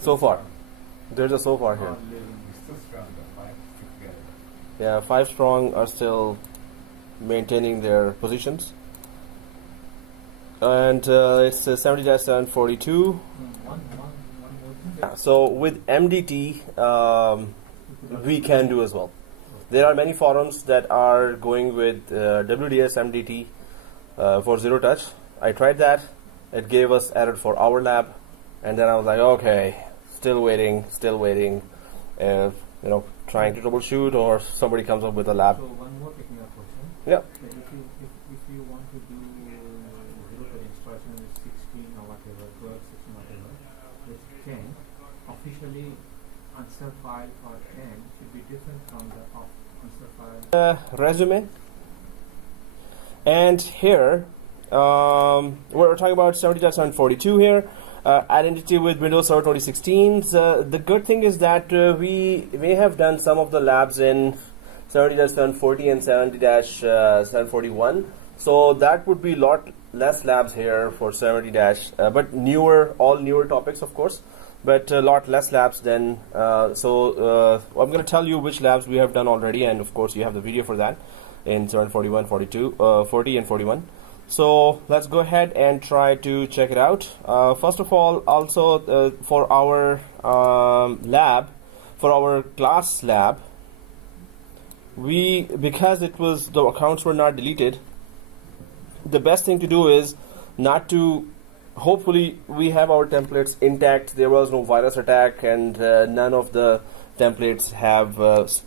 So far. There's a so far here. Yeah, 5 strong are still maintaining their positions. And it's 70-742. Yeah, so with MDT, we can do as well. There are many forums that are going with WDS MDT for zero touch. I tried that. It gave us error for our lab, and then I was like, okay, still waiting, trying to troubleshoot, or somebody comes up with a lab. So one more technical question. Yeah. If you want to do zero touch installation with 16 or whatever, 12, 16, whatever, with 10, officially answer file for 10 should be different from the answer file. Resume. And here, we're talking about 70-742 here. Identity with Windows Server 2016. The good thing is that we may have done some of the labs in 70-740 and 70-741. So that would be a lot less labs here for 70 but all newer topics, of course, but a lot less labs than. I'm going to tell you which labs we have done already, and of course you have the video for that in 741, 42, 40 and 41. So let's go ahead and try to check it out. First of all, also for our lab, for our class lab, because the accounts were not deleted, the best thing to do is not to. Hopefully, we have our templates intact. There was no virus attack, and none of the templates have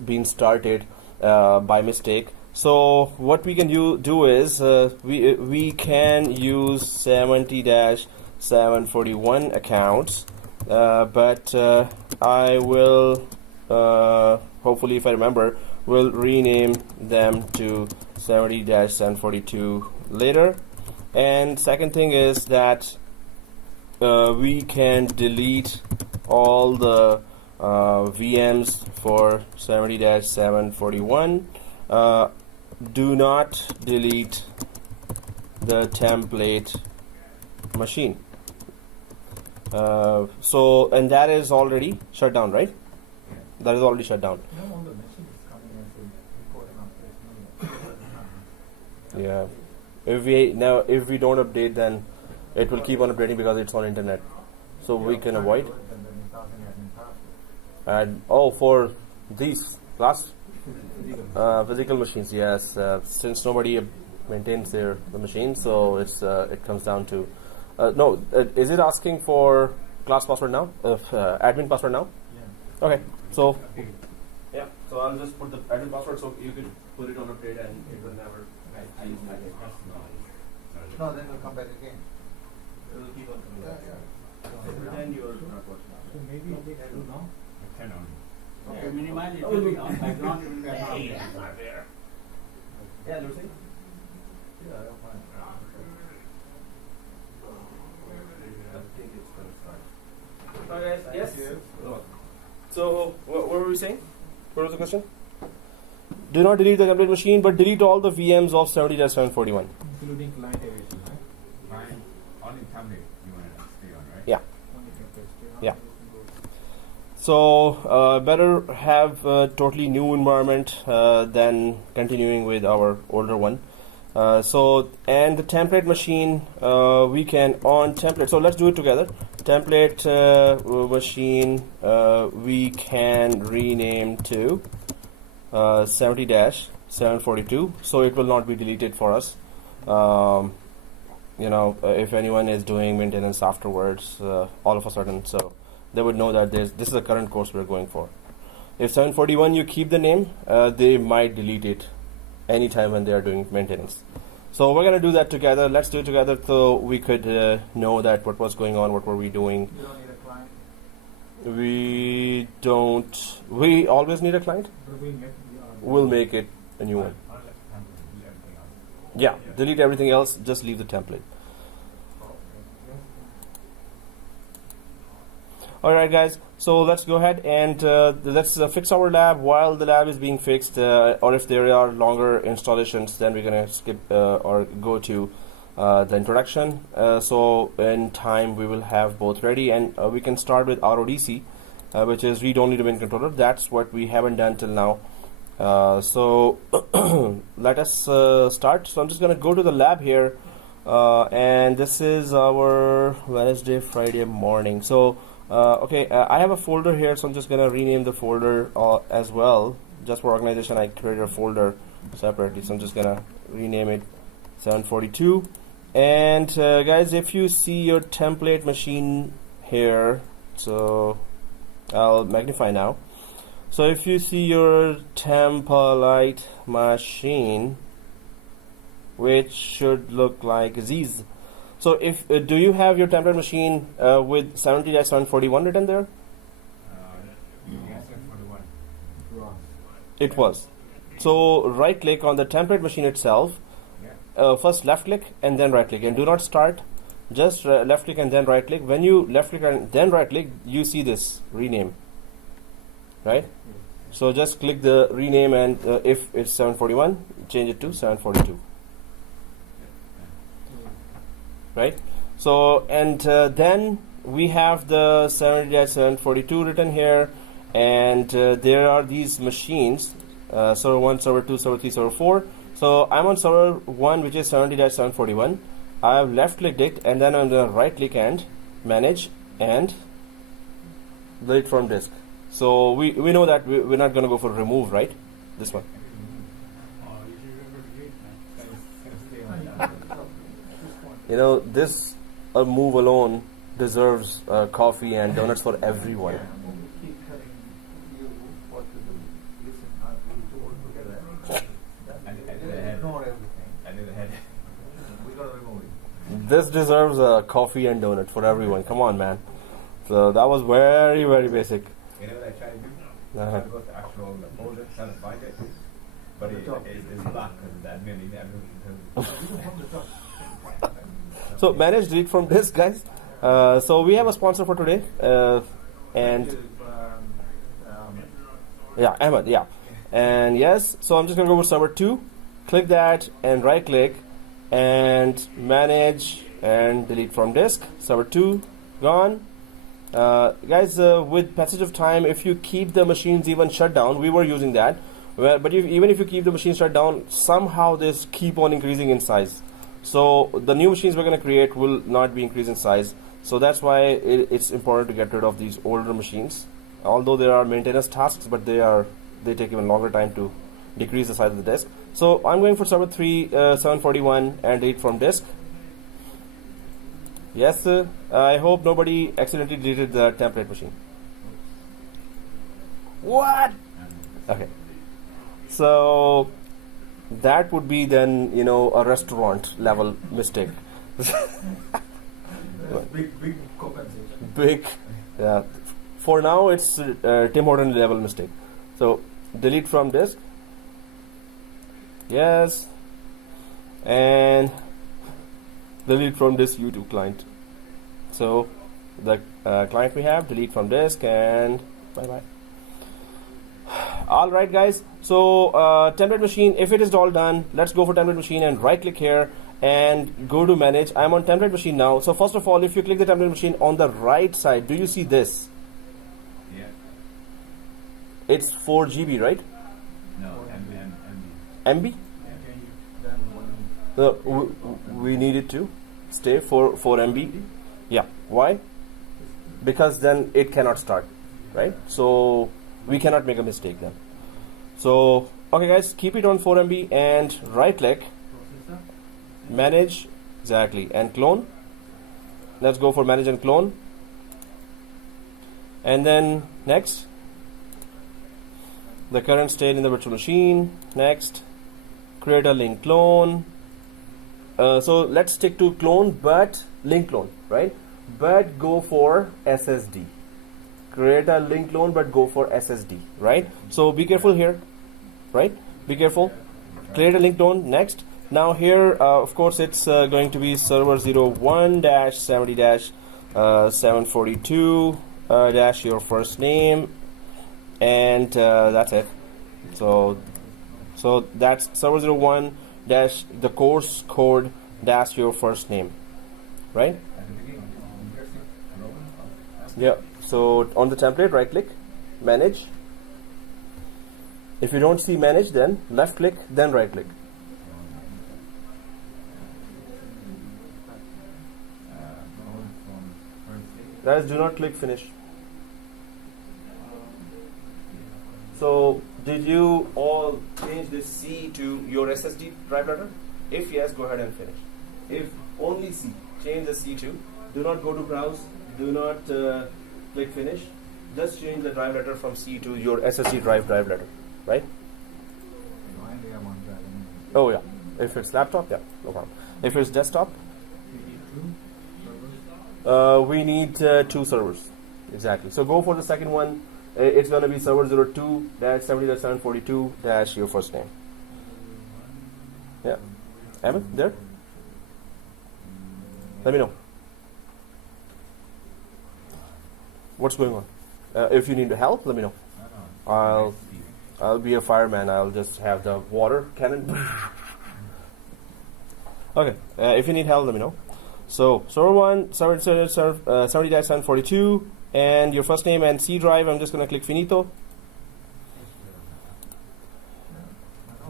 been started by mistake. So what we can do is we can use 70-741 accounts, but I will hopefully, if I remember, will rename them to 70-742 later. And second thing is that we can delete all the VMs for 70-741. Do not delete the template machine. And that is already shut down, right? Yeah. That is already shut down. No, the machine is coming as a Cortana. Yeah. If we don't update, then it will keep on updating because it's on internet. So we can avoid. And for these last physical machines, yes. Since nobody maintains the machine, so it comes down to is it asking for class password now? Admin password now? Yeah. Okay. So yeah. So I'll just put the admin password so you can put it on update and it will never. No, then we'll come back again. It will keep on coming back. Yeah. Pretend you're not watching. So maybe they do now. Turn on. Okay. Minimize it will be on background. It will be on. Yeah, Lucy? Yeah, I don't mind. I think it's going to start. Okay, yes? Yes. So, what were we saying? What was the question? Do not delete the template machine, but delete all the VMs of 70-741. Including client everything, right? Fine. Only tablet you want to stay on, right? Yeah. Only template stay on. Yeah. So, better have a totally new environment than continuing with our older one. And the template machine, we can on template. So let's do it together. Template machine, we can rename to 70-742. So it will not be deleted for us. If anyone is doing maintenance afterwards, all of a sudden, so they would know that this is the current course we're going for. If 741 you keep the name, they might delete it anytime when they are doing maintenance. So we're going to do that together. Let's do it together so we could know that what was going on, what were we doing. You don't need a client. We don't. We always need a client. But We'll make it a new one. Yeah, delete everything else. Just leave the template. Alright guys, so let's go ahead and let's fix our lab. While the lab is being fixed, or if there are longer installations, then we're going to skip or go to the introduction. So in time we will have both ready, and we can start with RODC, which is read-only domain controller. That's what we haven't done till now. So let us start. So I'm just going to go to the lab here, and this is our Wednesday, Friday morning. So okay, I have a folder here, so I'm just going to rename the folder as well. Just for organization, I created a folder separately, so I'm just going to rename it 742. And guys, if you see your template machine here, so I'll magnify now. So if you see your template machine, which should look like these. So if do you have your template machine with 70-741 written there? Yes, 41. It was. So right click on the template machine itself. First left click and then right click, and do not start, just left click and then right click. When you left click and then right click, you see this rename, right? So just click the rename, and if it's 741, change it to 742, right? So and then we have the 70-742 written here, and there are these machines, server 1, server 2, server 3, server 4. So I'm on server 1, which is 70-741. I have left clicked it, and then I'm going to right click and manage and delete from disk. So we know that we're not going to go for remove, right? This one. You know, this move alone deserves coffee and donuts for everyone. Keep telling you what to do. Listen, we do all together. Ignore everything. I did the head. We gotta remove it. This deserves a coffee and donut for everyone. Come on, man. So that was very, very basic. You know what I tried to do? I tried to go to the actual folder, try to find it, but it's blocked because of that many. So manage delete from disk, guys. So we have a sponsor for today, and yeah, Ahmed, yeah, and yes. So I'm just gonna go with server 2, click that and right click and manage and delete from disk. Server 2 gone. Guys, with passage of time, if you keep the machines even shut down, we were using that, but even if you keep the machines shut down, somehow this keep on increasing in size. So the new machines we're going to create will not be increasing in size. So that's why it's important to get rid of these older machines. Although there are maintenance tasks, but they take even longer time to decrease the size of the disk. So I'm going for server 3, 741 and delete from disk. Yes, I hope nobody accidentally deleted the template machine. What? Okay. So that would be then, you know, a restaurant level mistake. Big compensation. Big. Yeah. For now, it's Tim Horton level mistake. So delete from disk. Yes. And delete from this YouTube client. So the client we have, delete from disk, and bye bye. All right, guys. So template machine, if it is all done, let's go for template machine and right click here and go to manage. I'm on template machine now. So first of all, if you click the template machine on the right side, do you see this? Yeah. It's 4 GB, right? No, MB? We need it to stay for MB. Yeah. Why? Because then it cannot start, right? So we cannot make a mistake then. So okay, guys, keep it on 4 MB and right click, manage, exactly, and clone. Let's go for manage and clone, and then next, the current state in the virtual machine. Next, create a link clone. So let's stick to clone, but link clone, right? But go for SSD. Create a link clone, but go for SSD, right? So be careful here, right? Be careful. Create a link clone. Next. Now here, of course, it's going to be server 01-70-742 dash your first name, and that's it. So that's server 01 dash the course code dash your first name, right? At the beginning, interesting. Yeah. So on the template, right click, manage. If you don't see manage, then left click, then right click. Guys, do not click finish. So did you all change this C to your SSD drive letter? If yes, go ahead and finish. If only C, change the C to. Do not go to browse. Do not click finish. Just change the drive letter from C to your SSD drive letter, right? Oh yeah. If it's laptop, yeah, no problem. If it's desktop, we need 2 servers. Exactly. So go for the second one. It's going to be server 02-70.742- your first name. Yeah. Evan, there? Let me know. What's going on? If you need help, let me know. I'll be a fireman. I'll just have the water cannon. Okay. If you need help, let me know. So server 1, 70-742, and your first name and C drive. I'm just gonna click finito.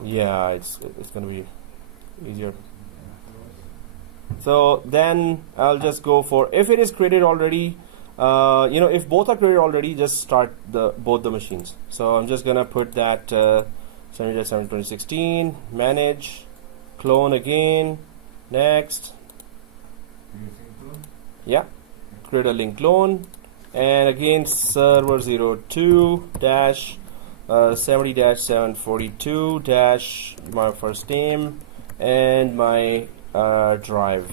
Yeah, it's gonna be easier. So then I'll just go for, if it is created already, if both are created already, just start both the machines. So I'm just gonna put that 70-7-2016, manage, clone again, next. Yeah, create a link clone, and again server 02-70-742- my first name and my drive.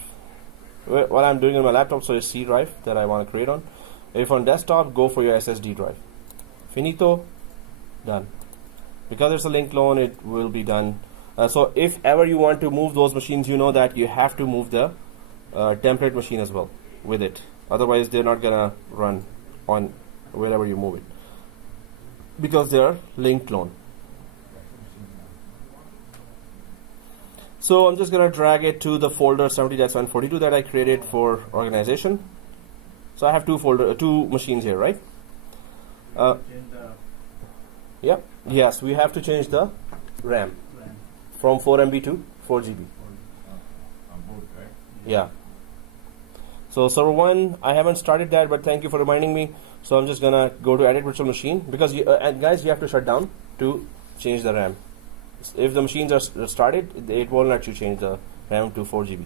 What I'm doing on my laptop, so it's C drive that I want to create on. If on desktop, go for your SSD drive. Finito, done. Because it's a link clone, it will be done. So if ever you want to move those machines, you know that you have to move the template machine as well with it. Otherwise, they're not gonna run on wherever you move it, because they are link clone. So I'm just gonna drag it to the folder 70-742 that I created for organization. So I have two machines here, right? Yeah. Yes, we have to change the RAM from 4 MB to 4 GB. Yeah. So server 1, I haven't started that, but thank you for reminding me. So I'm just gonna go to edit virtual machine, because and guys, you have to shut down to change the RAM. If the machines are started, it won't let you change the RAM to 4 GB.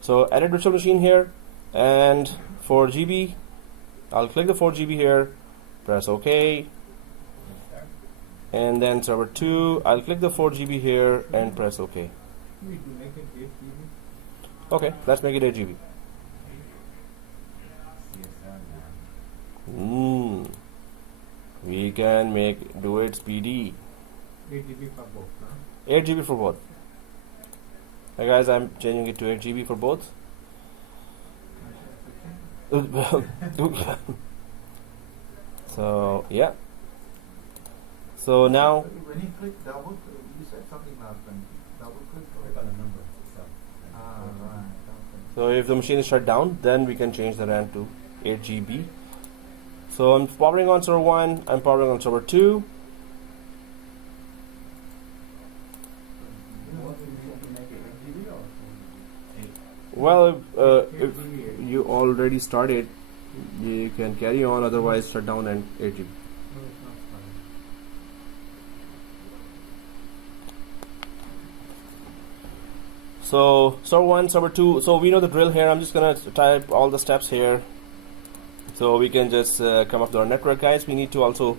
So edit virtual machine here, and 4 GB. I'll click the 4 GB here, press OK, and then server 2. I'll click the 4 GB here and press OK. Okay, let's make it 8 GB. We can do it speedy. 8 GB for both. 8 GB for both. Hey guys, I'm changing it to 8 GB for both. So yeah. So now, when you click double, you said something last time. Double click on the number itself. Right. Okay. so if the machine is shut down, then we can change the RAM to 8 GB. So I'm powering on server 1. I'm powering on server 2. Well, if you already started, you can carry on. Otherwise, shut down and 8 GB. So server 1, server 2. So we know the drill here. I'm just gonna type all the steps here, so we can just come up to our network, guys. We need to also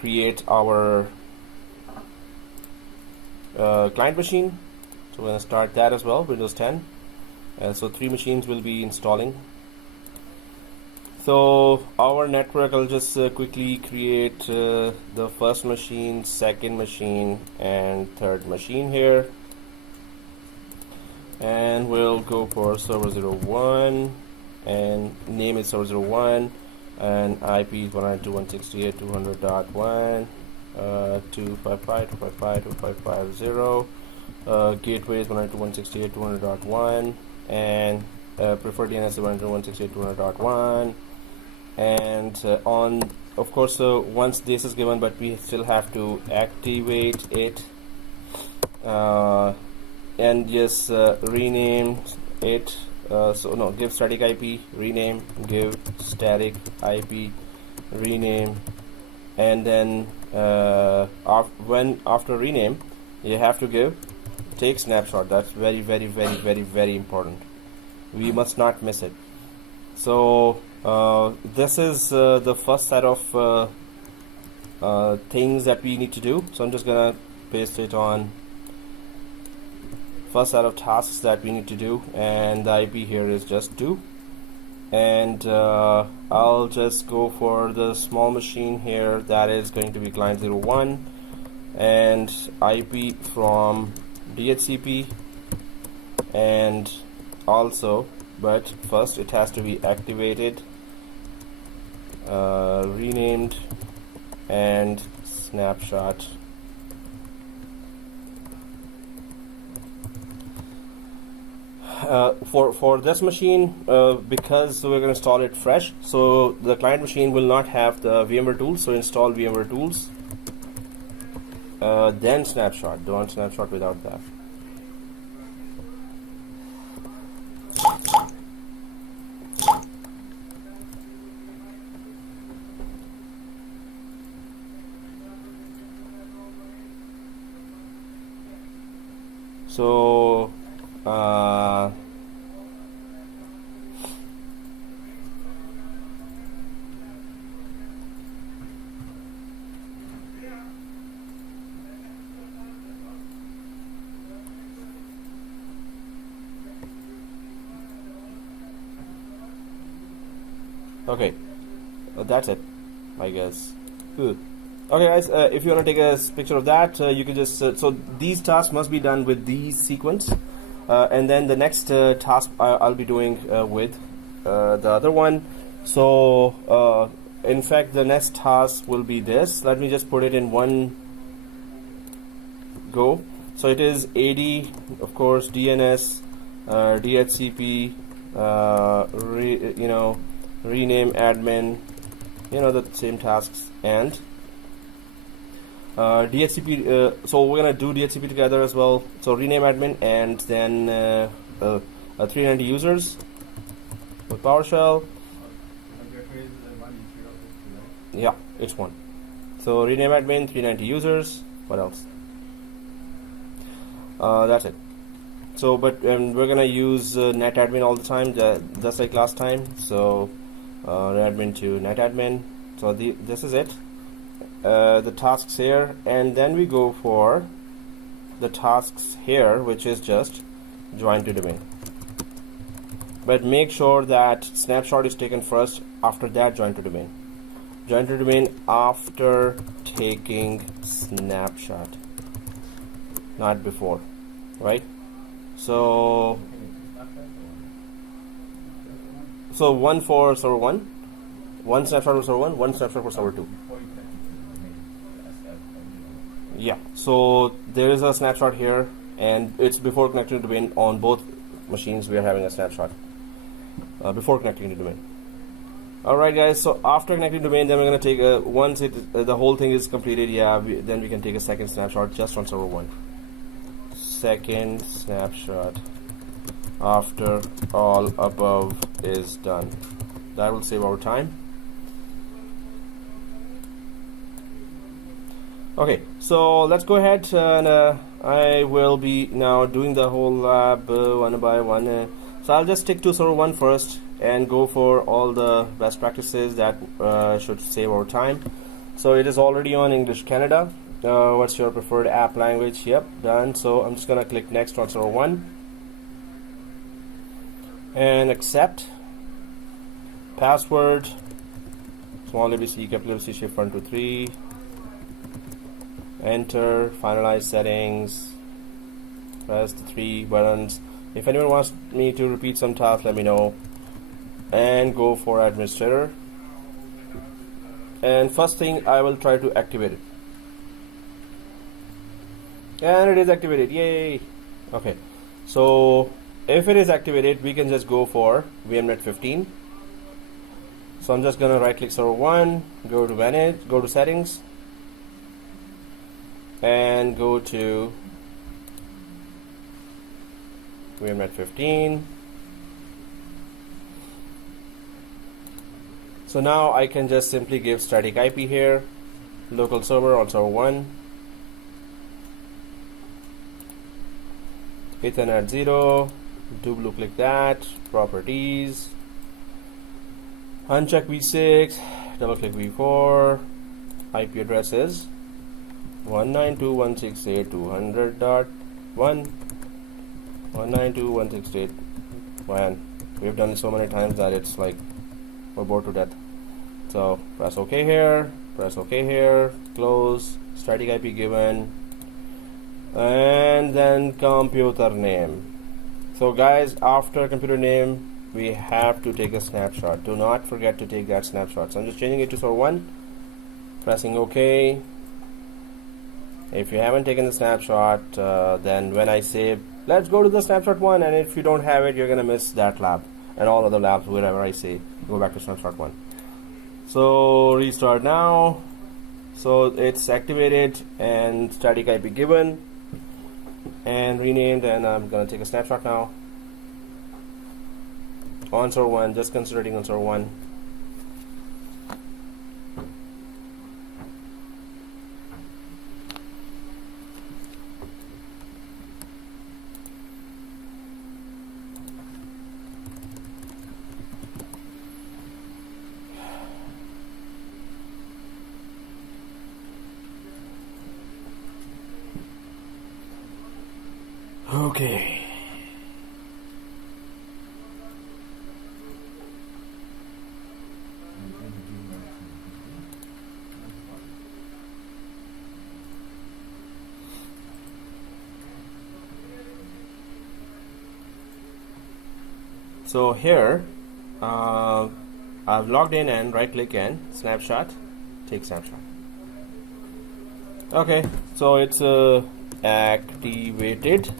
create our client machine. So we're gonna start that as well. Windows 10. So 3 machines will be installing. So our network, I'll just quickly create the first machine, second machine, and third machine here. And we'll go for server 01 and name it server 01, and IP is 192.168.200.1, 255.255.255.0, gateway is 192.168.200.1, and preferred DNS is 192.168.200.1, and on, of course, once this is given, but we still have to activate it, and yes, rename it. So no, give static IP, rename, give static IP, rename, and then after rename, you have to give take snapshot. That's very, very, very, very, very important. We must not miss it. So this is the first set of things that we need to do. So I'm just gonna paste it on first set of tasks that we need to do, and the IP here is just 2, and I'll just go for the small machine here, that is going to be client 01, and IP from DHCP, and also, but first it has to be activated, renamed, and snapshot. For this machine, because we're going to install it fresh, so the client machine will not have the VMware tools, so install VMware tools, then snapshot. Don't snapshot without that. So okay, that's it, I guess. Good. Okay, guys, if you want to take a picture of that, you can just so these tasks must be done with these sequence, and then the next task I'll be doing with the other one. So in fact, the next task will be this. Let me just put it in one go. So it is AD, of course, DNS, DHCP, rename admin, the same tasks, and DHCP. So we're gonna do DHCP together as well. So rename admin, and then 390 users with PowerShell. Yeah, it's one. So rename admin, 390 users. What else? That's it. So, but we're gonna use netadmin all the time, just like last time. So admin to netadmin. So this is it. The tasks here, and then we go for the tasks here, which is just join to domain. But make sure that snapshot is taken first. After that, join to domain. Join to domain after taking snapshot, not before, right? So one for server 1, one snapshot for server 1, one snapshot for server 2. Yeah, so there is a snapshot here, and it's before connecting to domain. On both machines we are having a snapshot before connecting to domain. Alright guys, so after connecting to domain, then we're going to take once the whole thing is completed, then we can take a second snapshot just on server 1. Second snapshot after all above is done. That will save our time. Okay, so let's go ahead, and I will be now doing the whole lab one by one. So I'll just stick to server 1 first and go for all the best practices that should save our time. So it is already on English Canada. What's your preferred app language? Yep, done. So I'm just gonna click next on server 1 and accept. Password small ABC, capital ABC, shift 1 2 3. Enter, finalize settings, press the 3 buttons. If anyone wants me to repeat some tasks, let me know. And go for administrator. And first thing, I will try to activate it. And it is activated, yay! Okay, so if it is activated, we can just go for VMnet 15. So I'm just gonna right click server 1, go to manage, go to settings, and go to VMnet 15. So now I can just simply give static IP here, local server on server 1, Ethernet 0, double click that, properties, uncheck v6, double click v4, IP address is 192.168.200.1, 192.168.1. We've done it so many times that it's like we're bored to death. So press OK here, press OK here, close, static IP given, and then computer name. So guys, after computer name, we have to take a snapshot. Do not forget to take that snapshot. So I'm just changing it to server 1, pressing OK. If you haven't taken the snapshot, then when I say let's go to the snapshot 1, and if you don't have it, you're gonna miss that lab and all other labs. Wherever I say go back to snapshot 1. So restart now. So it's activated and static IP given and renamed, and I'm gonna take a snapshot now on server 1, just concentrating on server 1. Okay. So here, I've logged in and right click and snapshot, take snapshot. Okay, so it's activated,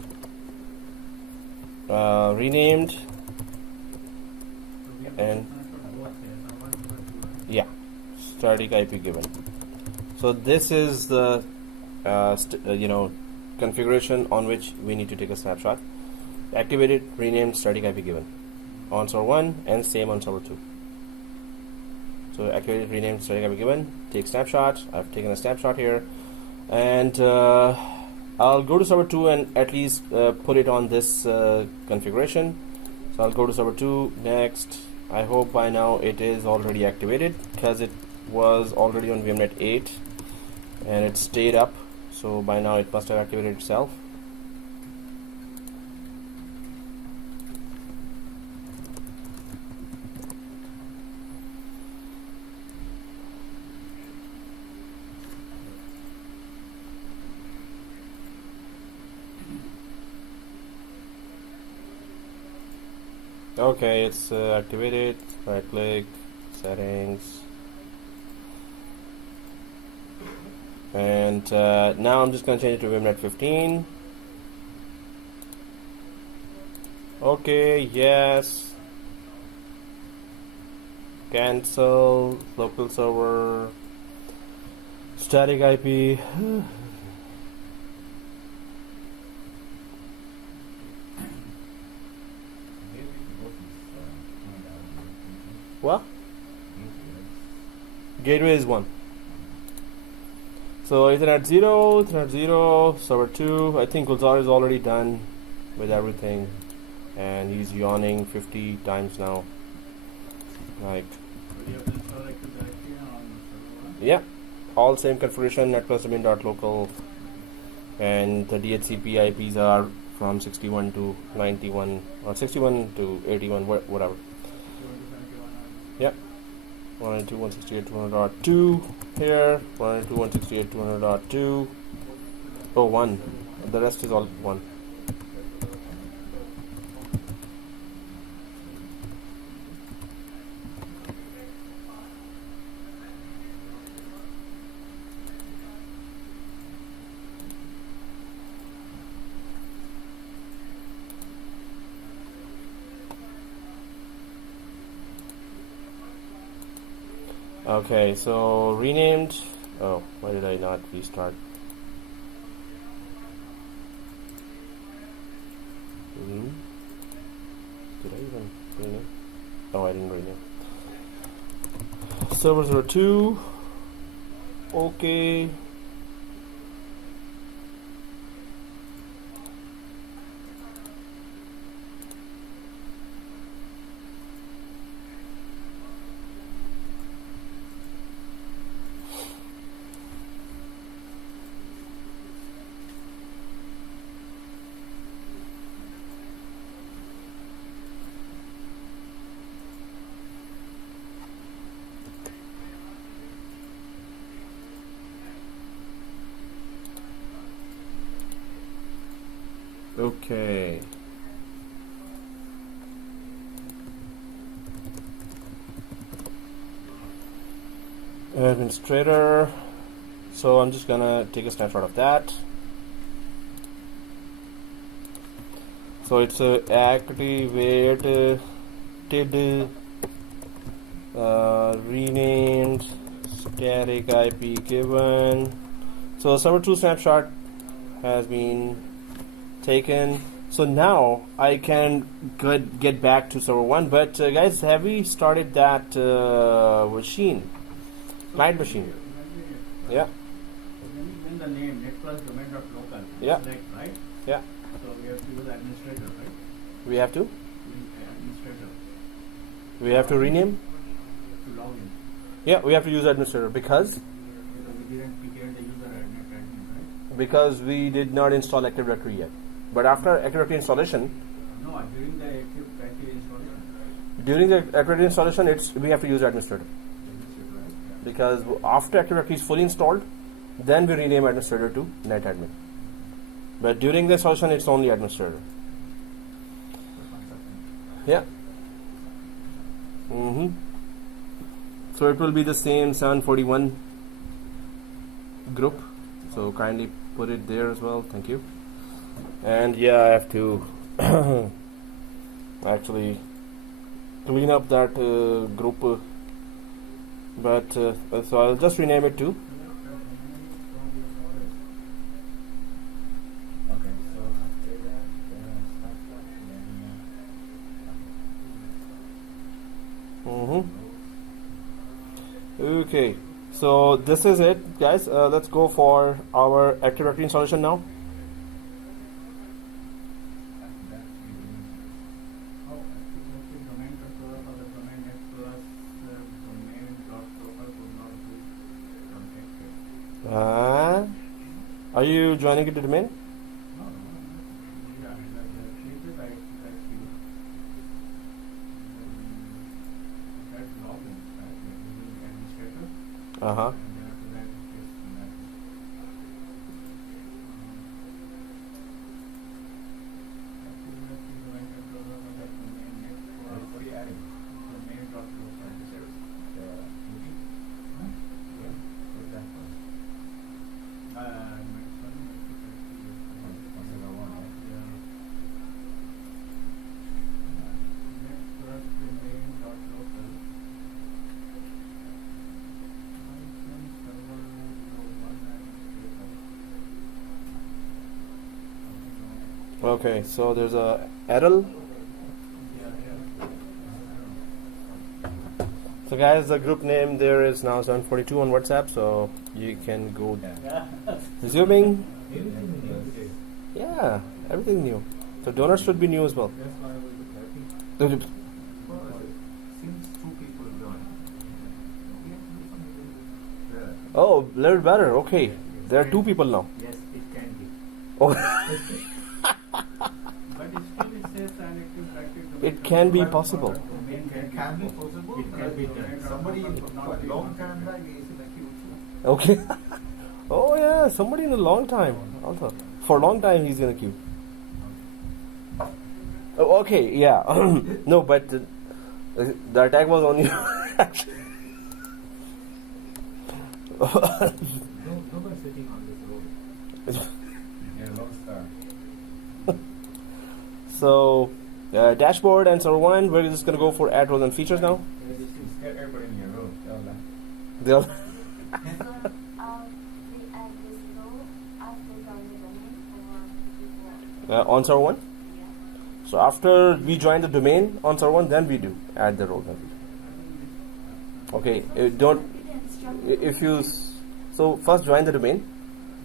renamed, and yeah, static IP given. So this is the configuration on which we need to take a snapshot. Activated, renamed, static IP given on server 1 and same on server 2. So activated, renamed, static IP given, take snapshot. I've taken a snapshot here, and I'll go to server 2 and at least put it on this configuration. So I'll go to server 2 next. I hope by now it is already activated, because it was already on VMnet 8 and it stayed up, so by now it must have activated itself. Okay, it's activated. Right click, settings, and now I'm just going to change it to VMnet 15. Okay, yes, cancel, local server, static IP. What? Gateway is 1. So Ethernet 0, server 2. I think Gulzar is already done with everything, and he's yawning 50 times now. Like, yeah, all same configuration, network domain.local, and the DHCP IPs are from 61 to 91 or 61 to 81, whatever. Yep, 192.168.200.2 here, 192.168.200.2. Oh, 1. The rest is all 1. Okay, so renamed. Oh, why did I not restart? Did I even rename? Oh, I didn't rename. Server 02. Okay. Okay. Administrator. So I'm just gonna take a snapshot of that. So it's activated, renamed, static IP given. So server 2 snapshot has been taken. So now I can get back to server 1. But guys, have we started that machine? Client machine. Yeah. When the name net plus domain.local, Yeah. select, right? Yeah. So we have to use administrator, right? We have to? Administrator We have to rename? to log in. Yeah, we have to use administrator because Because we didn't the user net admin, right? because we did not install Active Directory yet. But after Active Directory installation, No, during the active installation. during the Active Directory installation, we have to use administrator. Administrator, right? Yeah. Because after Active Directory is fully installed, then we rename administrator to netadmin. But during the installation, it's only administrator. Yeah. So it will be the same 741 group. So kindly put it there as well. Thank you. And yeah, I have to actually clean up that group. But so I'll just rename it to. Okay, so after that, snapshot, and Okay, so this is it, guys. Let's go for our Active Directory installation now. after that, How active domain controller for the domain net plus domain dot local could not be contacted. Are you joining it to domain? No. Yeah, the changes I see. That's login, right? We're using administrator. Uh-huh. And after that, just that. Active domain controller for the domain net plus what are you adding? domain dot local. Movie? Huh? Yeah. What's that for? Next one, Server 1, right? yeah. Net plus domain dot local. Server 01 Okay, so there's a error. So guys, the group name there is now 742 on WhatsApp, so you can go resuming. Yeah, everything new. So donors should be new as well. That's why I was looking. Since two people joined, we have to do something with it. Oh, little better. Okay, there are 2 people now. Yes, it can be. Oh, But it still it says selective bracket. it can be possible. It can be possible. It can be done. Somebody for a long time back is in a queue too. Okay. Oh yeah, somebody in a long time. Also, for a long time he's in the queue. Oh, okay, yeah. No, but the attack was on you. Nobody's sitting on this road. Yeah, Lone Star. So, dashboard and server 1. We're just gonna go for add roles and features now. Just get everybody in your room. Tell them. they'll So, we add this row after joining the domain or before? on server 1. Yeah. So after we join the domain on server 1, then we do add the role. Okay, don't if you so first join the domain.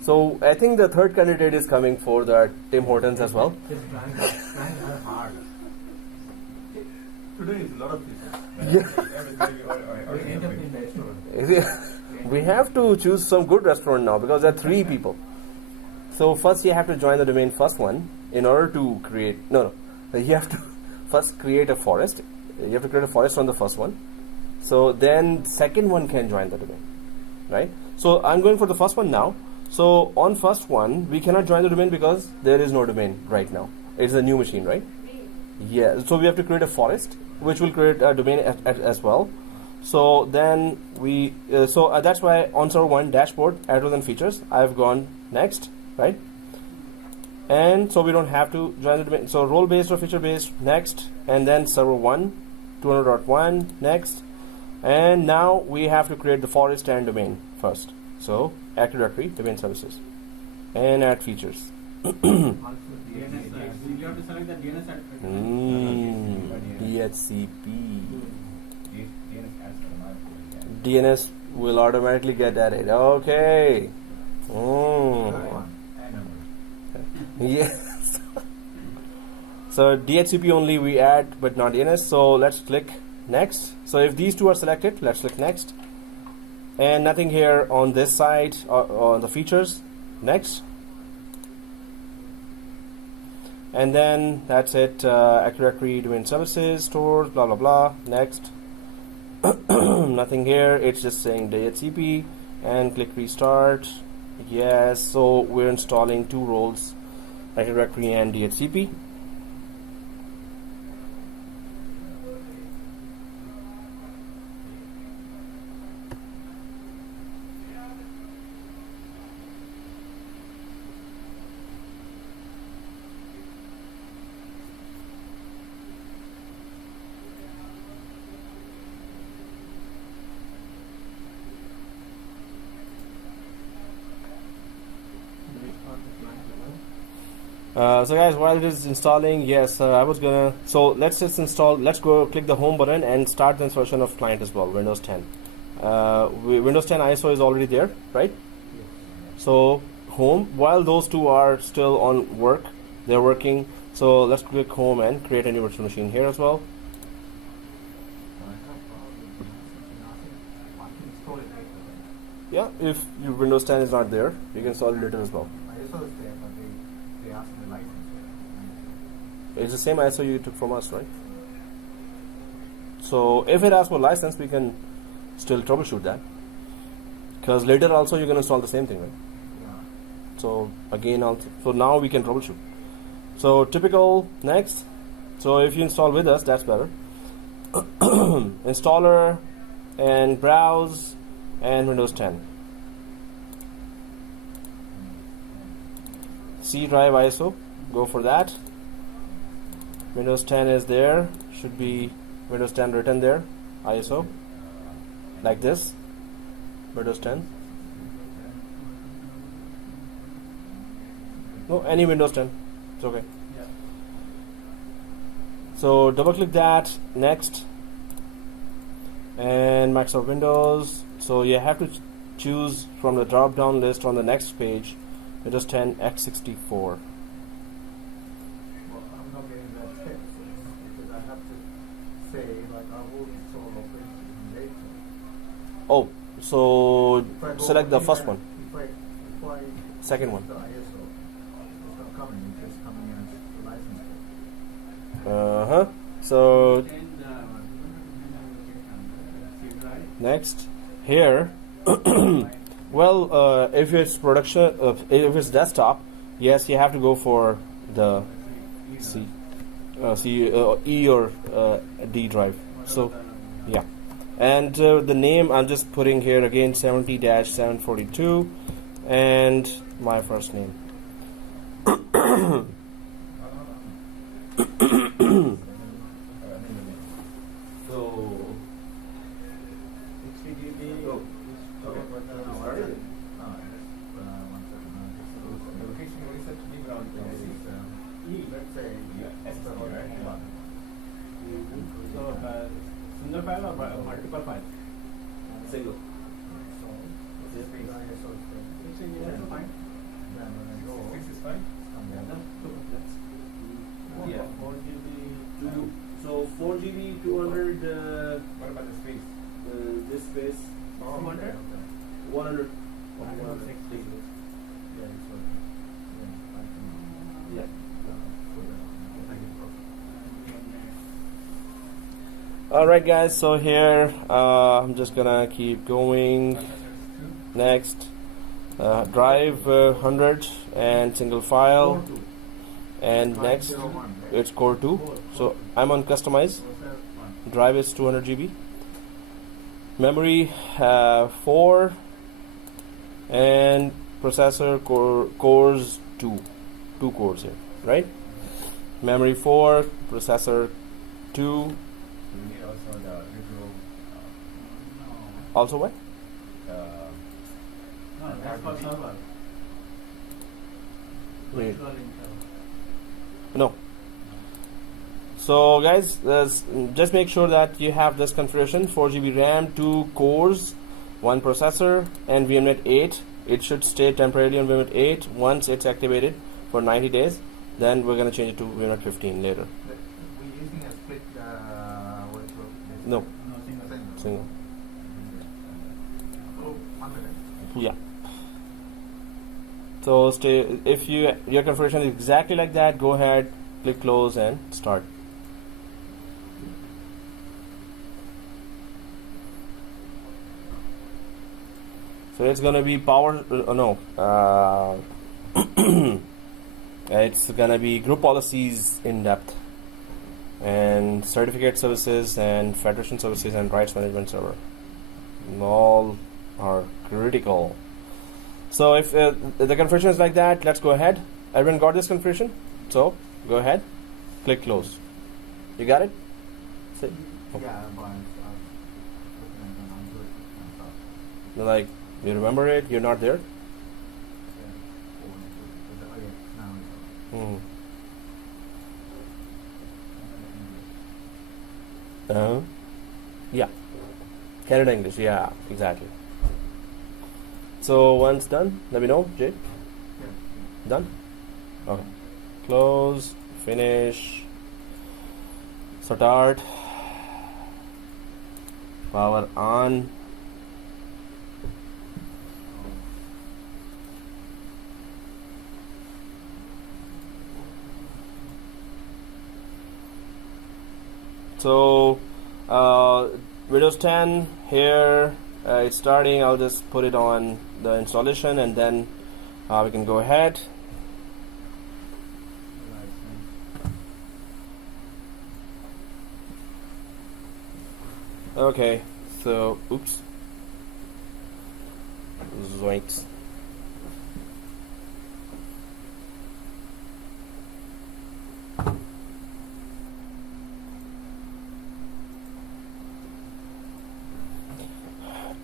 So I think the third candidate is coming for the Tim Hortons as well. His plans are hard. Today is a lot of people. We end up in the restaurant. We have to choose some good restaurant now because there are 3 people. So first you have to join the domain first one in order to create you have to first create a forest. You have to create a forest on the first one. So then second one can join the domain, right? So I'm going for the first one now. So on first one we cannot join the domain because there is no domain right now. It's a new machine, right? Yeah. So we have to create a forest which will create a domain as well. So then we that's why on server 1 dashboard arrows and features I've gone next, right? And so we don't have to join the domain. So role based or feature based next, and then server 1 200.1 next, and now we have to create the forest and domain first. So Active Directory domain services and add features. Also, DNS, you have to select the DNS at DHCP. DNS DNS will automatically get added. Okay. Yes. So DHCP only we add, but not DNS. So let's click next. So if these 2 are selected, let's click next. And nothing here on this side or on the features. Next. And then that's it. Active Directory domain services, stores, blah blah blah. Next. Nothing here. It's just saying DHCP and click restart. Yes. So we're installing 2 roles, Active Directory and DHCP. So guys, while it is installing, yes, I was gonna. So let's just install. Let's go click the home button and start the installation of client as well. Windows 10. Windows 10 ISO is already there, right? yes. So home. While those 2 are still on work, they're working. So let's click home and create a new virtual machine here as well. I can install it later. Yeah, if your Windows 10 is not there, you can install it later as well. ISO is there, but they ask me the license. It's the same ISO you took from us, right? So if it asks for license, we can still troubleshoot that. Because later also you can install the same thing, right? Yeah. So again, also, so now we can troubleshoot. So typical next. So if you install with us, that's better. Installer and browse and Windows 10. C drive ISO, go for that. Windows 10 is there, should be Windows 10 written there, ISO, like this, Windows 10. No, any Windows 10, it's okay. Yeah. So double click that, next, and Microsoft Windows. So you have to choose from the drop down list on the next page, Windows 10 x64. Well, I'm not getting that text because I have to say like I will install operating system later. Oh, so If I go select the first anywhere, one, If I second one. the ISO, it's not coming. It's just coming as the license code. Uh-huh. So And C drive. next here. Well, if it's production, if it's desktop, yes, you have to go for the E or D drive. So yeah, and the name I'm just putting here again 70-742 and my first name. So HTTP. space. That's fine. Then when I go, 6 is fine? Yeah. 4 GB. So 4 GB, 200. What about the space? This space, 200? 100. 160. Yeah, it's okay. Yeah, I can Yeah. put it on. I can put All right, guys. So here, I'm just gonna keep going. Next, drive 100 and single file, and next 501, right? it's core 2. So I'm on customize. Drive is 200 GB. Memory 4, and processor cores 2 cores here, right? Memory 4, processor 2. Do we need also the virtual Also what? No, that's for server. Wait. Virtual interval. No. So guys, just make sure that you have this configuration: 4 GB RAM, 2 cores, 1 processor, and VMNet 8. It should stay temporarily on VMNet 8. Once it's activated for 90 days, then we're gonna change it to VMNet 15 later. But we're using a split virtual. No, No, single. single. Oh, 100. Yeah. So stay. If your configuration is exactly like that, go ahead, click close, and start. So it's gonna be power. It's gonna be group policies in depth, and certificate services, and federation services, and rights management server. All are critical. So if the configuration is like that, let's go ahead. Everyone got this configuration? So go ahead, click close. You got it? Say, Yeah, but I'm looking at them, I'm good. I'm sorry. like, you remember it? You're not there? Yeah. Oh, yeah, now it's okay. Yeah. Canada English. Yeah, exactly. So once done, let me know, Jay. Yeah. Done? Okay. Close, finish, start, power on. So Windows 10 here, it's starting. I'll just put it on the installation, and then we can go ahead. Okay, so oops, zoinks.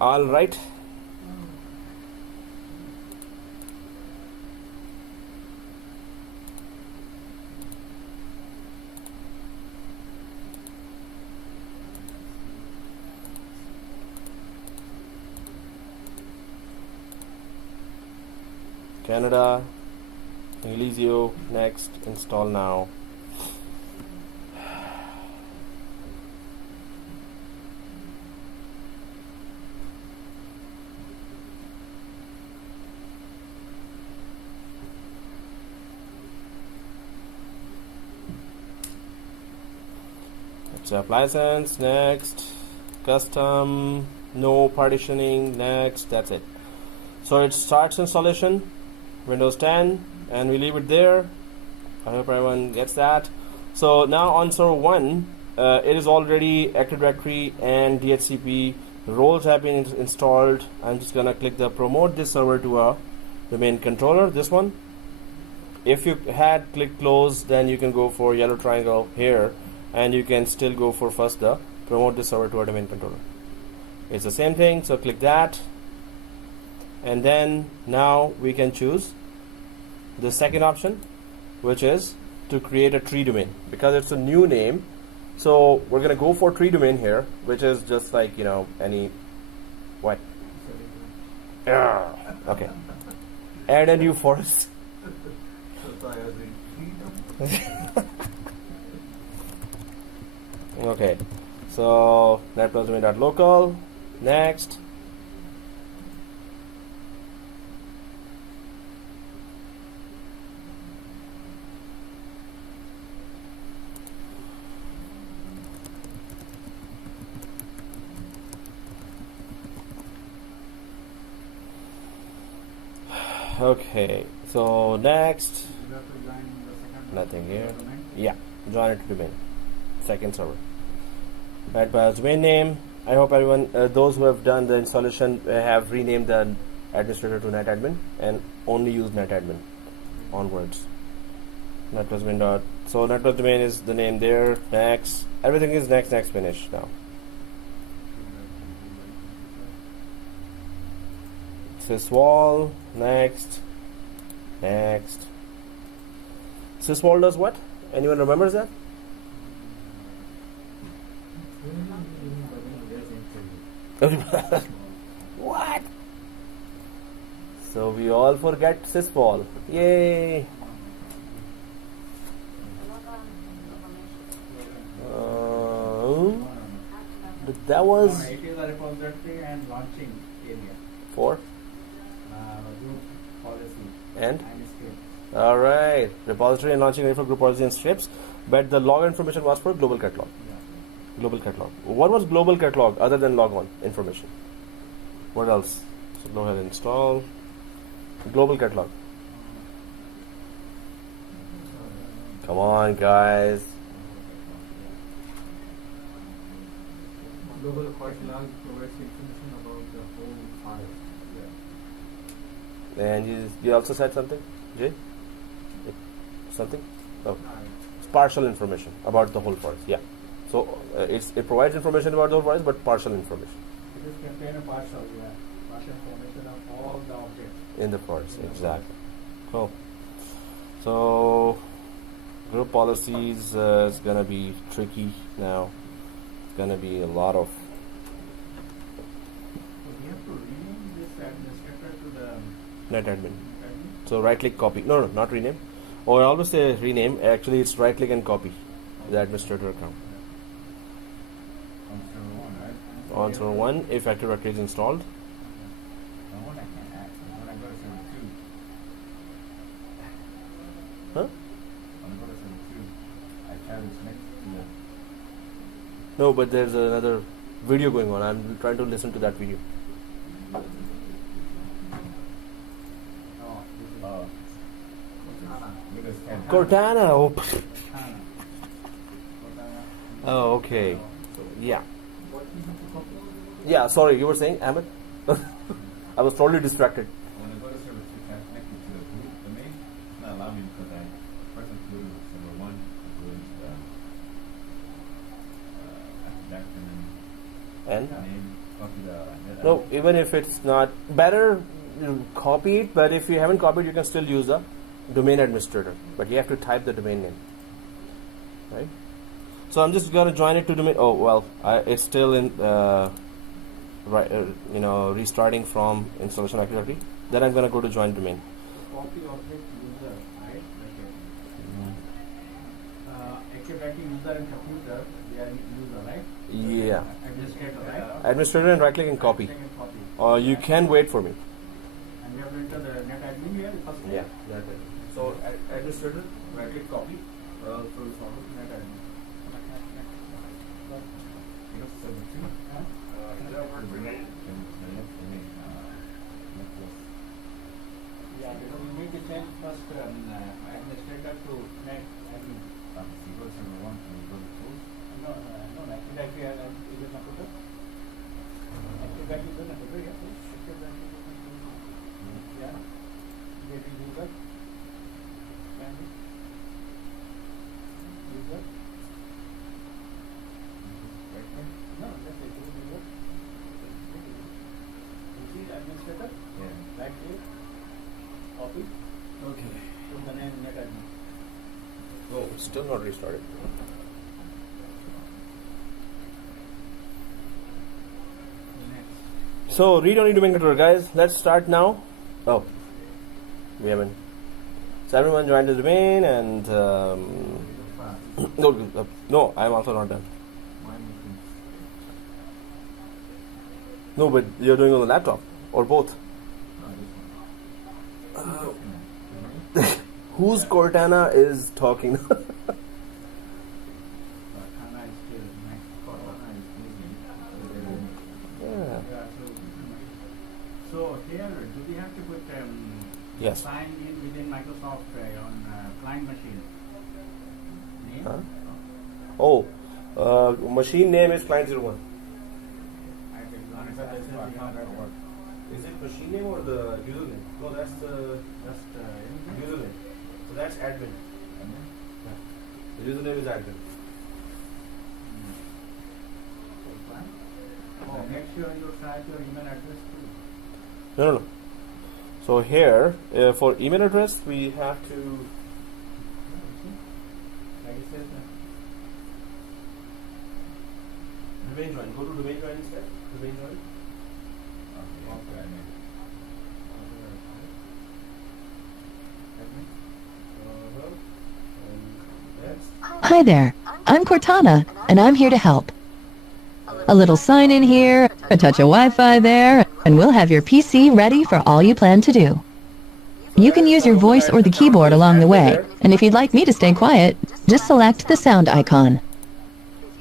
All right. Canada, Elisio, next, install now. Apply license, next, custom, no partitioning, next, that's it. So it starts installation, Windows 10, and we leave it there. I hope everyone gets that. So now on server 1, it is already Active Directory and DHCP. The roles have been installed. I'm just gonna click the promote this server to a domain controller, this one. If you had clicked close, then you can go for yellow triangle here, and you can still go for first the promote this server to a domain controller. It's the same thing, so click that, and then now we can choose the second option, which is to create a tree domain, because it's a new name. So we're gonna go for tree domain here, which is just like, you know, any Okay. Add a new forest. So I was in freedom. Okay. So net plus domain dot local. Next. Okay, so next, You have to join the second nothing here. domain. Yeah, join it to domain, second server. Right, by domain name. I hope everyone, those who have done the installation, have renamed the administrator to netadmin and only use netadmin onwards. Net plus domain dot. So net plus domain is the name there. Next, everything is next finish now. Syswall, next. Syswall does what? Anyone remembers that? What? So we all forget Syswall. Yay! But that was It is a repository and launching area. for Group policy and and script. alright. Repository and launching area for group policy and scripts. But the log information was for global catalog. Yeah. Global catalog. What was global catalog other than log on information? What else? So go ahead and install global catalog. Come on, guys. Global catalog provides information about the whole file. And you also said something, Jay? Something? Oh, it's partial information about the whole forest. Yeah. So it provides information about the whole forest, but partial information It is contain a partial information of all the objects. in the forest. Exactly. Cool. So group policies is gonna be tricky now. It's gonna be a lot of. So we have to rename this administrator to the NetAdmin. admin. So right click copy. No, not rename. Or I always say rename. Actually, it's right click and copy the administrator account. On server 1, right? On server 1, if Active Directory is installed. On 1 I can't access. When I go to server 2. Huh? When I go to server 2, I try to connect to the... No, but there's another video going on. I'm trying to listen to that video. No, this is Cortana. Windows 10. Cortana. Oh, Cortana. oh okay. Yeah. What is the copy? Yeah, sorry, you were saying, Ahmed? I was totally distracted. When I go to server 2, try to connect it to the group domain. It's not allowing me because I first included server 1, including the active And? name, copy the net No, even if it's not better, you copy it, but if you haven't copied, you can still use the domain administrator. But you have to type the domain name. Right? So I'm just gonna join it to domain. Oh well, it's still in restarting from installation activity. Then I'm gonna go to join domain. Copy object user, right? Active Directory user and computer, they are user, right? Yeah, Administrator, right? administrator and right click and copy. Second copy. Or you can wait for me. And we have to enter the net admin here first. Yeah, that's it. So administrator, right click copy. So it's on Net admin. You know, server 2, Yeah, because we need to change first administrator to net admin. you go to server 1 and you go to tools. No, Active Directory is a computer. Active Directory is a computer, yeah. Active Directory is a computer. Yeah. Get user. User. No, that's it. User. You see administrator? Yeah. Right click. Copy. Okay. Put the name net admin. Oh, still not restarted. Next. So read-only domain controller, guys. Let's start now. Oh, we haven't. So everyone joined the domain, and no, I'm also not done. No, but you're doing on the laptop or both. Whose Cortana is talking? Cortana is still next. Cortana is busy. Yeah. Yeah, so here, do we have to put Yes. sign in within Microsoft on client machine? Name? Huh? Oh, machine name is client 01. Is it machine name or the username? No, that's the username. So that's admin. The username is admin. Oh, make sure you type your email address too. No. So here, for email address, we have to. Like it says, Domain join. Go to domain join instead. Domain join. Hi there, I'm Cortana, and I'm here to help. A little sign in here, a touch of Wi-Fi there, and we'll have your PC ready for all you plan to do. You can use your voice or the keyboard along the way, and if you'd like me to stay quiet, just select the sound icon.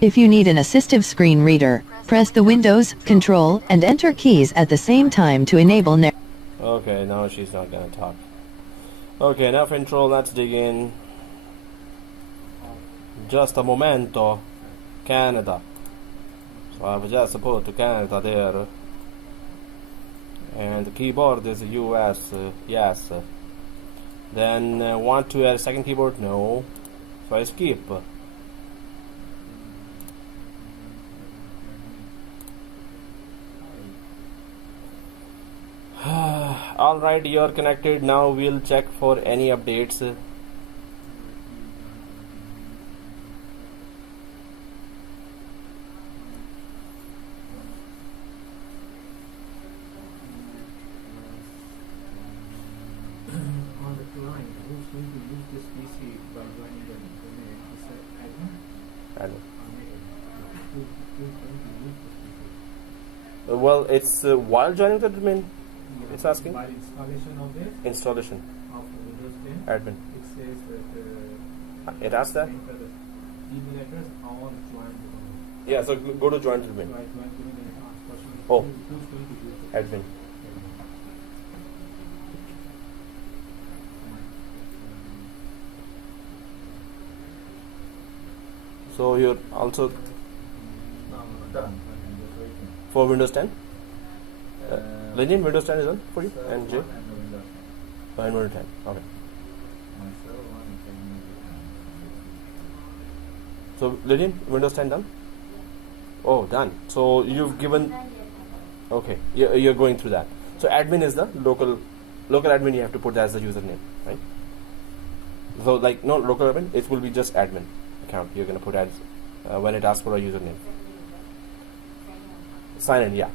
If you need an assistive screen reader, press the Windows, Control, and Enter keys at the same time to enable Okay, now she's not gonna talk. Okay, enough intro, let's dig in. Just a momento. Canada. So I was just supposed to Canada there. And the keyboard is US, yes. Then want to add a second keyboard? No. So I skip. Alright, you're connected. Now we'll check for any updates. On the client, who's going to use this PC by joining the domain? Is that admin? Admin. Who's going to use this PC? Well, it's while joining the domain. Yeah, It's asking? by installation of this Installation. of Windows 10. Admin. It says that It asks that? enter the email address or join the domain. Yeah, so go to join the domain. So I join the domain and ask question. Oh. Who's going to use this? Admin. So you're also No, done. I'm just waiting. for Windows 10? Legend, Windows 10 is on for you? Server And J? one and the Windows 10. And Windows 10. Okay. My server one is telling me that, So Legend, Windows 10 done? Oh, done. So you've given. Okay, you're going through that. So admin is the local admin. You have to put that as the username, right? So like no local admin, it will be just admin account. You're gonna put as when it asks for a username. Sign in, yeah.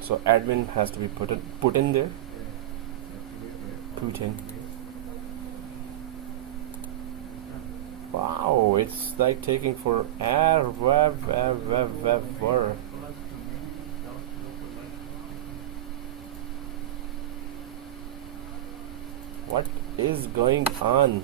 So admin has to be put in there. Put in. Wow, it's like taking forever. What is going on?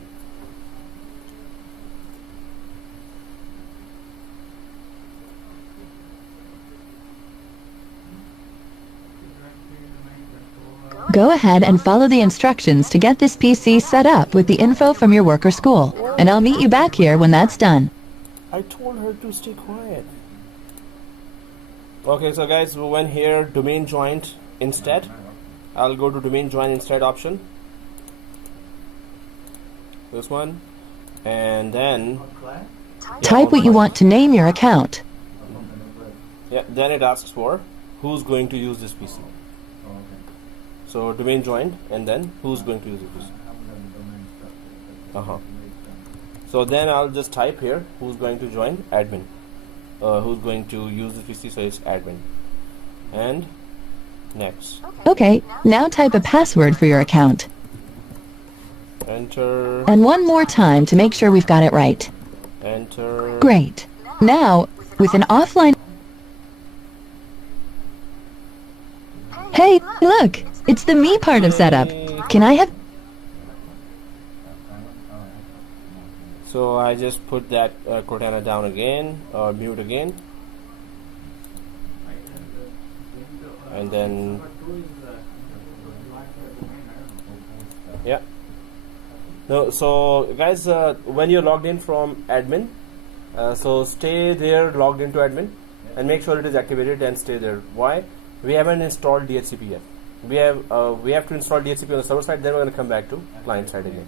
Go ahead and follow the instructions to get this PC set up with the info from your work or school, and I'll meet you back here when that's done. I told her to stay quiet. Okay, so guys, we went here, domain joined instead. I'll go to domain join instead option. This one. And then, client? Type what you want to name your account. yeah, then it asks for who's going to use this PC. Oh, okay. So domain joined, and then who's going to use this PC. I haven't done the domain structure. Uh-huh. So then I'll just type here who's going to join admin. Who's going to use the PC, so it's admin. And Next. Okay, now type a password for your account. Enter. And one more time to make sure we've got it right. Enter. Great. Now, with an offline... Hey, look! It's the me part of setup. Can I have... So I just put that Cortana down again, or mute again, and then yeah. No, so guys, when you're logged in from admin, so stay there logged into admin, and make sure it is activated and stay there. Why? We haven't installed DHCP yet. We have to install DHCP on the server side. Then we're going to come back to client side again.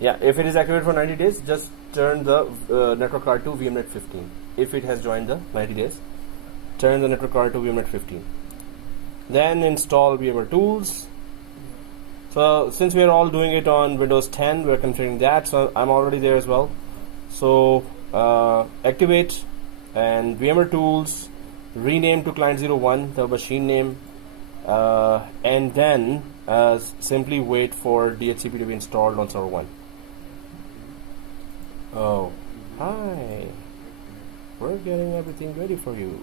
Yeah, if it is activated for 90 days, just turn the network card to VMNet 15. If it has joined the 90 days, turn the network card to VMNet 15. Then install VMware tools. So since we are all doing it on Windows 10, we're configuring that. So I'm already there as well. So activate and VMware tools, rename to client01, the machine name, and then simply wait for DHCP to be installed on server 1. Oh, hi. We're getting everything ready for you.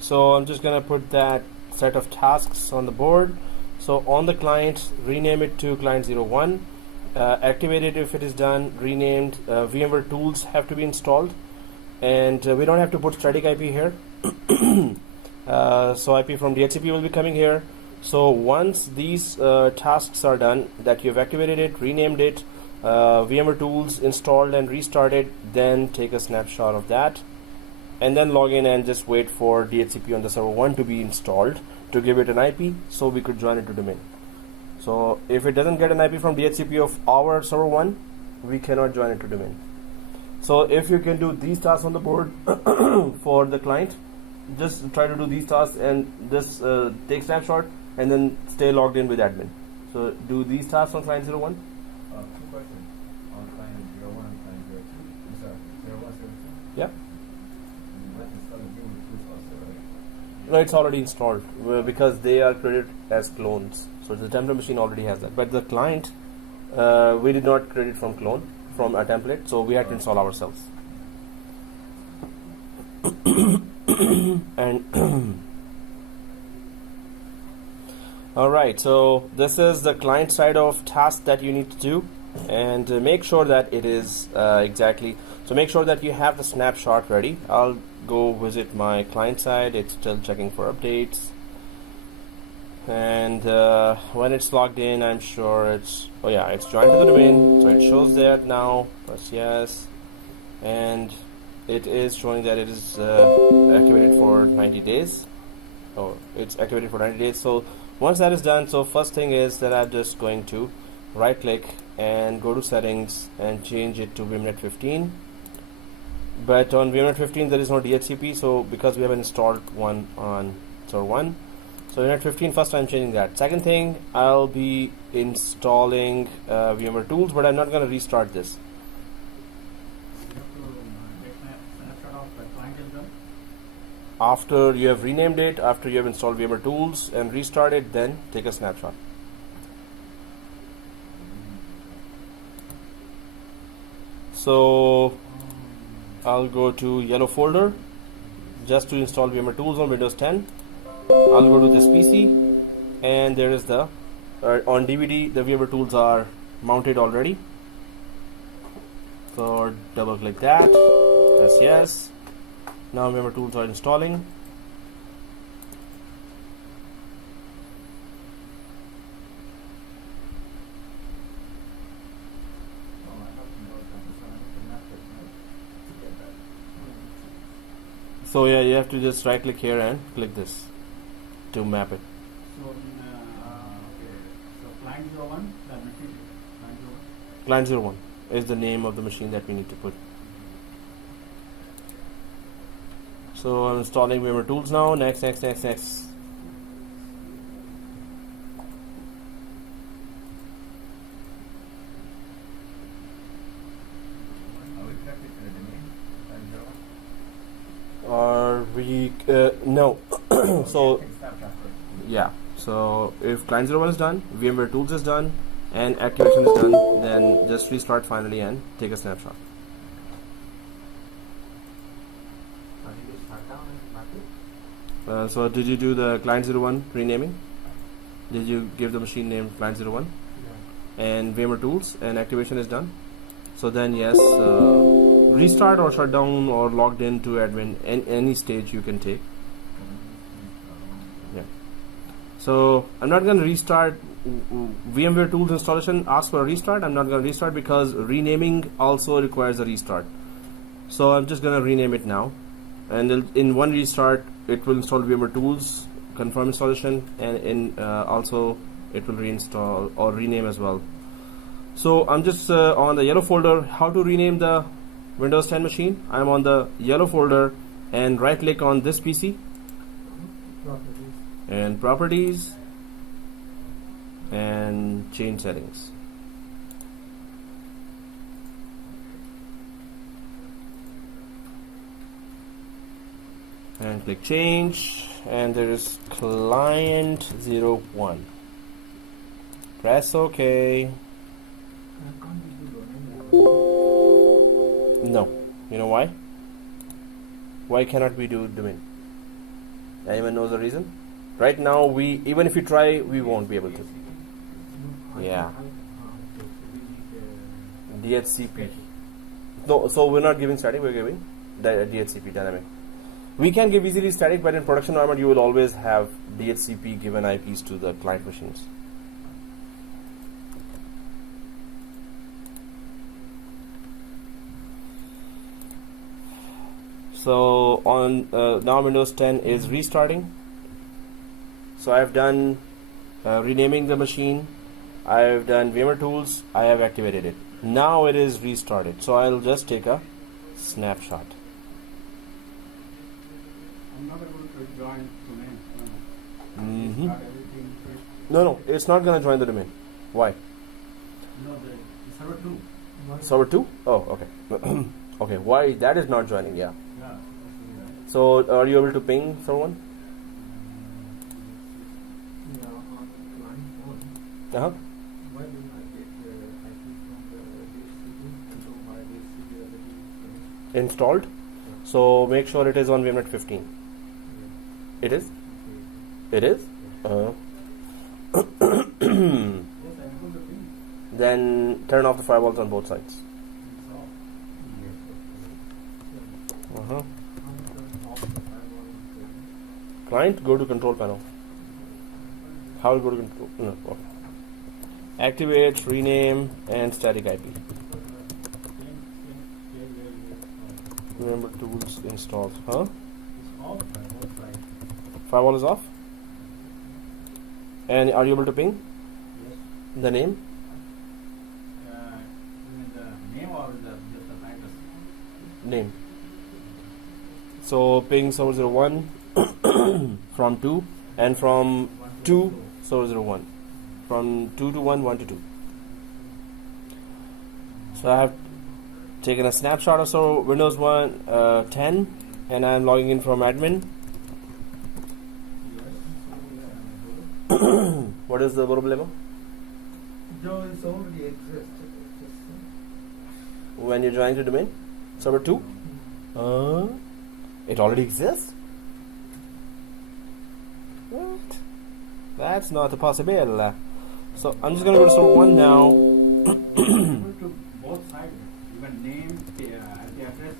So I'm just gonna put that set of tasks on the board. So on the client, rename it to client01. Activate it if it is done, renamed. VMware tools have to be installed, and we don't have to put static IP here. So IP from DHCP will be coming here. So once these tasks are done, that you've activated it, renamed it, VMware tools installed and restarted, then take a snapshot of that, and then log in and just wait for DHCP on the server 1 to be installed to give it an IP, so we could join it to domain. So if it doesn't get an IP from DHCP of our server 1, we cannot join it to domain. So if you can do these tasks on the board for the client, just try to do these tasks and just take snapshot and then stay logged in with admin. So do these tasks on client 01. Two questions. On client 01 and client 02. Sorry, 01, 02. Yeah. Let's install the VMware tools also, right? No, it's already installed because they are created as clones. So the template machine already has that. But the client, we did not create it from clone, from a template, so we had to install ourselves. And alright, so this is the client side of task that you need to do, and make sure that it is exactly, so make sure that you have the snapshot ready. I'll go visit my client side. It's still checking for updates, and when it's logged in, I'm sure it's, oh yeah, it's joined to the domain, so it shows that now. Press yes, and it is showing that it is activated for 90 days. Oh, it's activated for 90 days. So once that is done, so first thing is that I'm just going to right click and go to settings and change it to VMNet 15. But on VMNet 15 there is no DHCP, so because we haven't installed one on server 1, so VMNet 15 first I'm changing that. Second thing, I'll be installing VMware tools, but I'm not going to restart this. After you have renamed it, after you have installed VMware tools and restarted, then take a snapshot. So I'll go to yellow folder just to install VMware tools on Windows 10. I'll go to this PC, and there is the on DVD the VMware tools are mounted already. So double click that, press yes. Now VMware tools are installing. So yeah, you have to just right click here and click this to map it. So so client 01, that machine, Client 01 is the name of the machine that we need to put. So I'm installing VMware tools now. Next. we no. So Snapshot first. yeah. So if client 01 is done, VMware Tools is done, and activation is done, then just restart finally and take a snapshot. So did you start down and start it? So did you do the client 01 renaming? Did you give the machine name client 01? And VMware Tools and activation is done? So then yes, restart or shut down or logged into admin, any stage you can take. Yeah. So I'm not going to restart VMware Tools installation. Ask for a restart. I'm not going to restart because renaming also requires a restart. So I'm just going to rename it now, and in one restart it will install VMware Tools, confirm installation, and in also it will reinstall or rename as well. So I'm just on the yellow folder. How to rename the Windows 10 machine? I'm on the yellow folder and right click on this PC and properties and change settings. And click change, and there is client 01. Press OK. No. You know why? Why cannot we do domain? Anyone knows the reason? Right now, we even if we try, we won't be able to. Yeah. DHCP. No, so we're not giving static. We're giving DHCP dynamic. We can give easily static, but in production environment, you will always have DHCP given IPs to the client machines. So on now Windows 10 is restarting. So I've done renaming the machine. I've done VMware Tools. I have activated it. Now it is restarted. So I'll just take a snapshot. I'm not able to join domain. Mm-hmm. Start everything first. No, it's not going to join the domain. Why? No, the server 2. Server 2? Oh, okay. Okay, why that is not joining? Yeah. Yeah. So are you able to ping someone? Yeah, on client 1. Uh-huh. Why didn't I get the IP from the DHCP into my DHCP already? Installed. So make sure it is on VMnet 15. It is? It is? Yes, I'm able to ping. Then turn off the firewalls on both sides. It's off. Uh-huh. Client, go to control panel. How will go to control? No, okay. Activate, rename, and static IP. Remember tools installed. Huh? It's off by both sides. Firewall is off. And are you able to ping Yes. the name? You mean the name or just the address? Name. So ping server 01 from 2 and from 2 server 01. From 2 to 1, 1 to 2. So I have taken a snapshot of so Windows 10 and I'm logging in from admin. What is the problema? No, it's already exists. When you're joining to domain? Server 2? It already exists? What? That's not a possible. So I'm just gonna go to server 1 now. Able to both sides. Even name, the address.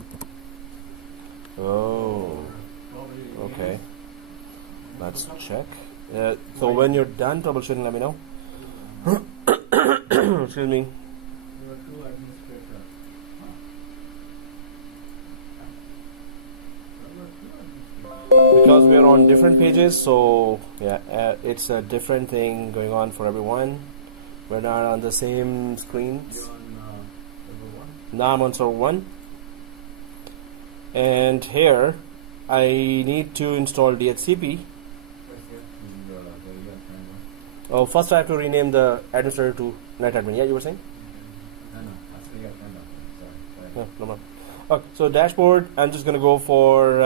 Oh, Probably okay. Let's check. So when you're done troubleshooting, let me know. Excuse me. There were 2 administrators. Because we are on different pages, so yeah, it's a different thing going on for everyone. We're not on the same screens. You're on server 1. Now I'm on server 1. And here, I need to install DHCP. Oh, first I have to rename the administrator to NetAdmin. Yeah, you were saying? No, that's the turned off. Sorry. No, no, no. Okay, so dashboard, I'm just gonna go for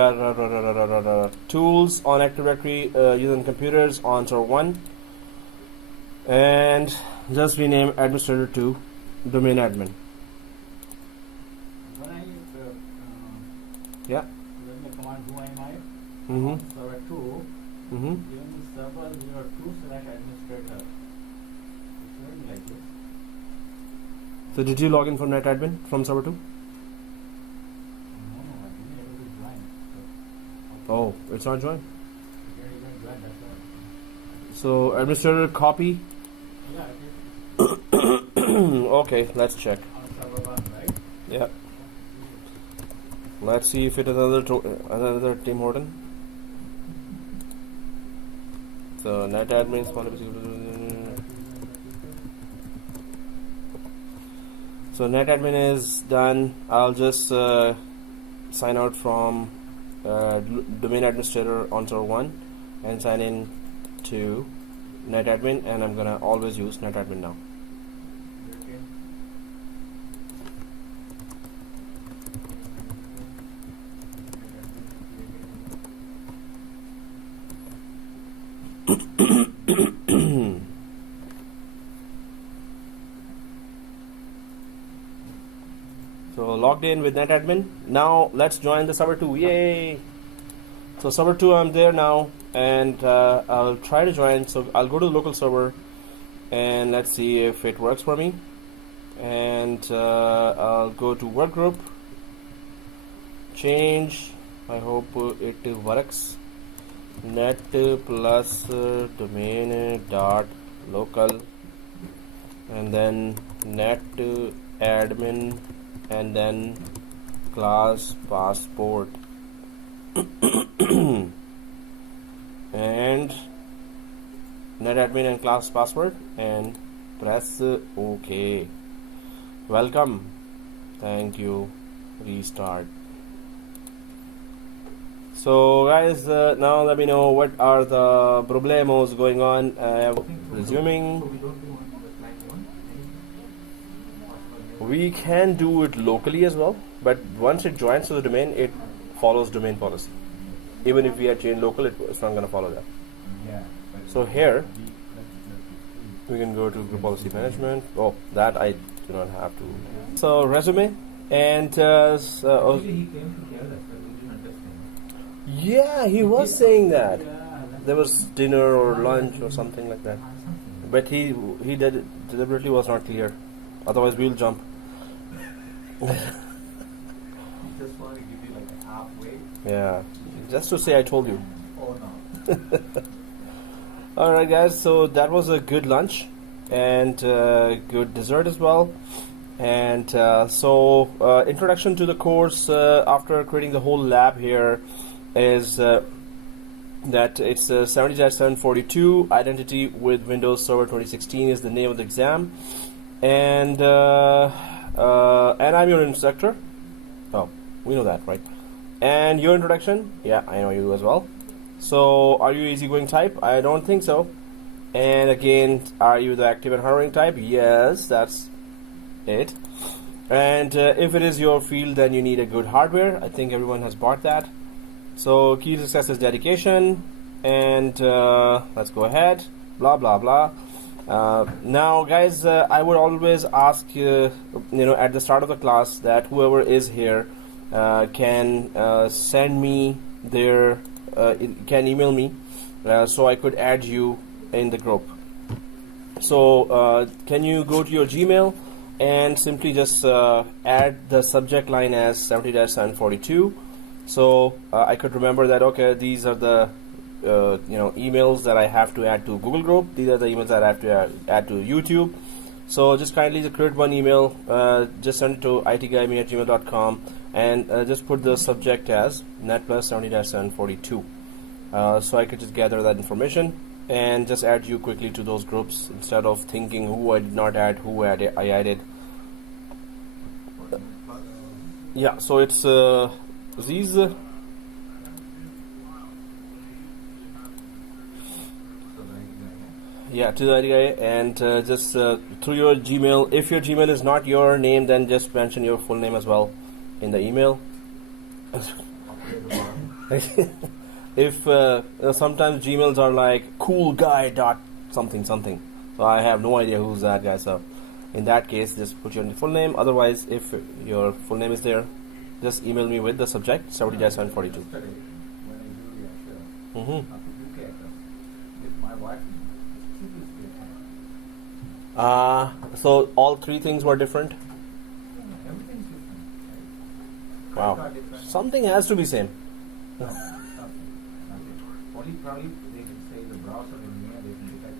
tools on Active Directory using computers on server 1, and just rename administrator to domain admin. When I Yeah. run the command who am I? Mm-hmm. Server 2, Mm-hmm. given the server 02 select administrator. It's showing like this. So did you log in from NetAdmin from server 2? No, I've been able to join. Oh, it's not joined. You can't even join, that's why. So administrator copy. Yeah, it is Okay, let's check. on server 1, right? Yeah. Let's see if it is another Tim Horton. So NetAdmin So NetAdmin is done. I'll just sign out from domain administrator on server 1 and sign in to NetAdmin, and I'm gonna always use NetAdmin now. So logged in with NetAdmin. Now let's join the server 2. Yay! So server 2, I'm there now, and I'll try to join. So I'll go to the local server, and let's see if it works for me. And I'll go to workgroup, change. I hope it works. Net plus domain dot local, and then net admin, and then class passport and netadmin and class password, and press OK. Welcome. Thank you. Restart. So guys, now let me know what are the problemos going on. Resuming. So we don't do on the client 1. We can do it locally as well, but once it joins to the domain, it follows domain policy. Even if we are chain local, it's not going to follow that. Yeah. So here, we can go to group policy management. Oh, that I do not have to. So resume, and Actually, he came to tell us, but we didn't understand. yeah, he was saying that there was dinner or lunch or something like that, but he deliberately was not clear. Otherwise, we'll jump. He just want to give you like a halfway. Yeah, just to say I told you. Oh no. Alright guys, so that was a good lunch and good dessert as well. And introduction to the course after creating the whole lab here is that it's 70-742 identity with Windows Server 2016 is the name of the exam. And I'm your instructor. Oh, we know that, right? And your introduction, yeah, I know you as well. So, are you easygoing type? I don't think so. And again, are you the active and harrowing type? Yes, that's it. And if it is your field, then you need a good hardware. I think everyone has bought that. So, key to success is dedication. And let's go ahead. Blah, blah, blah. Now guys, I would always ask at the start of the class that whoever is here can send me their can email me so I could add you in the group. So can you go to your Gmail and simply just add the subject line as 70-742, so I could remember that okay, these are the emails that I have to add to Google Group. These are the emails that I have to add to YouTube. So just kindly create one email, just send it to itguyme@gmail.com, and just put the subject as net plus 70-742. So I could just gather that information and just add you quickly to those groups instead of thinking who I did not add, who I added. Yeah, so it's these. Yeah, to the idea, and just through your Gmail. If your Gmail is not your name, then just mention your full name as well, in the email. If sometimes Gmails are like cool guy dot something something, so I have no idea who's that guy. So in that case, just put your full name. Otherwise, if your full name is there, just email me with the subject 70-742. Yesterday, when I do the show, Mm-hmm. after UK address, with my wife, seriously, So all three things were different. everything's different. Right? Wow. Credit card different. Something has to be same. No, nothing. Only probably they can say the browser in here, they can detect it.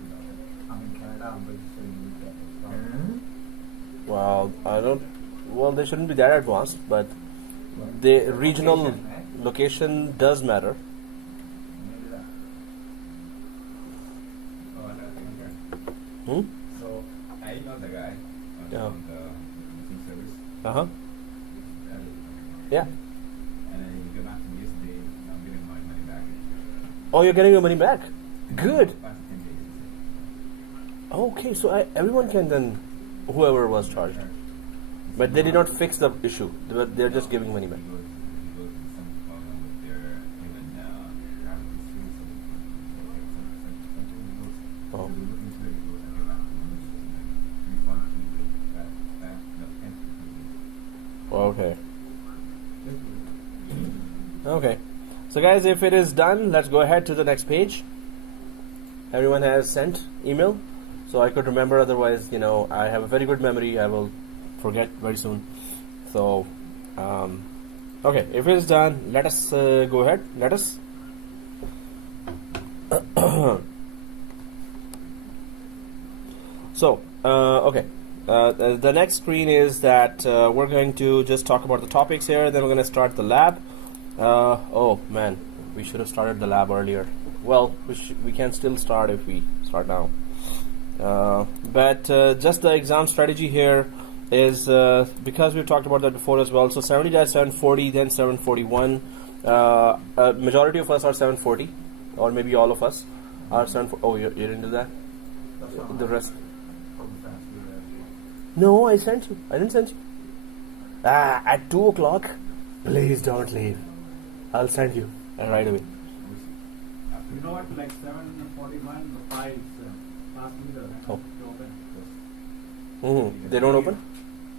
I'm in Canada, I'm registering in UK. Well, I don't. Well, they shouldn't be that advanced, but the regional Location, right? location does matter. Maybe that. Oh, another thing here. Hmm? So I emailed the guy Yeah. on the booking service. Uh-huh. uh, Yeah. And then he got back to me yesterday. I'm getting my money back. Oh, you're getting your money back. Good. 5 to 10 days. Okay, so everyone can then, whoever was charged, but they did not fix the issue. They're just giving money back. He goes some problem with their even RODC. Something he goes. Oh. We look into it. He goes, "I'll get back to you." Refund me that no, can't Okay. Okay. So guys, if it is done, let's go ahead to the next page. Everyone has sent email, so I could remember. Otherwise, I have a very good memory. I will forget very soon. So, okay. If it is done, let us go ahead. Let us. So, okay. The next screen is that we're going to just talk about the topics here. Then we're going to start the lab. Oh man, we should have started the lab earlier. Well, we can still start if we start now. But just the exam strategy here is because we've talked about that before as well. So 70-740, then 741. Majority of us are 740, or maybe all of us are 740. Oh, you didn't do that? That's not The rest. from France, we were- No, I sent you. I didn't send you. At 2 o'clock, please don't leave. I'll send you right away. You know what, like 7:41, the files, last meter, Oh. to open. They don't open?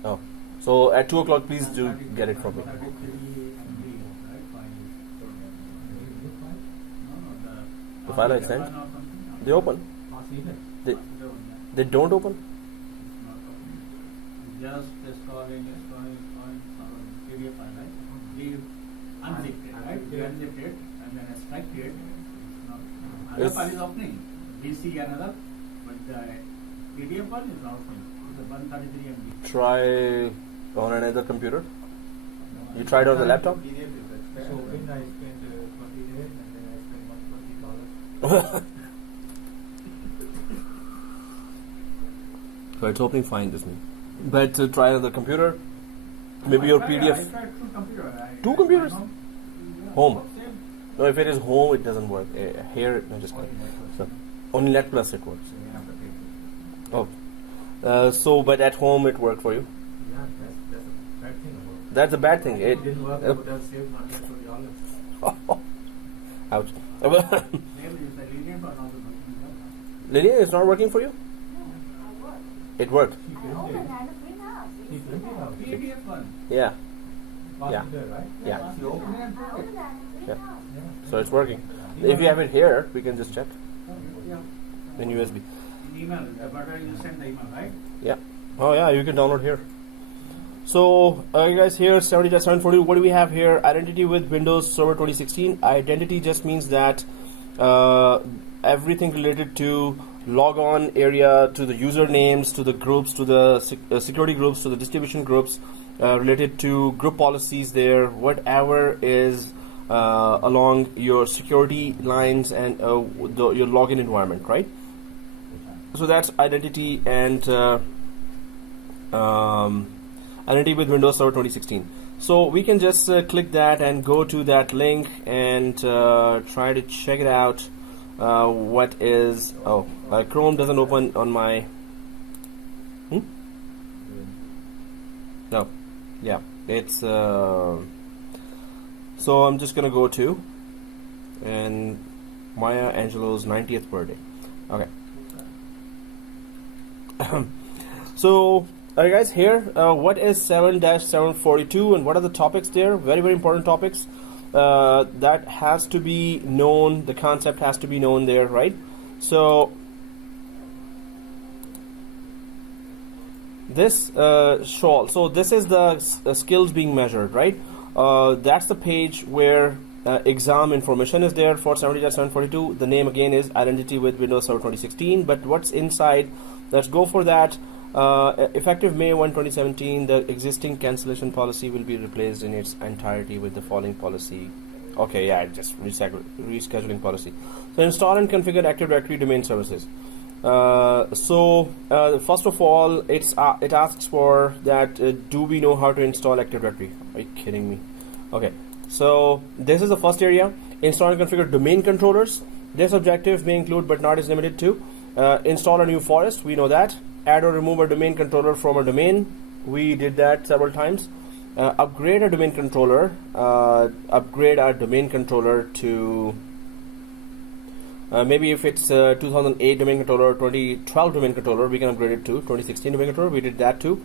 Oh. So at 2 o'clock, please do get it from me. 33 MB, right, files. No, The file I sent? R01 or something. They open. They, they don't open? Just installing, PDF file, right? Leave unzipped it, right? You unzip it and then extract it. Other It's- file is opening. BC another, but the PDF file is not opening. It's a 133 MB. Try on another computer. You tried on the laptop? PDF is expensive. So when I spent 20 days and then I spent $120. So it's opening fine this means. But try another computer. Maybe your I PDF. tried two computers. Two computers? Home. Same. No, if it is home, it doesn't work. Here, no, just so only Net Plus it works. So you have to pay. Oh, but at home it worked for you. Yeah, that's a bad thing about it. That's a bad thing. It It didn't work, I would have saved $120. ouch. Maybe it's a lenient or not working. Lillian, it's not working for you. I work. It worked. I open and clean up. She cleaned it out. PDF one. Yeah. Passed Yeah. it there, right? Yeah. You open it and I print open it. and clean Yeah. up. Yeah. So it's working. If you have it here, we can just check in USB. In email, but you send the email, right? Yeah. Oh yeah, you can download here. So you guys here 70-740. What do we have here? Identity with Windows Server 2016. Identity just means that everything related to logon area, to the usernames, to the groups, to the security groups, to the distribution groups, related to group policies there, whatever is along your security lines and your login environment, right? So that's identity and identity with Windows Server 2016. So we can just click that and go to that link and try to check it out. What is Chrome doesn't open on my no, yeah, It's so I'm just gonna go to and Maya Angelou's 90th birthday. Okay. So guys, here what is 7-742 and what are the topics there? Very, very important topics. That has to be known, the concept has to be known there, right? So this so this is the skills being measured, right? That's the page where exam information is there for 70-742. The name again is Identity with Windows Server 2016, but what's inside, let's go for that. Effective May 1, 2017, the existing cancellation policy will be replaced in its entirety with the following policy. Okay, yeah, just rescheduling policy. So install and configure Active Directory domain services. First of all, it asks for that. Do we know how to install Active Directory? Are you kidding me? Okay, so this is the first area. Install and configure domain controllers. This objective may include, but not is limited to, install a new forest. We know that. Add or remove a domain controller from a domain. We did that several times. Upgrade a domain controller. Upgrade our domain controller to maybe if it's 2008 domain controller or 2012 domain controller, we can upgrade it to 2016 domain controller. We did that too.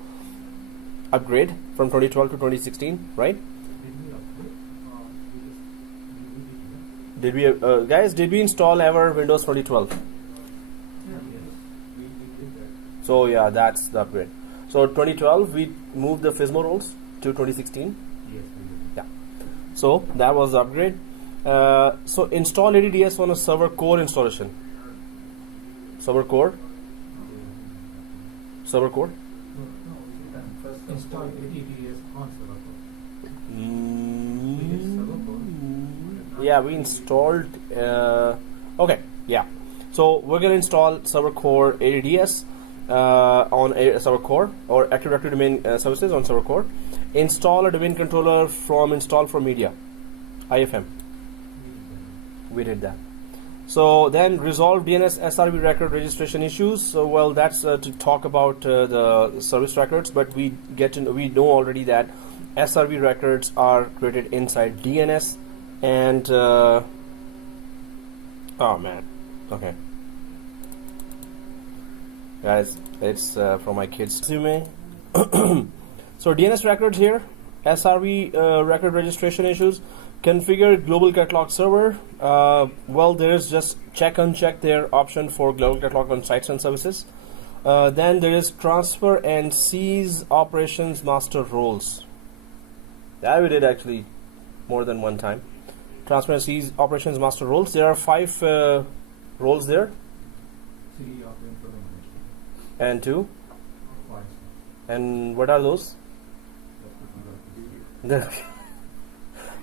Upgrade from 2012 to 2016, right? Did we guys? Did we install ever Windows 2012? So yeah, that's the upgrade. So 2012, we moved the FSMO roles to 2016. Yes. Yeah. So that was the upgrade. So install ADDS on a server core installation. Server core. Server core. Install ADDS on server core. Yeah, we installed. Okay. Yeah. So we're gonna install server core ADDS. On a server core or Active Directory domain services on server core. Install a domain controller from install from media, IFM. We did that. So then resolve DNS SRV record registration issues. So well, that's to talk about the service records, but we know already that SRV records are created inside DNS and oh man, okay. Guys, it's from my kids' resume. So DNS records here, SRV record registration issues, configure global catalog server. Well, there is just check uncheck there option for global catalog on sites and services. Then there is transfer and seize operations master roles. That we did actually more than one time. Transfer and seize operations master roles. There are 5 roles there. 3 of them for the management. And 2. 5. And what are those?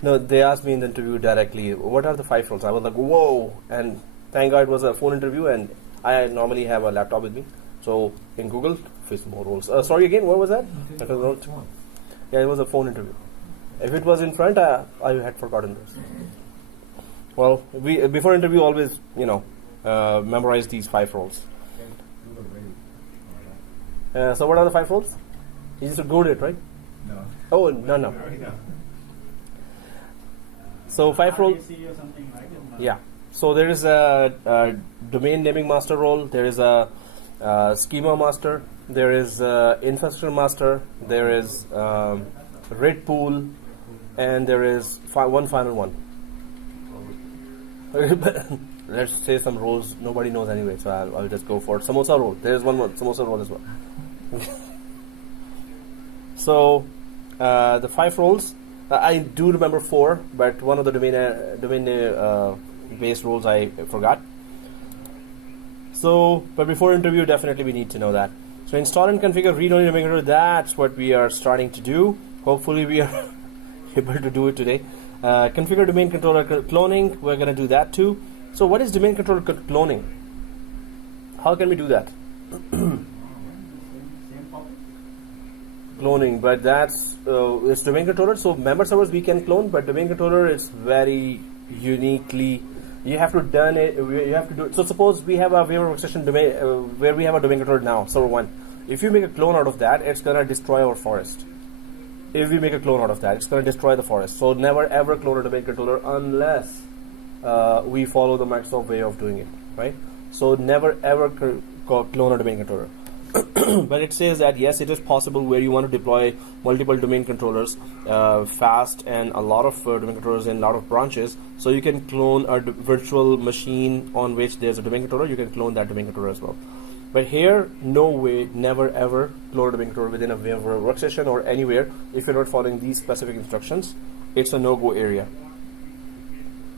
No, they asked me in the interview directly, what are the 5 roles? I was like, whoa! And thank God it was a phone interview, and I normally have a laptop with me. So in Google, FSMO roles. Sorry again, what was that? Yeah, it was a phone interview. If it was in front, I had forgotten this. Well, we before interview always, memorize these 5 roles. So what are the 5 roles? You just Googled it, right? No. Oh, no. So 5 roles. RODC or something, right? Yeah. So there is a domain naming master role. There is a schema master. There is infrastructure master. There is RAID pool, and there is one final one. Let's say some roles nobody knows anyway, so I'll just go for samosa roll. There is one more samosa roll as well. So the 5 roles, I do remember 4, but one of the domain based roles I forgot. So, but before interview, definitely we need to know that. So install and configure read-only domain controller. That's what we are starting to do. Hopefully we are able to do it today. Configure domain controller cloning. We're going to do that too. So what is domain controller cloning? How can we do that? Cloning, but that's it's domain controller. So member servers we can clone, but domain controller is very uniquely. You have to done it. You have to do it. So suppose we have a VMware workstation domain where we have a domain controller now, server 1. If you make a clone out of that, it's gonna destroy our forest. if we make a clone out of that, it's going to destroy the forest. So never ever clone a domain controller unless we follow the Microsoft way of doing it, right? So never ever clone a domain controller. But it says that yes, it is possible where you want to deploy multiple domain controllers fast and a lot of domain controllers in a lot of branches. So you can clone a virtual machine on which there's a domain controller. You can clone that domain controller as well. But here, no way, never ever clone a domain controller within a VMware workstation or anywhere if you're not following these specific instructions. It's a no-go area.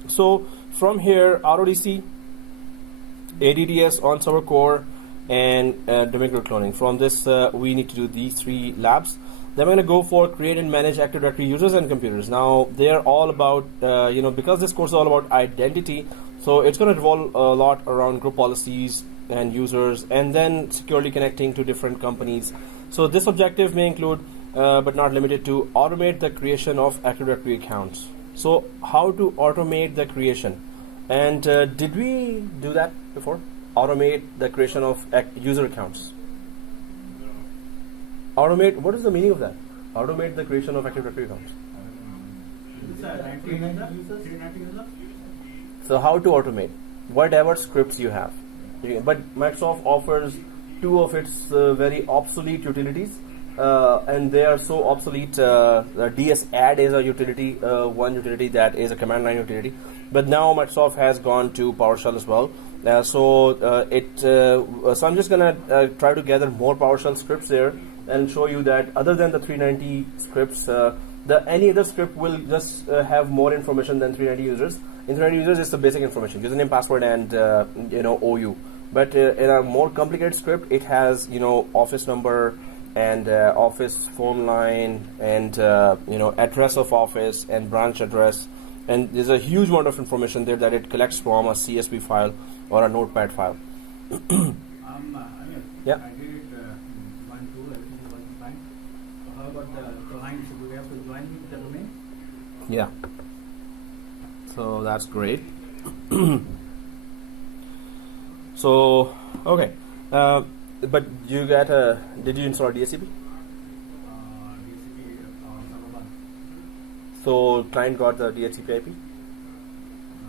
So from here, RODC, ADDS on server core, and domain controller cloning. From this, we need to do these 3 labs. Then we're going to go for create and manage Active Directory users and computers. Now, they're all about, because this course is all about identity, so it's going to revolve a lot around group policies and users, and then securely connecting to different companies. So this objective may include, but not limited to, automate the creation of Active Directory accounts. So how to automate the creation? And did we do that before? Automate the creation of user accounts. Automate, what is the meaning of that? Automate the creation of Active Directory accounts. So how to automate? Whatever scripts you have. But Microsoft offers 2 of its very obsolete utilities, and they are so obsolete. DS add is a utility, one utility that is a command line utility. But now Microsoft has gone to PowerShell as well. So I'm just gonna try to gather more PowerShell scripts there and show you that other than the 390 scripts, any other script will just have more information than 390 users. In 390 users, it's the basic information: username, password, and OU. But in a more complicated script, it has office number and office phone line and address of office and branch address. And there's a huge amount of information there that it collects from a CSV file or a notepad file. Yeah. I did it 1, 2, everything is working fine. So how about the clients? Do we have to join with the domain? Yeah. So that's great. So, okay. But you got did you install DHCP? DHCP server 1. So client got the DHCP IP?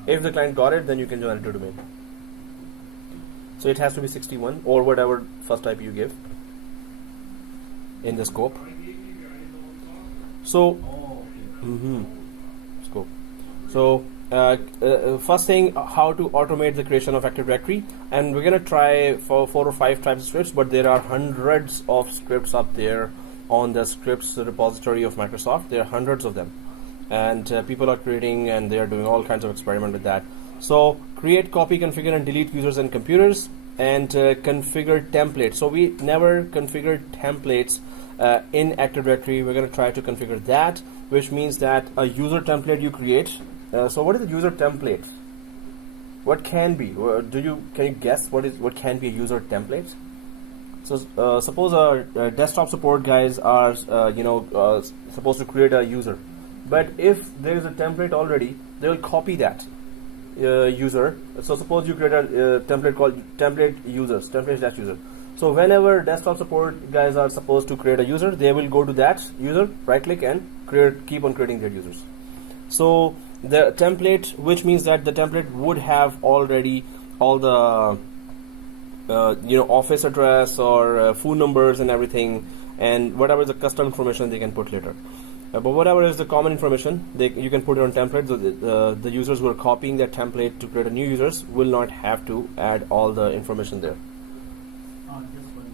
If the client got it, then you can join it to domain. So it has to be 61 or whatever first IP you give in the scope. So, scope. So first thing, how to automate the creation of Active Directory, and we're gonna try for 4 or 5 types of scripts, but there are hundreds of scripts up there on the scripts repository of Microsoft. There are hundreds of them, and people are creating and they are doing all kinds of experiment with that. So create, copy, configure, and delete users and computers, and configure templates. So we never configured templates in Active Directory. We're going to try to configure that, which means that a user template you create. So what is a user template? What can be? Can you guess what can be a user template? So suppose our desktop support guys are supposed to create a user, but if there is a template already, they will copy that user. So suppose you create a template called template user. So whenever desktop support guys are supposed to create a user, they will go to that user, right click, and keep on creating their users. So the template, which means that the template would have already all the office address or phone numbers and everything, and whatever is the custom information they can put later. But whatever is the common information, you can put it on template. So the users who are copying that template to create a new users will not have to add all the information there. Just one.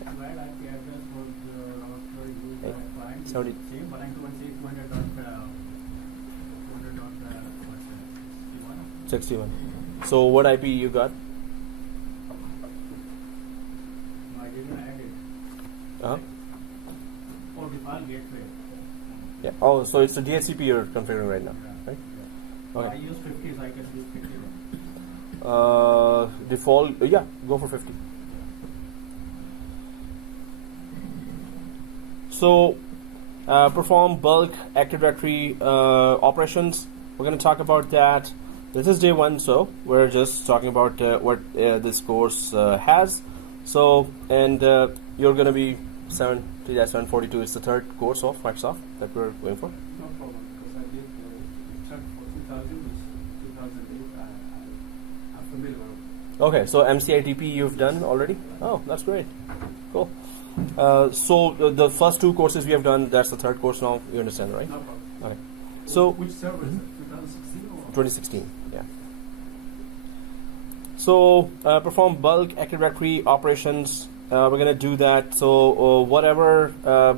To add IP address for the router used by a client, Sorry. same 61. So what IP you got? No, I didn't add it. For default gateway. Yeah. Oh, so it's the DHCP you're configuring right now, right? Okay. I use 50, so I can use 50. Default, yeah, go for 50. So perform bulk Active Directory operations. We're going to talk about that. This is day 1, so we're just talking about what this course has. So, and you're going to be 70-742 is the third course of Microsoft that we're going for. No problem, because I did check for 2000, which 2008, I'm familiar with. Okay, so MCITP you've done already? Oh, that's great. Cool. So the first two courses we have done, that's the third course now, you understand, right? No problem. Okay. So Which server is it? 2016 or? 2016, yeah. So perform bulk Active Directory operations. We're going to do that. So whatever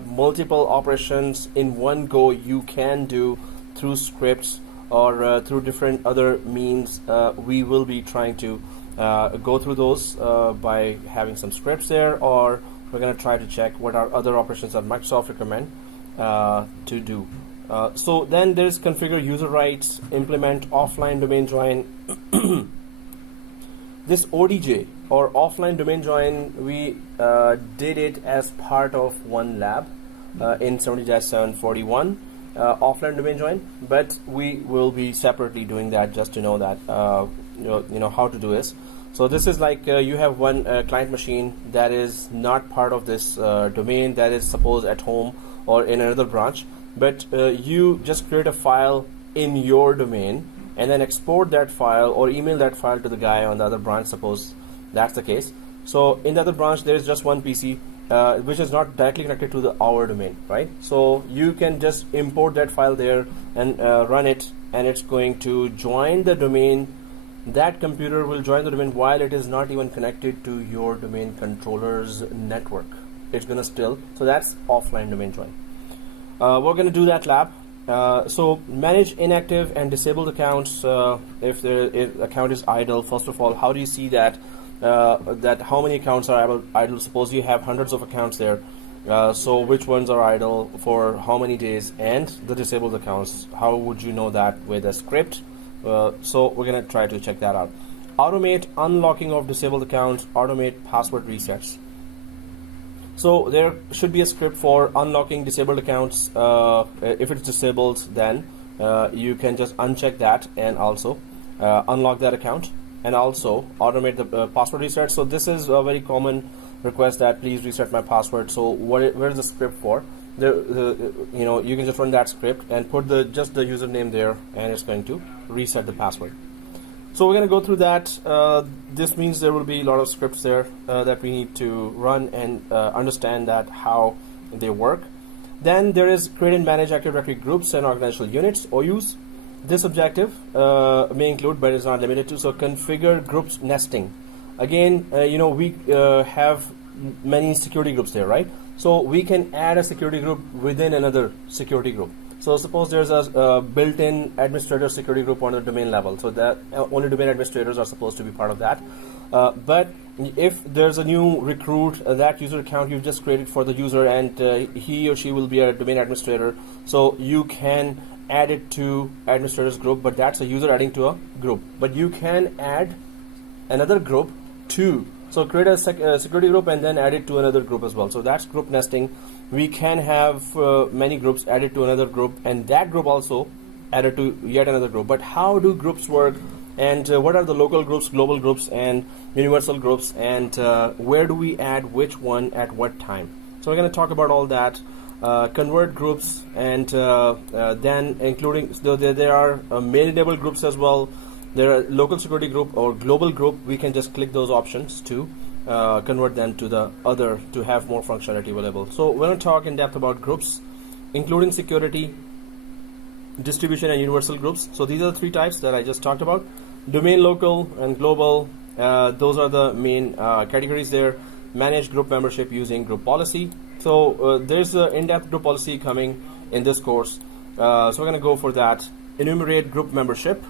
multiple operations in one go you can do through scripts or through different other means, we will be trying to go through those by having some scripts there, or we're going to try to check what are other operations that Microsoft recommend to do. So then there's configure user rights, implement offline domain join. This ODJ or offline domain join, we did it as part of one lab in 70-741 offline domain join, but we will be separately doing that just to know that you know how to do this. So this is like you have one client machine that is not part of this domain, that is suppose at home or in another branch, but you just create a file in your domain and then export that file or email that file to the guy on the other branch, suppose that's the case. So in the other branch there is just one PC which is not directly connected to our domain, right? So you can just import that file there and run it, and it's going to join the domain. That computer will join the domain while it is not even connected to your domain controller's network. It's gonna still, so that's offline domain join. We're gonna do that lab. So manage inactive and disabled accounts. If the account is idle, first of all, how do you see that that how many accounts are idle? Suppose you have hundreds of accounts there. So which ones are idle for how many days, and the disabled accounts, how would you know that with a script? So we're gonna try to check that out. Automate unlocking of disabled accounts, automate password resets. So there should be a script for unlocking disabled accounts. If it's disabled, then you can just uncheck that and also unlock that account, and also automate the password reset. So this is a very common request that please reset my password. So where is the script for? You know, you can just run that script and put just the username there, and it's going to reset the password. So we're going to go through that. This means there will be a lot of scripts there that we need to run and understand that how they work. Then there is create and manage Active Directory groups and organizational units, OUs. This objective may include, but is not limited to, so configure groups nesting. Again, you know, we have many security groups there, right? So we can add a security group within another security group. So suppose there's a built-in administrator security group on the domain level, so that only domain administrators are supposed to be part of that. But if there's a new recruit, that user account you've just created for the user, and he or she will be a domain administrator, so you can add it to administrators group, but that's a user adding to a group. But you can add another group too. So create a security group and then add it to another group as well. So that's group nesting. We can have many groups added to another group, and that group also added to yet another group. But how do groups work, and what are the local groups, global groups, and universal groups, and where do we add which one at what time? So we're going to talk about all that. Convert groups, and then including, so there are mail-enabled groups as well. There are local security group or global group. We can just click those options to convert them to the other to have more functionality available. So we're going to talk in depth about groups, including security, distribution, and universal groups. So these are the three types that I just talked about: domain, local, and global. Those are the main categories there. Manage group membership using group policy. So there's an in-depth group policy coming in this course. So we're going to go for that. Enumerate group membership.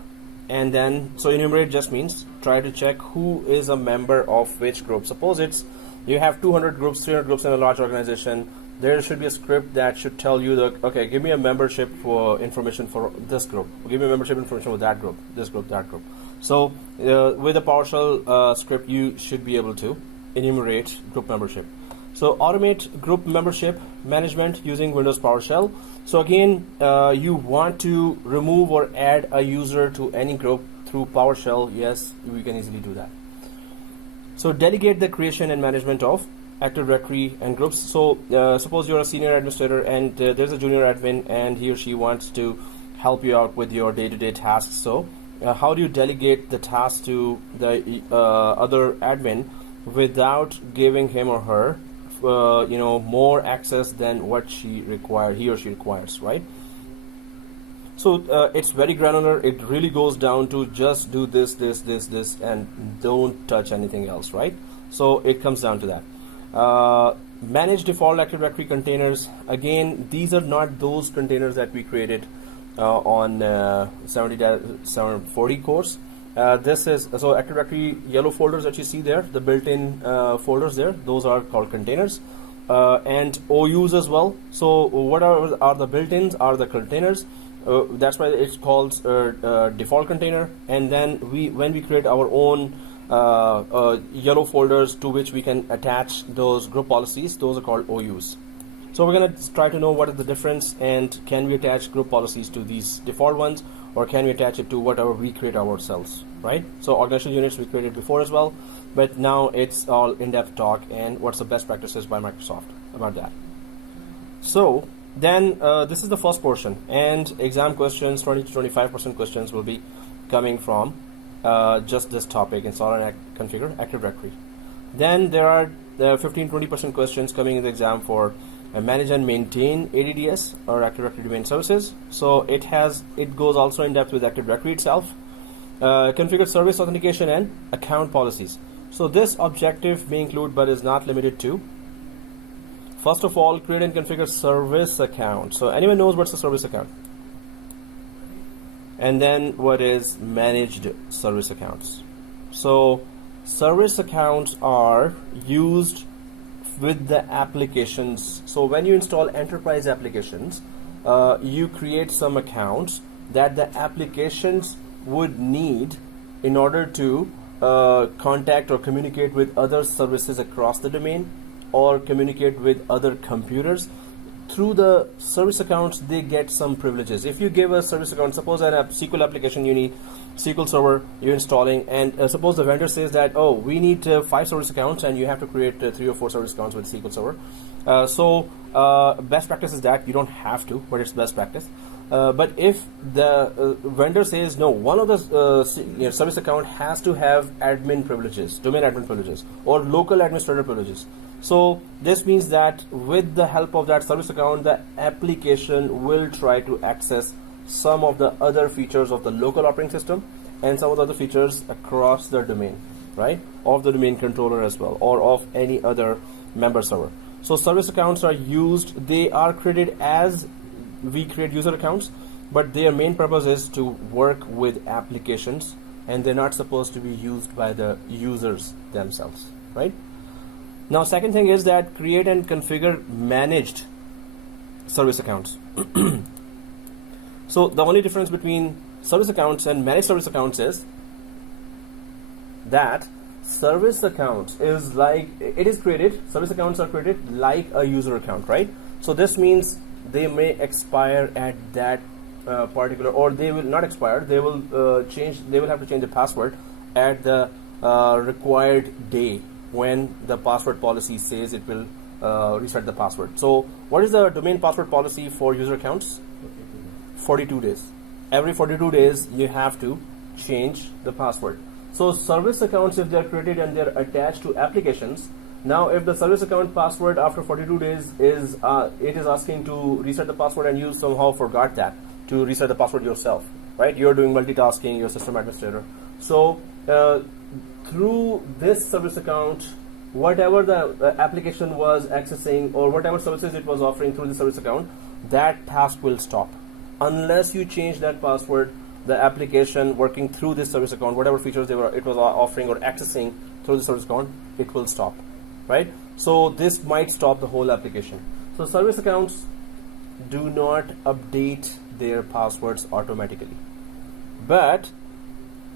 And then, so enumerate just means try to check who is a member of which group. Suppose it's you have 200 groups, 300 groups in a large organization. There should be a script that should tell you that, okay, give me a membership for information for this group. Give me a membership information for that group, this group, that group. So with a PowerShell script, you should be able to enumerate group membership. So automate group membership management using Windows PowerShell. So again, you want to remove or add a user to any group through PowerShell. Yes, we can easily do that. So delegate the creation and management of Active Directory and groups. So suppose you're a senior administrator and there's a junior admin and he or she wants to help you out with your day-to-day tasks. So how do you delegate the task to the other admin without giving him or her more access than what he or she requires, right? So it's very granular. It really goes down to just do this, and don't touch anything else, right? So it comes down to that. Manage default Active Directory containers. Again, these are not those containers that we created on 740 course. This is so Active Directory yellow folders that you see there, the built-in folders there. Those are called containers, and OUs as well. So what are the built-ins? Are the containers? That's why it's called default container. And then when we create our own yellow folders to which we can attach those group policies, those are called OUs. So we're going to try to know what is the difference, and can we attach group policies to these default ones, or can we attach it to whatever we create ourselves, right? So organizational units we created before as well, but now it's all in-depth talk and what's the best practices by Microsoft about that. So then this is the first portion, and exam questions, 20 to 25% questions will be coming from just this topic, install and configure Active Directory. Then there are 15-20% questions coming in the exam for manage and maintain ADDS or Active Directory Domain Services. So it goes also in depth with Active Directory itself. Configure service authentication and account policies. So this objective may include but is not limited to, first of all, create and configure service account. So anyone knows what's a service account? And then what is managed service accounts? So service accounts are used with the applications. So when you install enterprise applications, you create some accounts that the applications would need in order to contact or communicate with other services across the domain, or communicate with other computers. Through the service accounts, they get some privileges. If you give a service account, suppose an SQL application, you need SQL Server, you're installing, and suppose the vendor says that, oh, we need 5 service accounts, and you have to create 3 or 4 service accounts with SQL Server. So best practice is that you don't have to, but it's best practice. But if the vendor says, no, one of the service account has to have admin privileges, domain admin privileges, or local administrator privileges. So this means that with the help of that service account, the application will try to access some of the other features of the local operating system and some of the other features across the domain, right? Of the domain controller as well, or of any other member server. So service accounts are used, they are created as we create user accounts, but their main purpose is to work with applications, and they're not supposed to be used by the users themselves, right? Now, second thing is that create and configure managed service accounts. So the only difference between service accounts and managed service accounts is that service accounts is like, it is created, service accounts are created like a user account, right? So this means they may expire at that particular, or they will not expire, they will they will have to change the password at the required day when the password policy says it will reset the password. So what is the domain password policy for user accounts? 42 days. Every 42 days you have to change the password. So service accounts, if they're created and they're attached to applications, now if the service account password after 42 days is it is asking to reset the password, and you somehow forgot that to reset the password yourself, right? You're doing multitasking, you're a system administrator. So through this service account, whatever the application was accessing or whatever services it was offering through the service account, that task will stop. Unless you change that password, the application working through this service account, whatever features it was offering or accessing through the service account, it will stop, right? So this might stop the whole application. So service accounts do not update their passwords automatically. But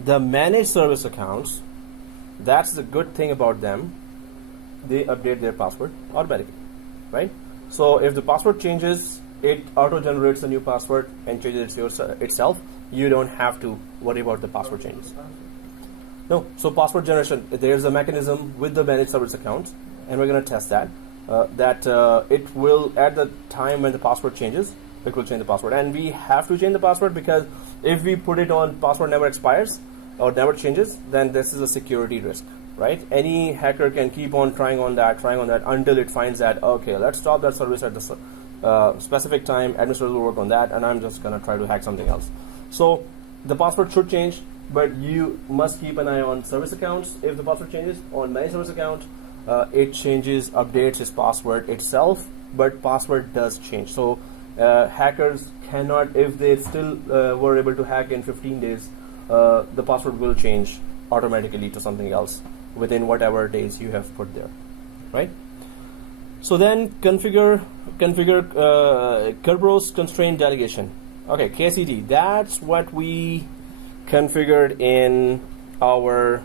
the managed service accounts, that's the good thing about them, they update their password automatically, right? So if the password changes, it auto-generates a new password and changes itself. You don't have to worry about the password changes. No, so password generation, there's a mechanism with the managed service accounts and we're going to test that. It will, at the time when the password changes, it will change the password. And we have to change the password because if we put it on password never expires or never changes, then this is a security risk, right? Any hacker can keep on trying on that until it finds that, okay, let's stop that service at the specific time, administrators will work on that, and I'm just going to try to hack something else. So the password should change, but you must keep an eye on service accounts. If the password changes on my service account, it changes, updates its password itself, but password does change. So hackers cannot, if they still were able to hack in 15 days, the password will change automatically to something else within whatever days you have put there, right? So then configure Kerberos constraint delegation. Okay, KCD, that's what we configured in our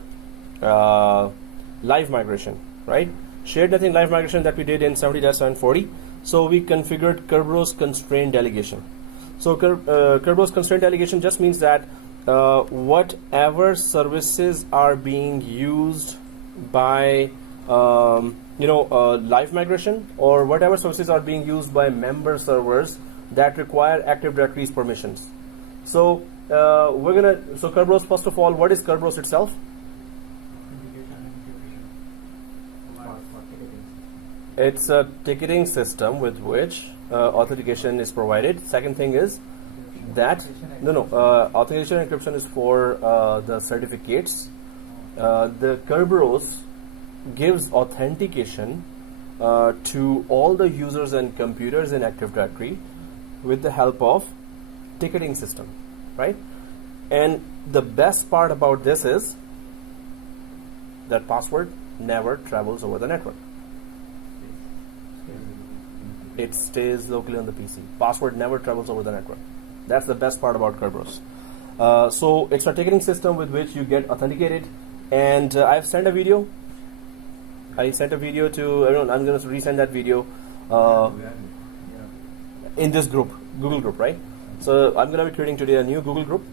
live migration, right? Shared nothing live migration that we did in 70-740. So we configured Kerberos constraint delegation. So Kerberos constraint delegation just means that whatever services are being used by live migration, or whatever services are being used by member servers that require Active Directory's permissions. So Kerberos, first of all, what is Kerberos itself? It's a ticketing system with which authentication is provided. Second thing is that authentication and encryption is for the certificates. The Kerberos gives authentication to all the users and computers in Active Directory with the help of ticketing system, right? And the best part about this is that password never travels over the network. It stays locally on the PC. Password never travels over the network. That's the best part about Kerberos. So it's a ticketing system with which you get authenticated. And I've sent a video. I sent a video to everyone. I'm going to resend that video in this group, Google group, right? So I'm going to be creating today a new Google group,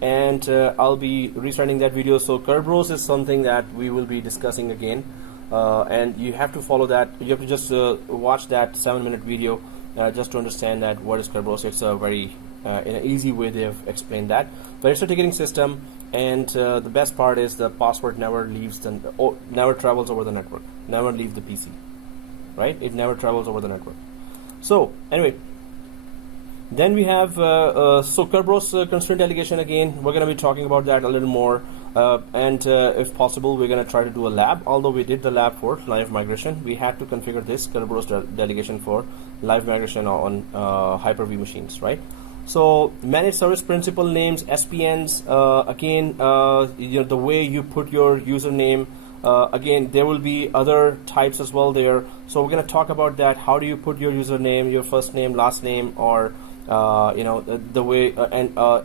and I'll be resending that video. So Kerberos is something that we will be discussing again. And you have to follow that. You have to just watch that 7-minute video just to understand that what is Kerberos. It's a very in an easy way they have explained that. But it's a ticketing system, and the best part is the password never leaves never travels over the network. Never leaves the PC, right? It never travels over the network. So anyway, then we have Kerberos constraint delegation. Again, we're going to be talking about that a little more. And if possible, we're going to try to do a lab. Although we did the lab for live migration, we had to configure this Kerberos delegation for live migration on Hyper-V machines, right? So manage service principal names, SPNs. Again, the way you put your username. Again, there will be other types as well there. So we're going to talk about that. How do you put your username, your first name, last name, or the way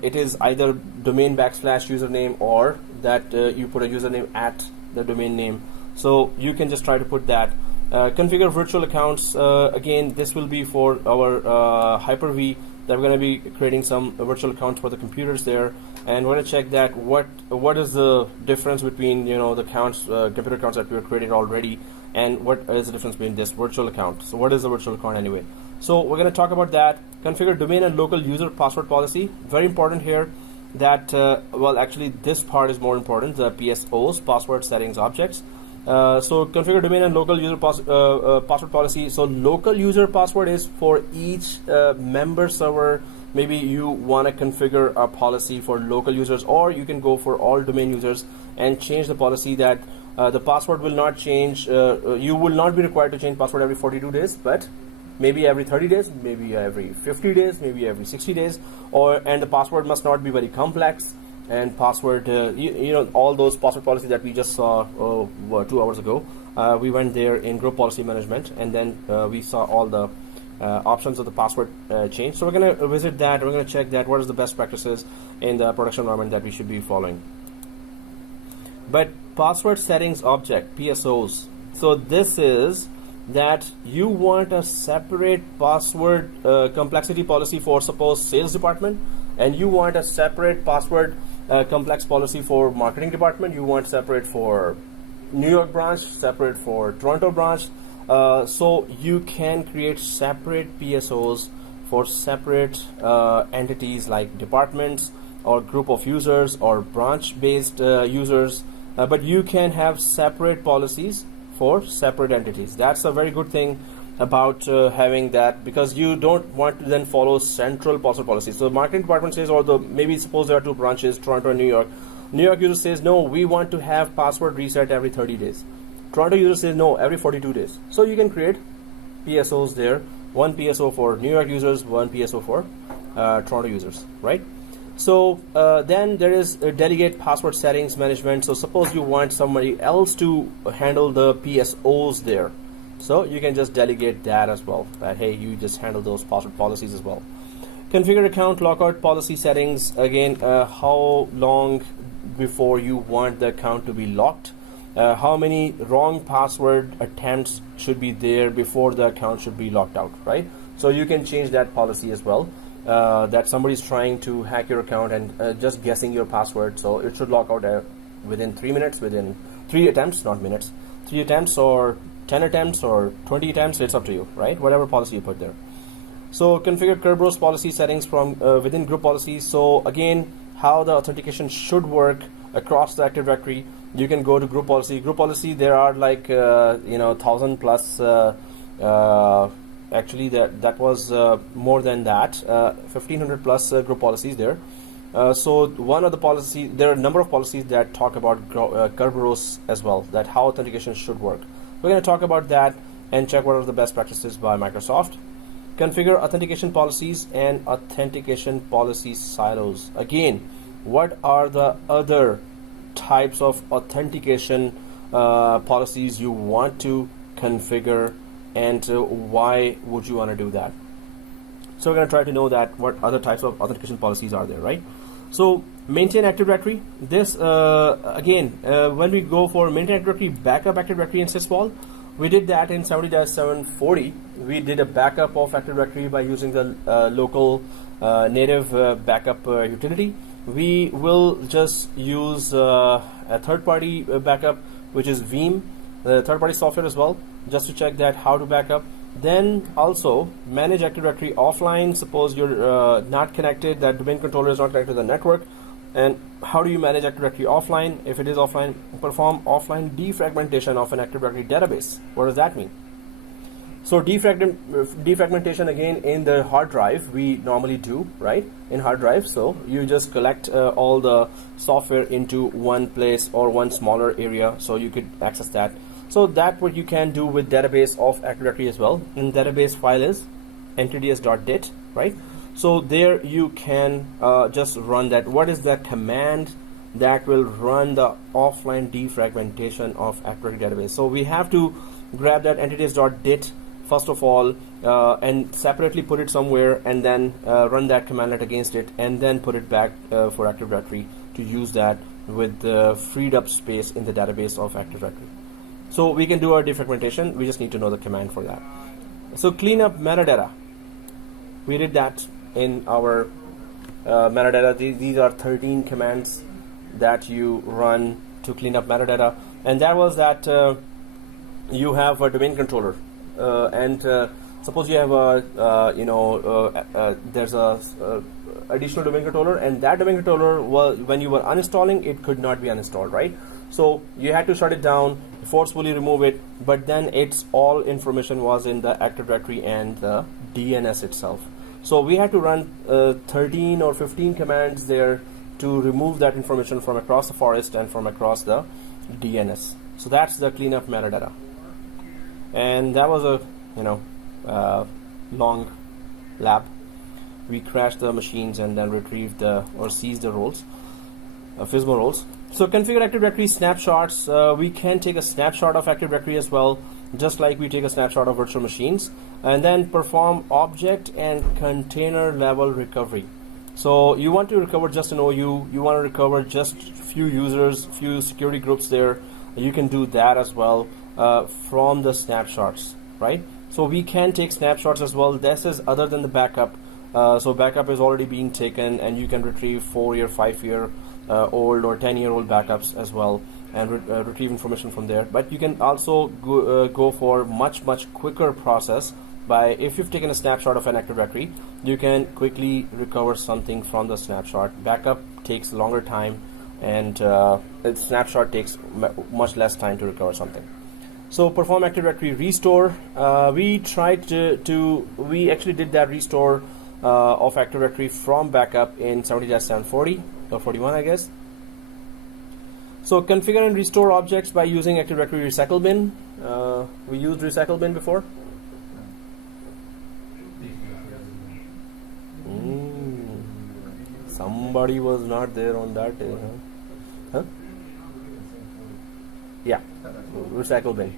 it is either domain / username, or that you put a username at the domain name. So you can just try to put that. Configure virtual accounts. Again, this will be for our Hyper-V, that we're going to be creating some virtual accounts for the computers there, and we're going to check that what is the difference between the accounts, computer accounts that we have created already, and what is the difference between this virtual account. So what is a virtual account anyway? So we're going to talk about that. Configure domain and local user password policy. Very important here. That actually this part is more important. The PSOs, password settings objects. So configure domain and local user password policy. So local user password is for each member server. Maybe you want to configure a policy for local users, or you can go for all domain users and change the policy that the password will not change. You will not be required to change password every 42 days, but maybe every 30 days, maybe every 50 days, maybe every 60 days, and the password must not be very complex. And password, all those password policies that we just saw 2 hours ago, we went there in group policy management, and then we saw all the options of the password change. So we're going to visit that. We're going to check that what is the best practices in the production environment that we should be following. But password settings object, PSOs. So this is that you want a separate password complexity policy for, suppose, sales department, and you want a separate password complex policy for marketing department. You want separate for New York branch, separate for Toronto branch. So you can create separate PSOs for separate entities like departments or group of users or branch-based users, but you can have separate policies for separate entities. That's a very good thing about having that, because you don't want to then follow central password policies. So the marketing department says, or maybe suppose there are two branches, Toronto and New York. New York user says, no, we want to have password reset every 30 days. Toronto user says, no, every 42 days. So you can create PSOs there, one PSO for New York users, one PSO for Toronto users, right? So then there is delegate password settings management. So suppose you want somebody else to handle the PSOs there. So you can just delegate that as well, that hey, you just handle those password policies as well. Configure account lockout policy settings. Again, how long before you want the account to be locked, how many wrong password attempts should be there before the account should be locked out, right? So you can change that policy as well, that somebody's trying to hack your account and just guessing your password, so it should lock out within 3 minutes, within 3 attempts, not minutes, 3 attempts or 10 attempts or 20 attempts, it's up to you, right? Whatever policy you put there. So configure Kerberos policy settings from within group policies. So again, how the authentication should work across the Active Directory. You can go to group policy. Group policy, there are like 1,000 plus. Actually, that was more than that. 1,500 plus group policies there. So one of the policies, there are a number of policies that talk about Kerberos as well, that how authentication should work. We're going to talk about that and check what are the best practices by Microsoft. Configure authentication policies and authentication policy silos. Again, what are the other types of authentication policies you want to configure, and why would you want to do that? So we're going to try to know that what other types of authentication policies are there, right? So maintain Active Directory. This again, when we go for maintain Active Directory, backup Active Directory and sysvol, we did that in 70-740. We did a backup of Active Directory by using the local native backup utility. We will just use a third-party backup, which is Veeam, the third-party software as well, just to check that how to backup. Then also manage Active Directory offline. Suppose you're not connected, that domain controller is not connected to the network. And how do you manage Active Directory offline? If it is offline, perform offline defragmentation of an Active Directory database. What does that mean? So defragmentation again in the hard drive, we normally do, right? In hard drive, so you just collect all the software into one place or one smaller area, so you could access that. So that what you can do with database of Active Directory as well. And database file is entities.dit, right? So there you can just run that. What is that command that will run the offline defragmentation of Active Directory database? So we have to grab that entities.dit first of all and separately put it somewhere, and then run that commandlet against it, and then put it back for Active Directory to use that with the freed up space in the database of Active Directory. So we can do our defragmentation. We just need to know the command for that. So clean up metadata. We did that in our metadata. These are 13 commands that you run to clean up metadata, and that was that you have a domain controller, and suppose you have a there's a additional domain controller, and that domain controller was, when you were uninstalling, it could not be uninstalled, right? So you had to shut it down, forcefully remove it, but then its all information was in the Active Directory and the DNS itself. So we had to run 13 or 15 commands there to remove that information from across the forest and from across the DNS. So that's the cleanup metadata. And that was a long lab. We crashed the machines and then retrieved or seized the roles, FSMA roles. So configure Active Directory snapshots. We can take a snapshot of Active Directory as well, just like we take a snapshot of virtual machines, and then perform object and container level recovery. So you want to recover just an OU, you want to recover just few users, few security groups there. You can do that as well from the snapshots, right? So we can take snapshots as well. This is other than the backup. So backup is already being taken, and you can retrieve 4-year, 5-year old or 10-year-old backups as well. and retrieve information from there. But you can also go for much quicker process by, if you've taken a snapshot of an Active Directory, you can quickly recover something from the snapshot. Backup takes longer time, and snapshot takes much less time to recover something. So perform Active Directory restore. We actually did that restore of Active Directory from backup in 70-740 or 41, I guess. So configure and restore objects by using Active Directory recycle bin. We used recycle bin before. Somebody was not there on that day, huh? Yeah, recycle bin.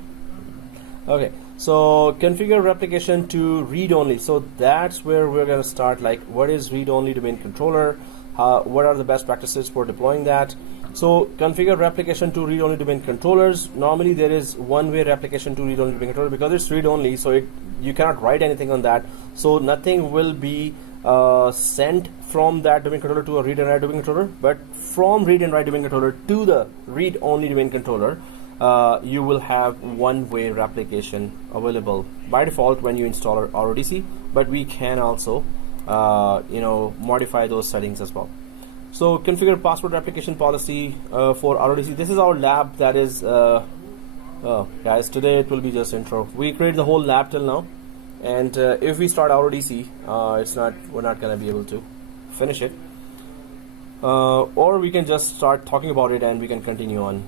Okay, so configure replication to read-only. So that's where we're going to start. Like, what is read-only domain controller? What are the best practices for deploying that? So configure replication to read-only domain controllers. Normally there is one-way replication to read-only domain controller because it's read-only, so you cannot write anything on that. So nothing will be sent from that domain controller to a read and write domain controller, but from read and write domain controller to the read-only domain controller, you will have one-way replication available by default when you install RODC, but we can also modify those settings as well. So configure password replication policy for RODC. This is our lab that is guys, today it will be just intro. We created the whole lab till now, and if we start RODC, we're not gonna be able to finish it, or we can just start talking about it and we can continue on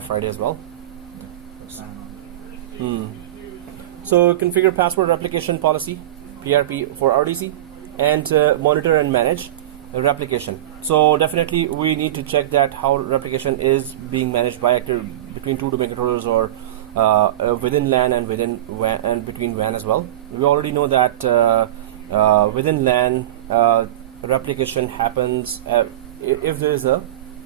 Friday as well. So configure password replication policy, PRP, for RODC, and monitor and manage replication. So definitely we need to check that how replication is being managed by between two domain controllers, or within LAN and within WAN, and between WAN as well. We already know that within LAN replication happens if there is a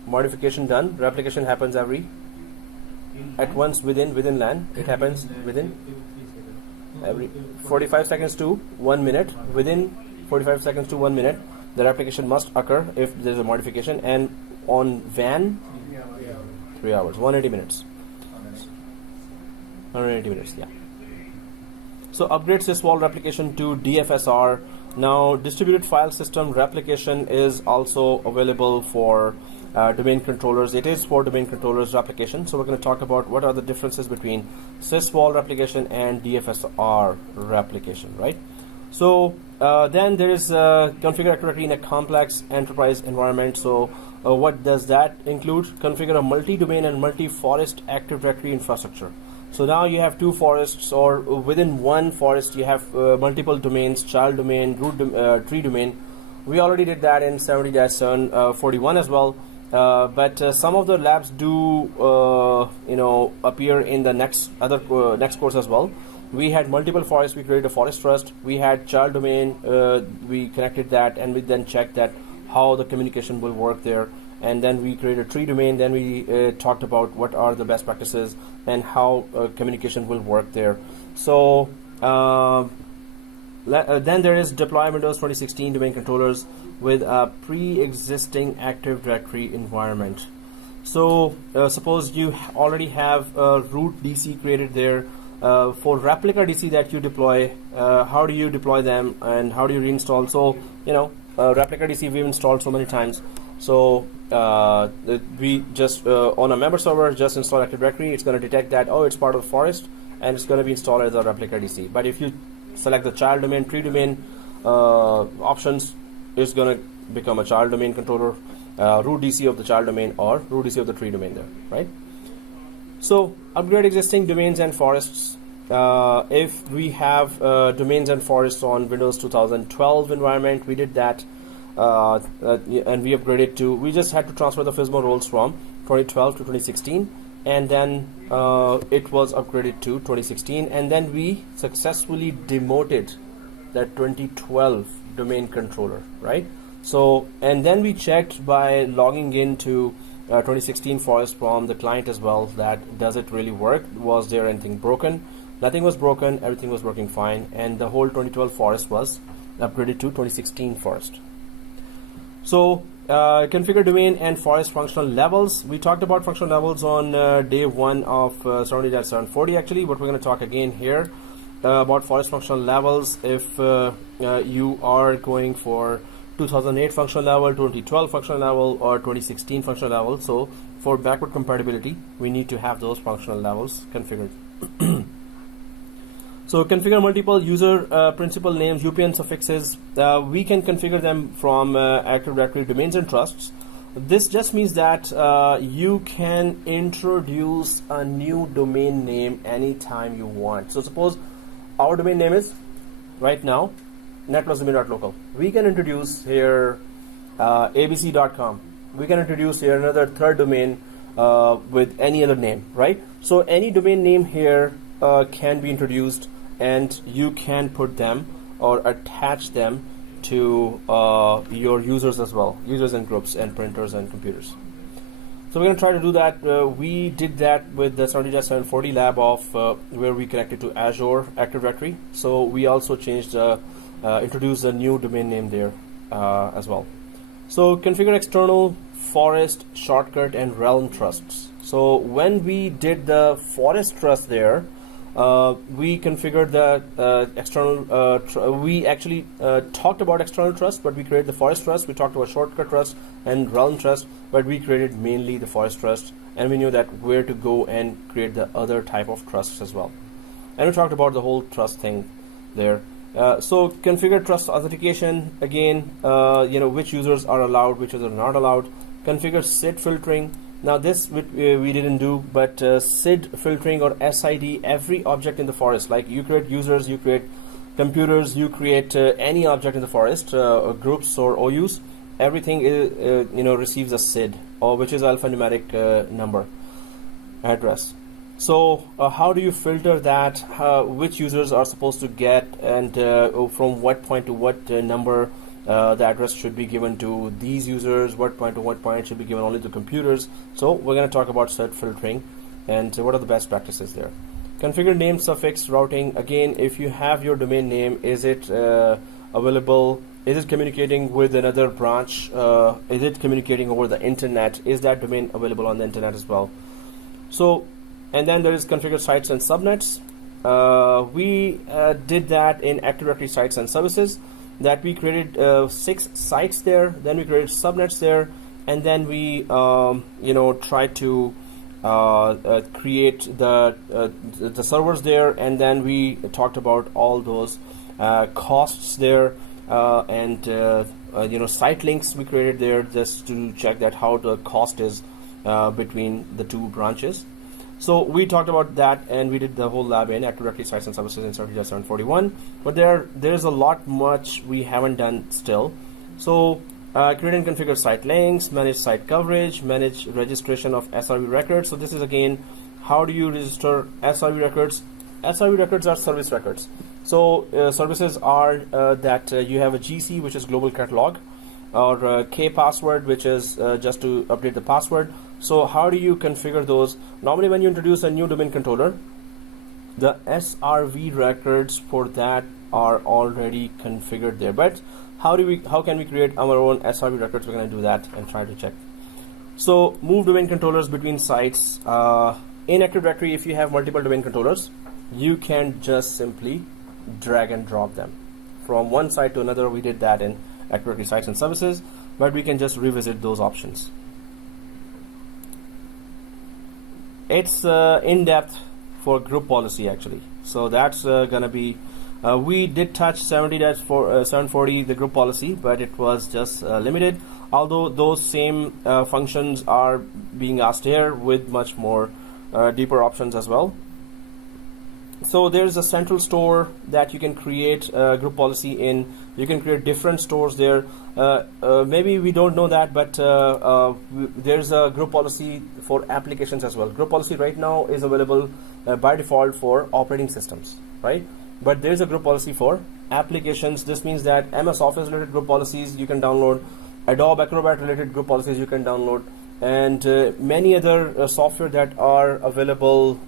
modification done. Replication happens at once within LAN. It happens within every 45 seconds to 1 minute. Within 45 seconds to 1 minute, the replication must occur if there is a modification, and on WAN 3 hours, 180 minutes. 180 minutes, yeah. So upgrade sysvol replication to DFSR. Now distributed file system replication is also available for domain controllers. It is for domain controllers replication. So we're going to talk about what are the differences between sysvol replication and DFSR replication, right? So then there is configure Active Directory in a complex enterprise environment. So what does that include? Configure a multi-domain and multi-forest Active Directory infrastructure. So now you have two forests, or within one forest you have multiple domains, child domain, root tree domain. We already did that in 70-741 as well. But some of the labs do appear in the next course as well. We had multiple forests. We created a forest trust. We had child domain. We connected that, and we then checked that how the communication will work there. And then we created a tree domain. Then we talked about what are the best practices and how communication will work there. So then there is deploy Windows 2016 domain controllers with a pre-existing Active Directory environment. So suppose you already have a root DC created there. For replica DC that you deploy, how do you deploy them and how do you reinstall? So replica DC we've installed so many times. So we just on a member server just install Active Directory. It's going to detect that it's part of the forest, and it's going to be installed as a replica DC. But if you select the child domain, tree domain options, it's going to become a child domain controller, root DC of the child domain, or root DC of the tree domain there, right? So upgrade existing domains and forests. If we have domains and forests on Windows 2012 environment, we did that, and we upgraded to. We just had to transfer the FSMA roles from 2012 to 2016, and then it was upgraded to 2016, and then we successfully demoted that 2012 domain controller, right? So, and then we checked by logging into 2016 forest from the client as well, that does it really work? Was there anything broken? Nothing was broken, everything was working fine, and the whole 2012 forest was upgraded to 2016 forest. So configure domain and forest functional levels. We talked about functional levels on day 1 of 70.740 actually, but we're going to talk again here about forest functional levels. If you are going for 2008 functional level, 2012 functional level, or 2016 functional level, so for backward compatibility, we need to have those functional levels configured. So configure multiple user principal names, UPN suffixes. We can configure them from Active Directory domains and trusts. This just means that you can introduce a new domain name anytime you want. So suppose our domain name is right now netplusdomain.local. We can introduce here abc.com. We can introduce here another third domain with any other name, right? So any domain name here can be introduced, and you can put them or attach them to your users as well, users and groups and printers and computers. So we're going to try to do that. We did that with the 70.740 lab of where we connected to Azure Active Directory. So we also changed, introduced a new domain name there as well. So configure external, forest, shortcut, and realm trusts. So when we did the forest trust there, we configured the external, we actually talked about external trust, but we created the forest trust. We talked about shortcut trust and realm trust, but we created mainly the forest trust, and we knew that where to go and create the other type of trusts as well. And we talked about the whole trust thing there. So configure trust authentication, again, which users are allowed, which users are not allowed. Configure SID filtering. Now this we didn't do, but SID filtering or SID, every object in the forest, like you create users, you create computers, you create any object in the forest, or groups or OUs, everything is, receives a SID, or which is alphanumeric number address. So how do you filter that? Which users are supposed to get, and from what point to what number the address should be given to these users, what point to what point should be given only to computers. So we're going to talk about SID filtering and what are the best practices there. Configure name suffix routing. Again, if you have your domain name, is it available? Is it communicating with another branch? Is it communicating over the internet? Is that domain available on the internet as well? So, and then there is configure sites and subnets. We did that in Active Directory sites and services. That we created 6 sites there, then we created subnets there, and then we tried to create the servers there, and then we talked about all those costs there, and site links we created there just to check that how the cost is between the two branches. So we talked about that, and we did the whole lab in Active Directory sites and services in 70.741. But there's a lot much we haven't done still. So create and configure site links, manage site coverage, manage registration of SRV records. So this is again, how do you register SRV records? SRV records are service records. So services are that you have a GC, which is global catalog, or K password, which is just to update the password. So how do you configure those? Normally when you introduce a new domain controller, the SRV records for that are already configured there. But how can we create our own SRV records? We're going to do that and try to check. So move domain controllers between sites. In Active Directory, if you have multiple domain controllers, you can just simply drag and drop them from one site to another. We did that in Active Directory sites and services, but we can just revisit those options. It's in-depth for group policy actually. So that's gonna be, we did touch 70.740 the group policy, but it was just limited, although those same functions are being asked here with much more deeper options as well. So there's a central store that you can create group policy in. You can create different stores there. Maybe we don't know that, but there's a group policy for applications as well. Group policy right now is available by default for operating systems, right? But there's a group policy for applications. This means that MS Office related group policies you can download, Adobe Acrobat related group policies you can download, and many other software that are available,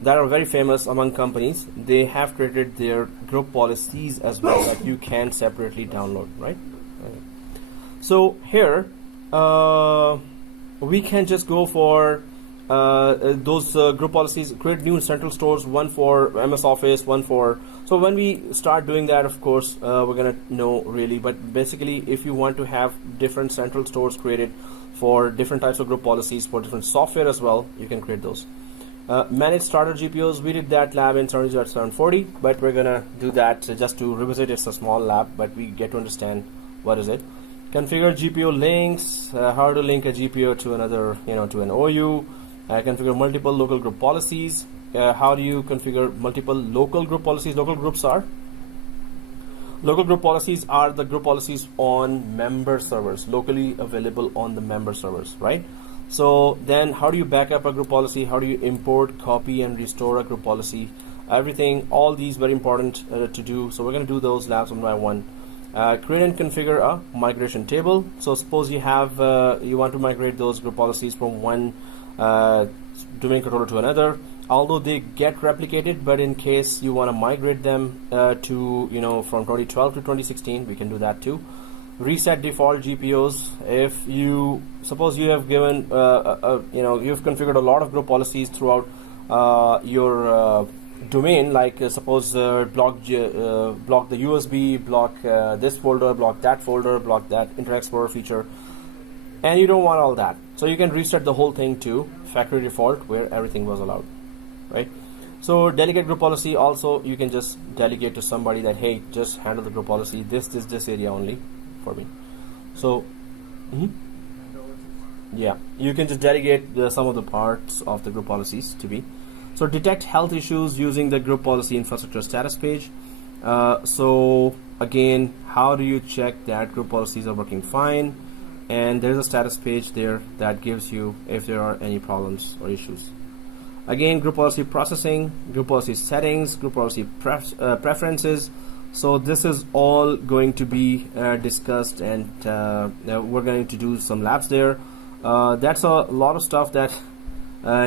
that are very famous among companies. They have created their group policies as well that you can separately download, right? So here we can just go for those group policies, create new central stores, one for MS Office, one for, so when we start doing that, of course, we're gonna know really, but basically if you want to have different central stores created for different types of group policies for different software as well, you can create those. Manage starter GPOs, we did that lab in 740, but we're gonna do that just to revisit. It's a small lab, but we get to understand what is it. Configure GPO links, how to link a GPO to another, to an OU. Configure multiple local group policies. How do you configure multiple local group policies? Local group policies are the group policies on member servers, locally available on the member servers, right? So then how do you back up a group policy? How do you import, copy, and restore a group policy? Everything, all these very important to do. So we're going to do those labs one by one. Create and configure a migration table. So suppose you have you want to migrate those group policies from one domain controller to another. Although they get replicated, but in case you want to migrate them to from 2012 to 2016, we can do that too. Reset default GPOs. If you suppose you have given you've configured a lot of group policies throughout your domain, like suppose block the USB, block this folder, block that folder, block that Internet Explorer feature, and you don't want all that, so you can reset the whole thing to factory default where everything was allowed, right? So delegate group policy, also you can just delegate to somebody that, hey, just handle the group policy, this area only for me. So yeah, you can just delegate some of the parts of the group policies to be. So detect health issues using the group policy infrastructure status page. So again, how do you check that group policies are working fine? And there's a status page there that gives you if there are any problems or issues. Again, group policy processing, group policy settings, group policy preferences. So this is all going to be discussed, and we're going to do some labs there. That's a lot of stuff that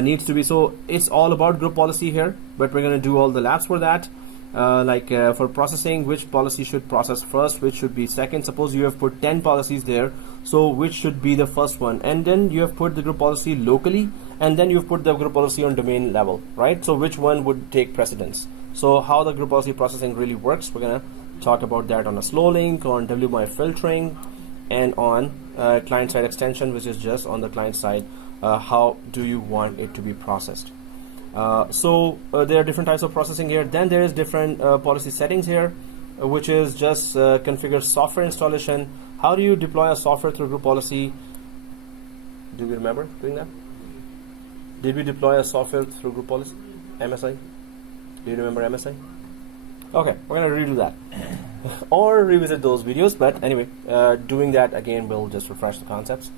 needs to be, so it's all about group policy here, but we're going to do all the labs for that. For processing, which policy should process first, which should be second. Suppose you have put 10 policies there, so which should be the first one, and then you have put the group policy locally, and then you've put the group policy on domain level, right? So which one would take precedence? So how the group policy processing really works, we're gonna talk about that on a slow link, on WMI filtering, and on client-side extension, which is just on the client side. How do you want it to be processed? So there are different types of processing here. Then there is different policy settings here, which is just configure software installation. How do you deploy a software through group policy? Do we remember doing that? Did we deploy a software through group policy? MSI? Do you remember MSI? Okay, we're going to redo that or revisit those videos, but anyway, doing that again will just refresh the concepts.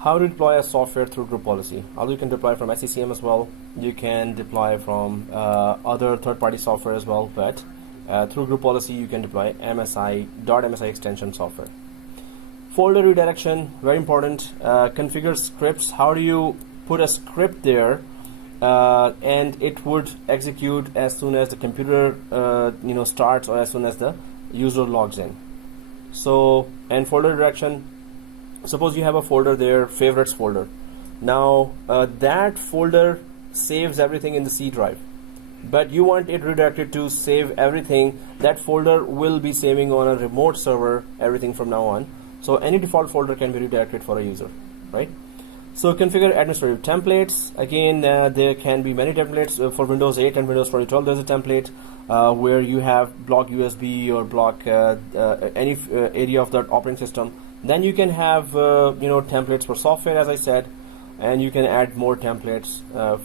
How to deploy a software through group policy? Although you can deploy from SCCM as well, you can deploy from other third-party software as well, but through group policy you can deploy .msi extension software. Folder redirection, very important. Configure scripts. How do you put a script there and it would execute as soon as the computer starts, or as soon as the user logs in? So, and folder redirection, suppose you have a folder there, favorites folder. Now that folder saves everything in the C drive, but you want it redirected to save everything. That folder will be saving on a remote server everything from now on. So any default folder can be redirected for a user, right? So configure administrative templates. Again, there can be many templates. For Windows 8 and Windows 2012, there's a template where you have block USB or block any area of that operating system. Then you can have templates for software, as I said, and you can add more templates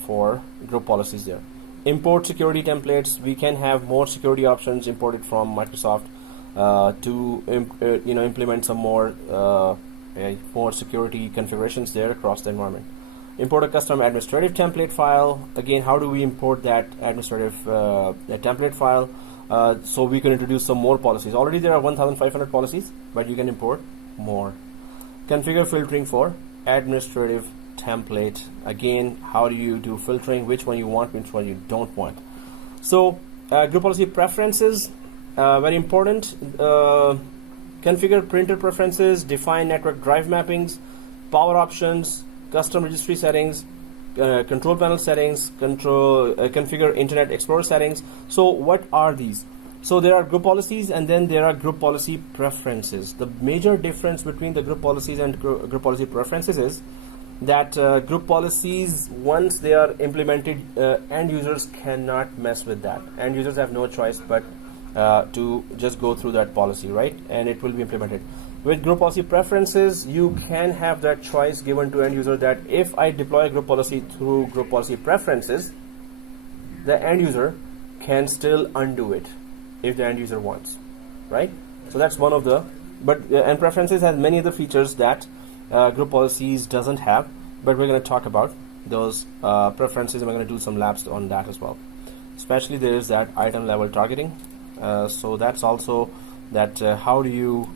for group policies there. Import security templates. We can have more security options imported from Microsoft to implement some more security configurations there across the environment. Import a custom administrative template file. Again, how do we import that administrative template file so we can introduce some more policies? Already there are 1,500 policies, but you can import more. Configure filtering for administrative template. Again, how do you do filtering? Which one you want, which one you don't want? So group policy preferences, very important. configure printer preferences, define network drive mappings, power options, custom registry settings, control panel settings, configure Internet Explorer settings. So what are these? So there are group policies, and then there are group policy preferences. The major difference between the group policies and group policy preferences is that group policies, once they are implemented, end users cannot mess with that. End users have no choice but to just go through that policy, right? And it will be implemented. With group policy preferences, you can have that choice given to end user that if I deploy a group policy through group policy preferences, the end user can still undo it if the end user wants, right? So that's one of the, and preferences has many other features that group policies doesn't have, but we're going to talk about those preferences, and we're going to do some labs on that as well. Especially there is that item level targeting. So that's also that how do you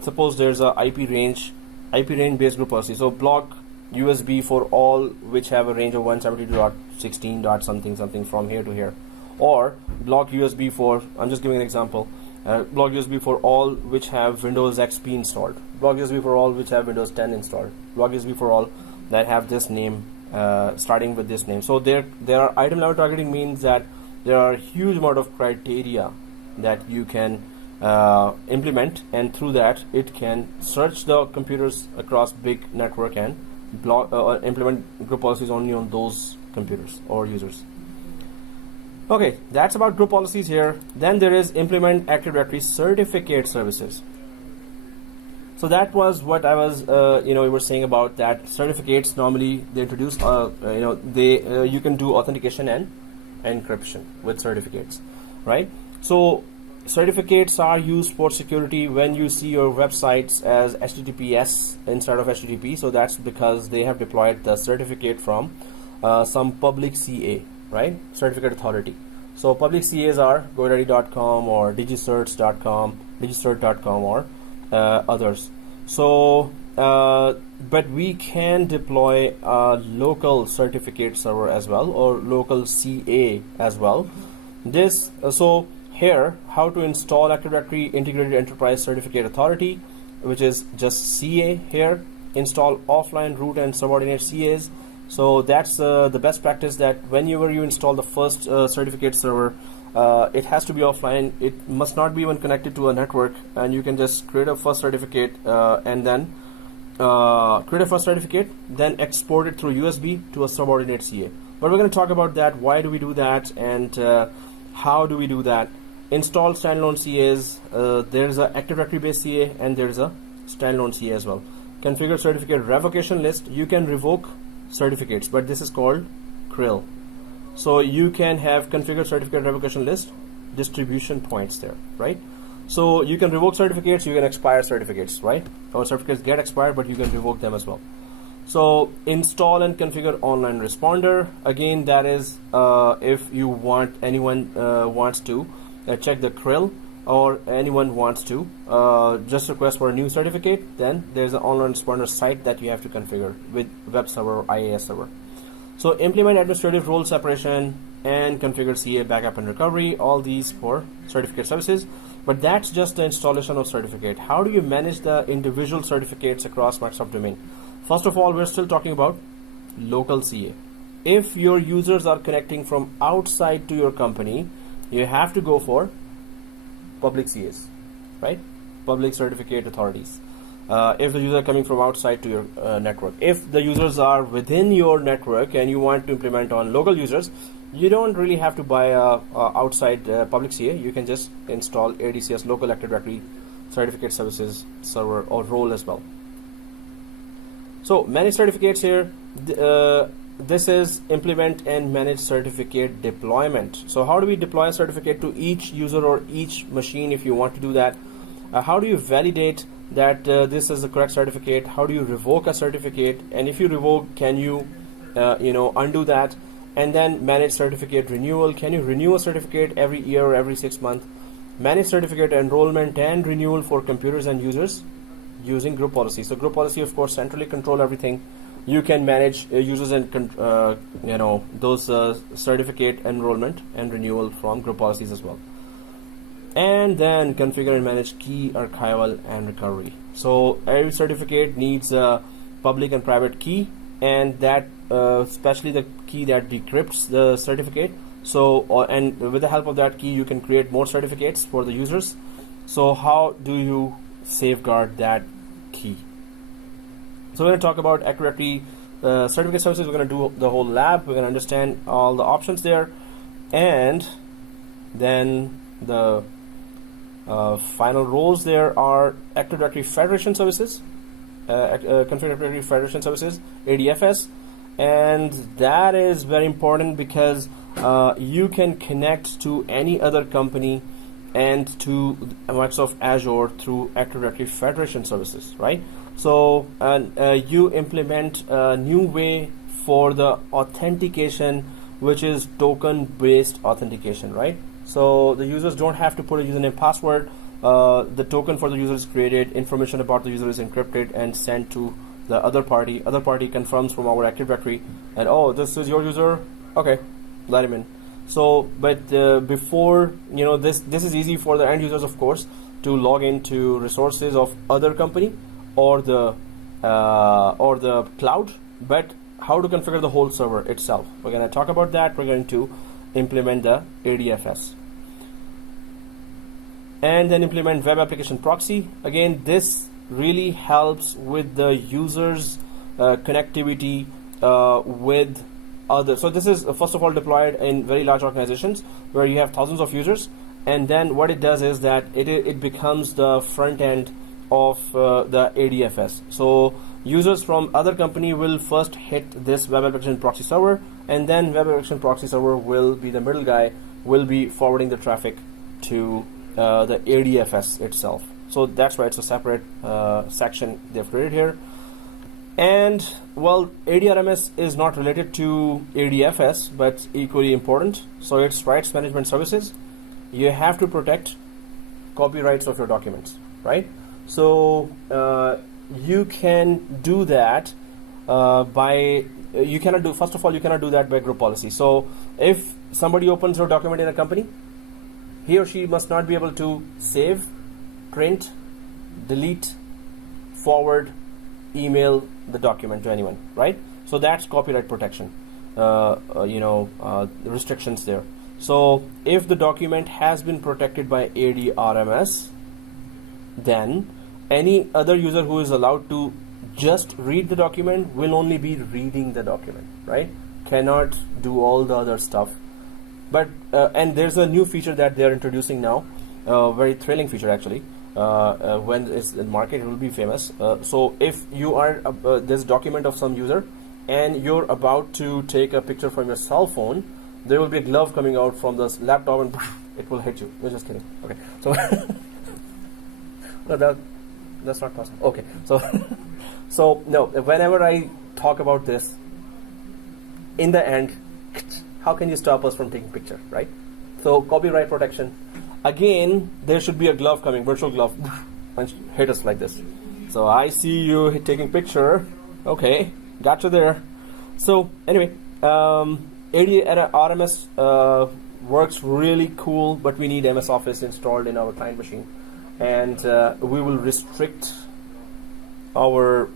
suppose there's a IP range based group policy. So block USB for all which have a range of 172.16. something from here to here, or block USB for, I'm just giving an example, block USB for all which have Windows XP installed, block USB for all which have Windows 10 installed, block USB for all that have this name, starting with this name. So there are item level targeting, means that there are a huge amount of criteria that you can implement, and through that it can search the computers across big network and block implement group policies only on those computers or users. Okay, that's about group policies here. Then there is implement Active Directory certificate services. So that was what I was, we were saying about that certificates. Normally they introduce, you can do authentication and encryption with certificates, right? So certificates are used for security. When you see your websites as HTTPS instead of HTTP, so that's because they have deployed the certificate from some public CA, right? Certificate authority. So public CAs are GoDaddy.com or digicerts.com, digicert.com, or others. So but we can deploy a local certificate server as well, or local CA as well. This so here, how to install Active Directory Integrated Enterprise Certificate Authority, which is just CA here. Install offline root and subordinate CAs. So that's the best practice, that whenever you install the first certificate server, it has to be offline. It must not be even connected to a network, and you can just create a first certificate and then then export it through USB to a subordinate CA. But we're going to talk about that. Why do we do that, and how do we do that? Install standalone CAs. There's a Active Directory based CA, and there's a standalone CA as well. Configure certificate revocation list. You can revoke certificates, but this is called CRIL. So you can have configured certificate revocation list, distribution points there, right? So you can revoke certificates, you can expire certificates, right? Or certificates get expired, but you can revoke them as well. So install and configure online responder. Again, that is if you want, anyone wants to check the CRIL, or anyone wants to just request for a new certificate, then there's an online responder site that you have to configure with web server or IAS server. So implement administrative role separation and configure CA backup and recovery, all these for certificate services. But that's just the installation of certificate. How do you manage the individual certificates across Microsoft domain? First of all, we're still talking about local CA. If your users are connecting from outside to your company, you have to go for public CAs, right? Public certificate authorities. If the user are coming from outside to your network. If the users are within your network and you want to implement on local users, you don't really have to buy a outside public CA. You can just install ADCS local Active Directory certificate services server or role as well. So manage certificates here. This is implement and manage certificate deployment. So how do we deploy a certificate to each user or each machine if you want to do that? How do you validate that this is the correct certificate? How do you revoke a certificate? And if you revoke, can you undo that? And then manage certificate renewal. Can you renew a certificate every year or every 6 months? Manage certificate enrollment and renewal for computers and users using group policy. So group policy, of course, centrally control everything. You can manage users and those certificate enrollment and renewal from group policies as well. and then configure and manage key archival and recovery. So every certificate needs a public and private key, and that especially the key that decrypts the certificate. So and with the help of that key you can create more certificates for the users. So how do you safeguard that key? So we're going to talk about Active Directory certificate services. We're going to do the whole lab. We're going to understand all the options there, and then the final roles there are Active Directory Federation Services, Configure Directory Federation Services, ADFS, and that is very important because you can connect to any other company and to Microsoft Azure through Active Directory Federation Services, right? So you implement a new way for the authentication, which is token-based authentication, right? So the users don't have to put a username password. The token for the user is created, information about the user is encrypted and sent to the other party. Other party confirms from our Active Directory, and oh, this is your user, okay, let him in. So, but before, you know, this is easy for the end users, of course, to log into resources of other company or the cloud. But how to configure the whole server itself? We're going to talk about that. We're going to implement the ADFS, and then implement web application proxy. Again, this really helps with the users connectivity with others. So this is first of all deployed in very large organizations where you have thousands of users, and then what it does is that it becomes the front end of the ADFS. So users from other company will first hit this web application proxy server, and then web application proxy server will be the middle guy, will be forwarding the traffic to the ADFS itself. So that's why it's a separate section they've created here. And well, ADRMS is not related to ADFS, but equally important. So it's rights management services. You have to protect copyrights of your documents, right? So you can do that by, you cannot do, first of all, you cannot do that by group policy. So if somebody opens your document in a company, he or she must not be able to save, print, delete, forward, email the document to anyone, right? So that's copyright protection, restrictions there. So if the document has been protected by ADRMS, then any other user who is allowed to just read the document will only be reading the document, right? Cannot do all the other stuff. But and there's a new feature that they're introducing now, very thrilling feature actually. When it's in the market, it will be famous. So if you are this document of some user and you're about to take a picture from your cell phone, there will be a glove coming out from the laptop and it will hit you. We're just kidding. Okay, so no, that's not possible. Okay, so so no, whenever I talk about this, in the end, how can you stop us from taking picture, right? So copyright protection. Again, there should be a glove coming, virtual glove, and hit us like this. So I see you taking picture. Okay, got you there. So anyway, ADRMS works really cool, but we need MS Office installed in our client machine, and we will restrict our.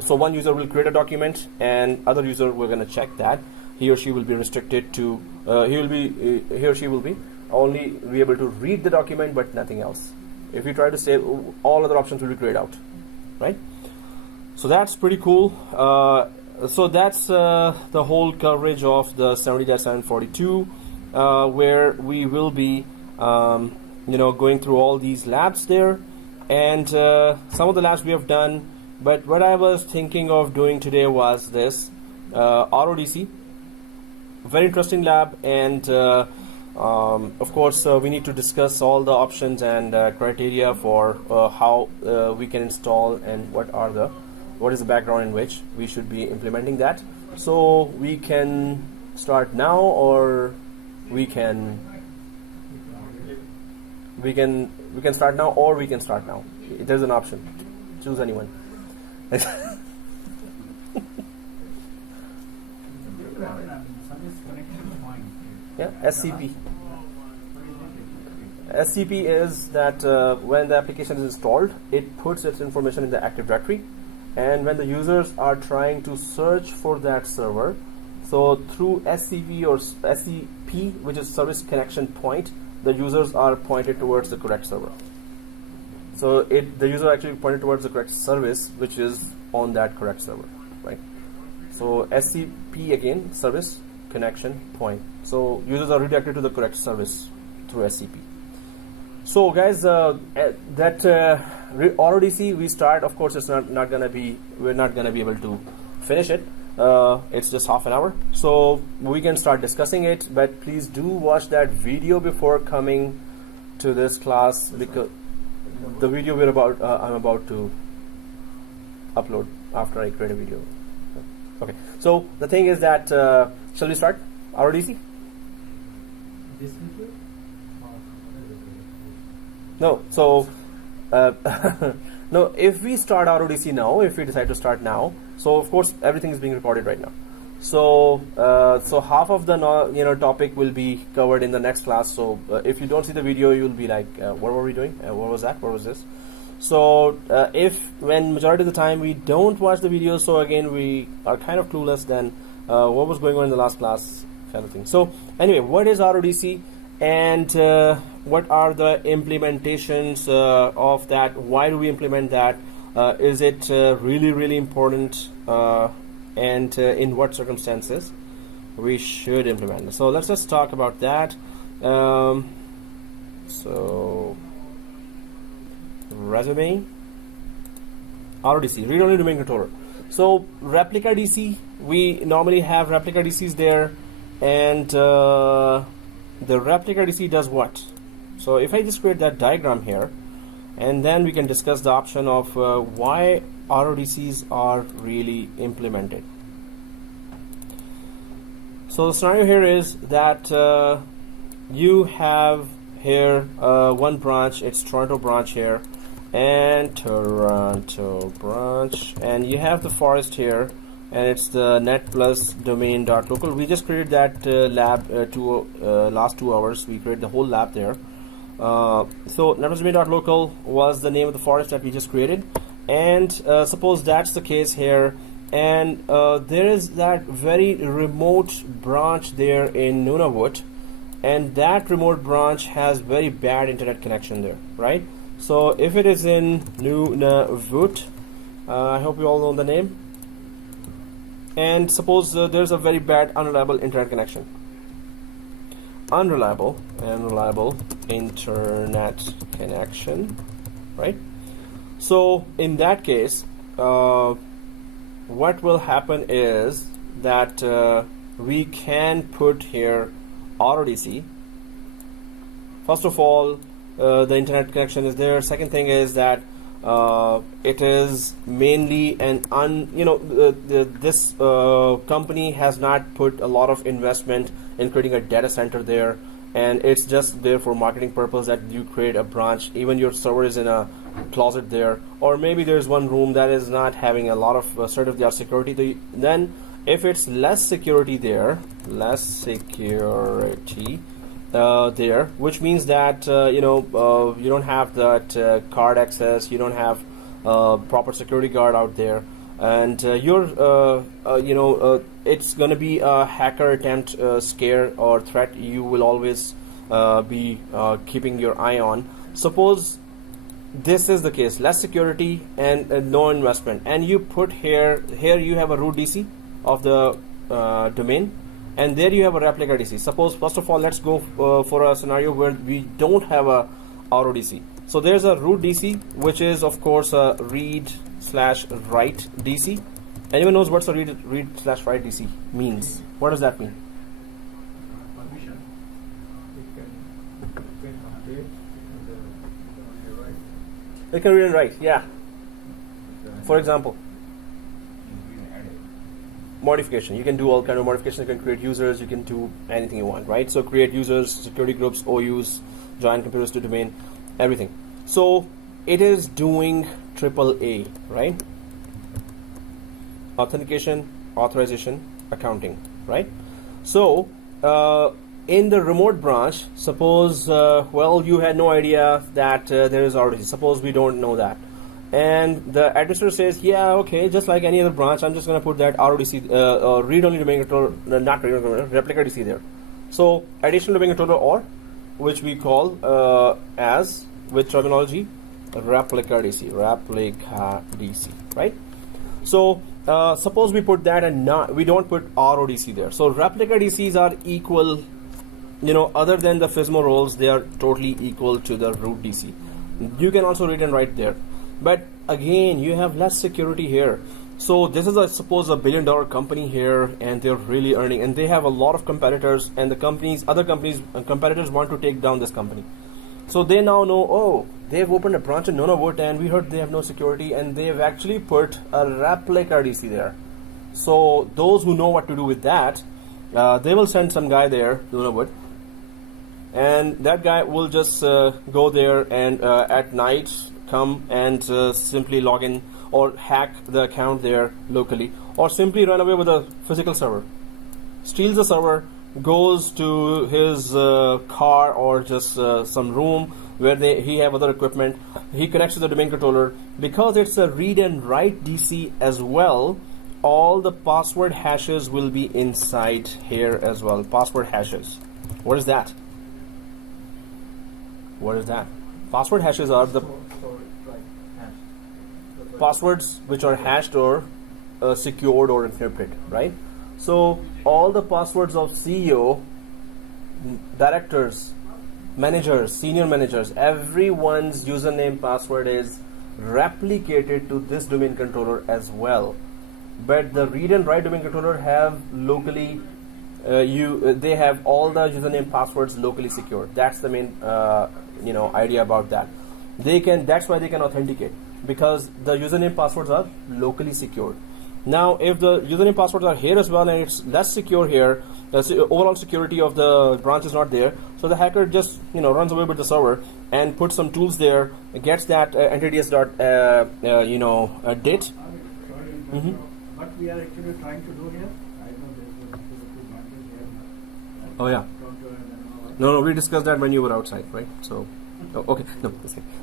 So one user will create a document, and other user we're going to check that he or she will be restricted to. He or she will be only be able to read the document, but nothing else. If you try to save, all other options will be grayed out, right? So that's pretty cool. So that's the whole coverage of the 70-742, where we will be, going through all these labs there, and some of the labs we have done. But what I was thinking of doing today was this RODC, very interesting lab, and of course we need to discuss all the options and criteria for how we can install and what is the background in which we should be implementing that. So we can start now, or we can start now, or we can start now. There's an option. Choose anyone. Yeah, SCP. SCP is that when the application is installed, it puts its information in the Active Directory, and when the users are trying to search for that server, so through SCP or SCP, which is Service Connection Point, the users are pointed towards the correct server. So the user actually pointed towards the correct service, which is on that correct server, right? So SCP again, Service Connection Point. So users are redirected to the correct service through SCP. So guys, RODC we start. Of course, it's not gonna be. We're not gonna be able to finish it. It's just half an hour, so we can start discussing it. But please do watch that video before coming to this class, because the video I'm about to upload after I create a video. Okay. So the thing is that shall we start RODC? This video? No. So no. If we start RODC now, if we decide to start now, so of course everything is being recorded right now. So so half of the topic will be covered in the next class. So if you don't see the video, you'll be like, what were we doing? What was that? What was this? So when majority of the time we don't watch the video, so again we are kind of clueless then what was going on in the last class, kind of thing. So anyway, what is RODC, and what are the implementations of that? Why do we implement that? Is it really important, and in what circumstances we should implement it? So let's just talk about that. So resume, RODC, read-only domain controller. So replica DC, we normally have replica DCs there, and the replica DC does what? So if I just create that diagram here, and then we can discuss the option of why RODCs are really implemented. So the scenario here is that you have here one branch, it's Toronto branch here, and Toronto branch, and you have the forest here, and it's the net plus domain.local. We just created that lab last 2 hours. We created the whole lab there. So net plus domain.local was the name of the forest that we just created, and suppose that's the case here, and there is that very remote branch there in Nunavut, and that remote branch has very bad internet connection there, right? So if it is in Nunavut, I hope you all know the name, and suppose there's a very bad unreliable internet connection. Unreliable internet connection, right? So in that case, what will happen is that we can put here RODC. First of all, the internet connection is there. Second thing is that it is mainly this company has not put a lot of investment in creating a data center there, and it's just there for marketing purpose that you create a branch. Even your server is in a closet there, or maybe there's one room that is not having a lot of state-of-the-art security. Then if it's less security there, there, which means that you don't have that card access, you don't have proper security guard out there, and it's going to be a hacker attempt, scare or threat you will always be keeping your eye on. Suppose this is the case, less security and no investment, and you put here you have a root DC of the domain, and there you have a replica DC. Suppose first of all, let's go for a scenario where we don't have a RODC. So there's a root DC, which is of course a read/write DC. Anyone knows what's a read/write DC means? What does that mean? Permission. It can update the right. It can read and write, yeah. For example, modification. You can do all kind of modifications. You can create users. You can do anything you want, right? So create users, security groups, OUs, join computers to domain, everything. So it is doing AAA, right? Authentication, authorization, accounting, right? So in the remote branch, suppose, well, you had no idea that there is RODC. Suppose we don't know that. And the administrator says, yeah, okay, just like any other branch, I'm just going to put that RODC, read-only domain controller, not read-only controller, replica DC there. So additional domain controller, or which we call as, with terminology, replica DC, right? So suppose we put that and we don't put RODC there. So replica DCs are equal, other than the FSMO roles, they are totally equal to the root DC. You can also read and write there. But again, you have less security here. So this is, I suppose, $1 billion company here, and they're really earning, and they have a lot of competitors, and the competitors want to take down this company. So they now know, oh, they've opened a branch in Nunavut, and we heard they have no security, and they've actually put a replica DC there. So those who know what to do with that, they will send some guy there to Nunavut, and that guy will just go there and at night come and simply log in or hack the account there locally, or simply run away with a physical server, steals the server, goes to his car or just some room where he have other equipment. He connects to the domain controller. Because it's a read and write DC as well, all the password hashes will be inside here as well. Password hashes. What is that? What is that? Password hashes are the passwords which are hashed or secured or encrypted, right? So all the passwords of CEO, directors, managers, senior managers, everyone's username password is replicated to this domain controller as well. But the read and write domain controller have locally, they have all the username passwords locally secured. That's the main idea about that. That's why they can authenticate, because the username passwords are locally secured. Now, if the username passwords are here as well and it's less secure here, the overall security of the branch is not there, so the hacker just runs away with the server and puts some tools there, gets that entities dot dit. Sorry, what we are actually trying to do here, I know there's a two branches here. Oh yeah. No, we discussed that when you were outside, right? So, okay, no.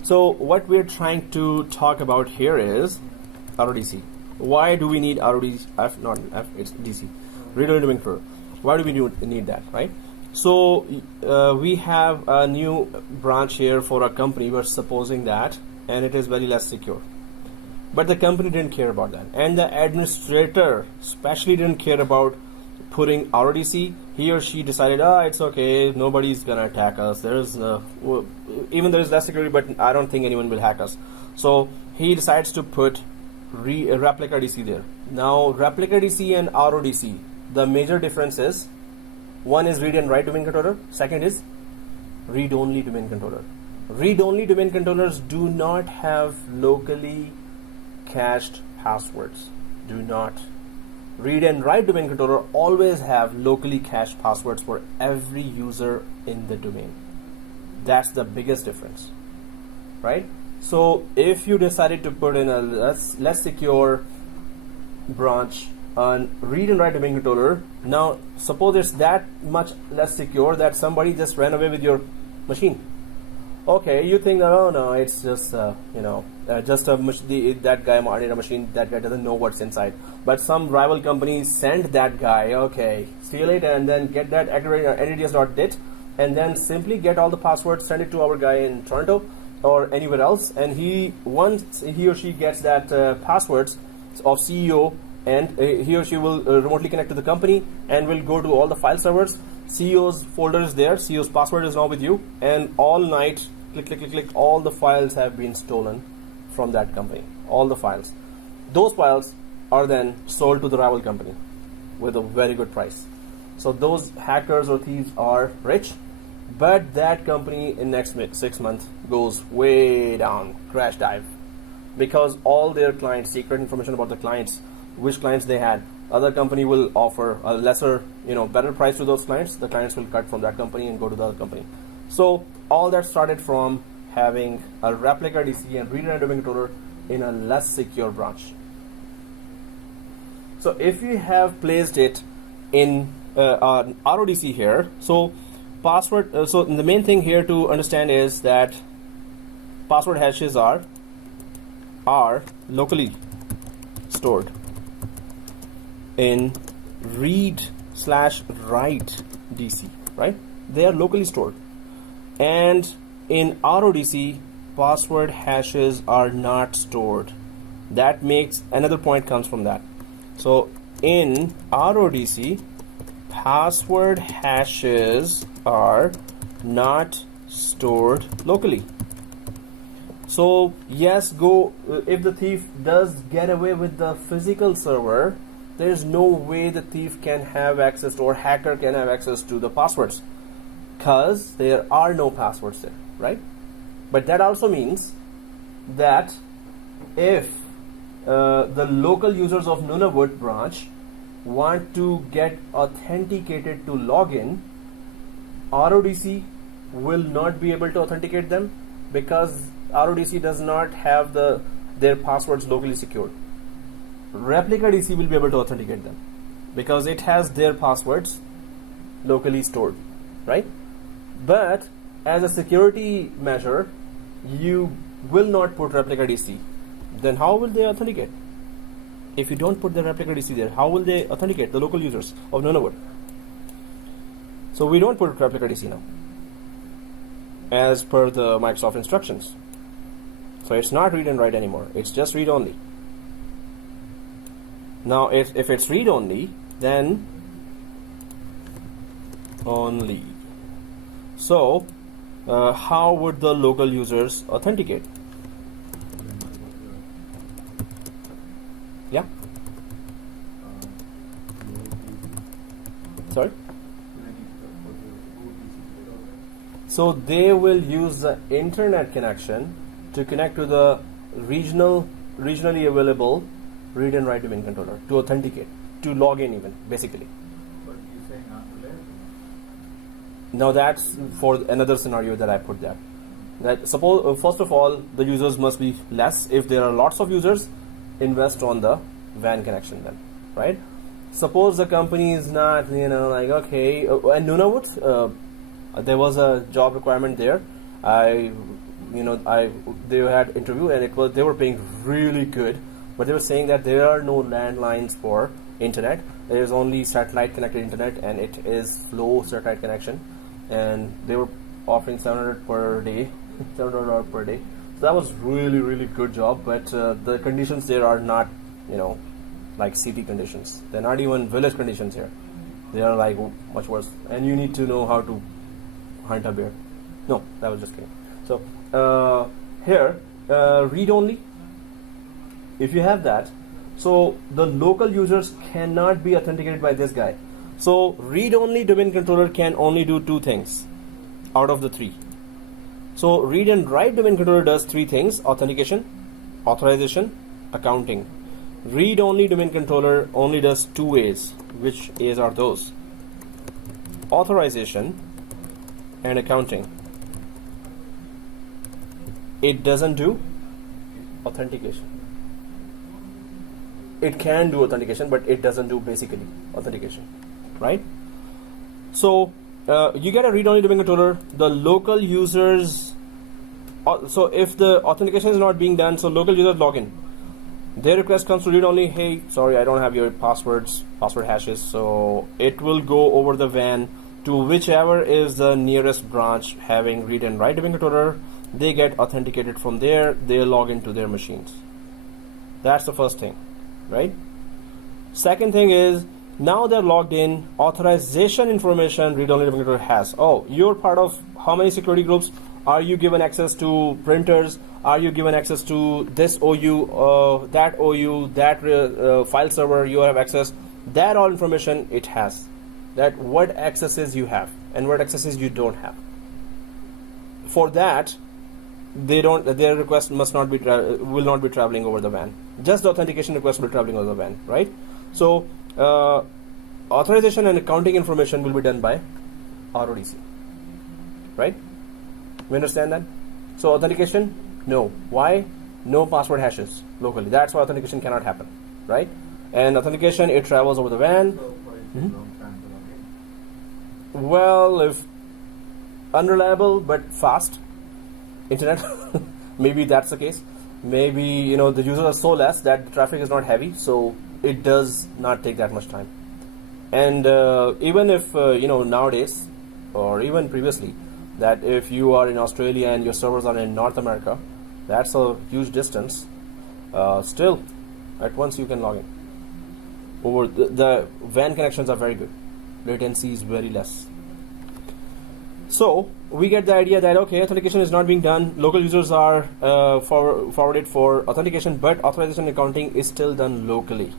So what we're trying to talk about here is RODC. Why do we need RODC? It's DC. Read-only domain controller. Why do we need that, right? So we have a new branch here for a company. We're supposing that, and it is very less secure. But the company didn't care about that, and the administrator especially didn't care about putting RODC. He or she decided, it's okay, nobody's gonna attack us. There's even there is less security, but I don't think anyone will hack us. So he decides to put replica DC there. Now replica DC and RODC, the major difference is, one is read and write domain controller, second is read only domain controller. Read only domain controllers do not have locally cached passwords. Do not. Read and write domain controller always have locally cached passwords for every user in the domain. That's the biggest difference, right? So if you decided to put in a less secure branch on read and write domain controller, now suppose it's that much less secure that somebody just ran away with your machine. Okay, you think, oh no, it's just that guy modded a machine. That guy doesn't know what's inside. But some rival company send that guy. Okay, steal it and then get that entities.dit and then simply get all the passwords, send it to our guy in Toronto or anywhere else, and once he or she gets that passwords of CEO, and he or she will remotely connect to the company and will go to all the file servers. CEO's folder is there, CEO's password is now with you, and all night, click, all the files have been stolen from that company. All the files. Those files are then sold to the rival company with a very good price. So those hackers or thieves are rich, but that company in next 6 months goes way down, crash dive, because all their clients, secret information about the clients, which clients they had, other company will offer a lesser, better price to those clients. The clients will cut from that company and go to the other company. So all that started from having a replica DC and read and write domain controller in a less secure branch. So if you have placed it in RODC here, so password. So the main thing here to understand is that password hashes are locally stored in read/write DC, right? They are locally stored, and in RODC, password hashes are not stored. That makes another point comes from that. So in RODC, password hashes are not stored locally. So yes, if the thief does get away with the physical server, there is no way the thief can have access to, or hacker can have access to the passwords, because there are no passwords there, right? But that also means that if the local users of Nunavut branch want to get authenticated to login, RODC will not be able to authenticate them, because RODC does not have their passwords locally secured. Replica DC will be able to authenticate them because it has their passwords locally stored, right? But as a security measure, you will not put replica DC. Then how will they authenticate? If you don't put the replica DC there, how will they authenticate the local users of Nunavut? So we don't put replica DC now, as per the Microsoft instructions. So it's not read and write anymore. It's just read only. Now if it's read only, then only. So how would the local users authenticate? Yeah. Sorry? So they will use the internet connection to connect to the regionally available read and write domain controller to authenticate, to log in even, basically. But you say not related. Now that's for another scenario that I put there. That suppose first of all the users must be less. If there are lots of users, invest on the WAN connection then, right? Suppose the company is not, like, okay, and Nunavut, there was a job requirement there. They had interview and they were paying really good, but they were saying that there are no landlines for internet. There is only satellite connected internet, and it is slow satellite connection, and they were offering $700 per day. $700 per day. So that was really good job, but the conditions there are not, like city conditions. They're not even village conditions here. They are like much worse, and you need to know how to hunt a bear. No, that was just kidding. So here, read only. If you have that, so the local users cannot be authenticated by this guy. So read only domain controller can only do two things out of the three. So read and write domain controller does three things: authentication, authorization, accounting. Read only domain controller only does two A's. Which A's are those? Authorization and accounting. It doesn't do authentication. It can do authentication, but it doesn't do basically authentication, right? So you get a read-only domain controller. The local users. So if the authentication is not being done, so local users log in. Their request comes to read-only. Hey, sorry, I don't have your password hashes. So it will go over the WAN to whichever is the nearest branch having read and write domain controller. They get authenticated from there. They log into their machines. That's the first thing, right? Second thing is, now they're logged in. Authorization information read-only domain controller has. Oh, you're part of how many security groups? Are you given access to printers? Are you given access to this OU, that OU, that file server? You have access. That all information it has. That what accesses you have and what accesses you don't have. For that, their request must not be will not be traveling over the WAN. Just the authentication request will be traveling over the WAN, right? So authorization and accounting information will be done by RODC, right? We understand that? So authentication, no. Why? No password hashes locally. That's why authentication cannot happen, right? And authentication, it travels over the WAN. So for a long time to log in. Well, if unreliable but fast internet. Maybe that's the case. Maybe the users are so less that the traffic is not heavy, so it does not take that much time. And even if nowadays, or even previously, that if you are in Australia and your servers are in North America, that's a huge distance. Still, at once you can log in. Over the WAN connections are very good. Latency is very less. So we get the idea that okay, authentication is not being done. Local users are forwarded for authentication, but authorization and accounting is still done locally.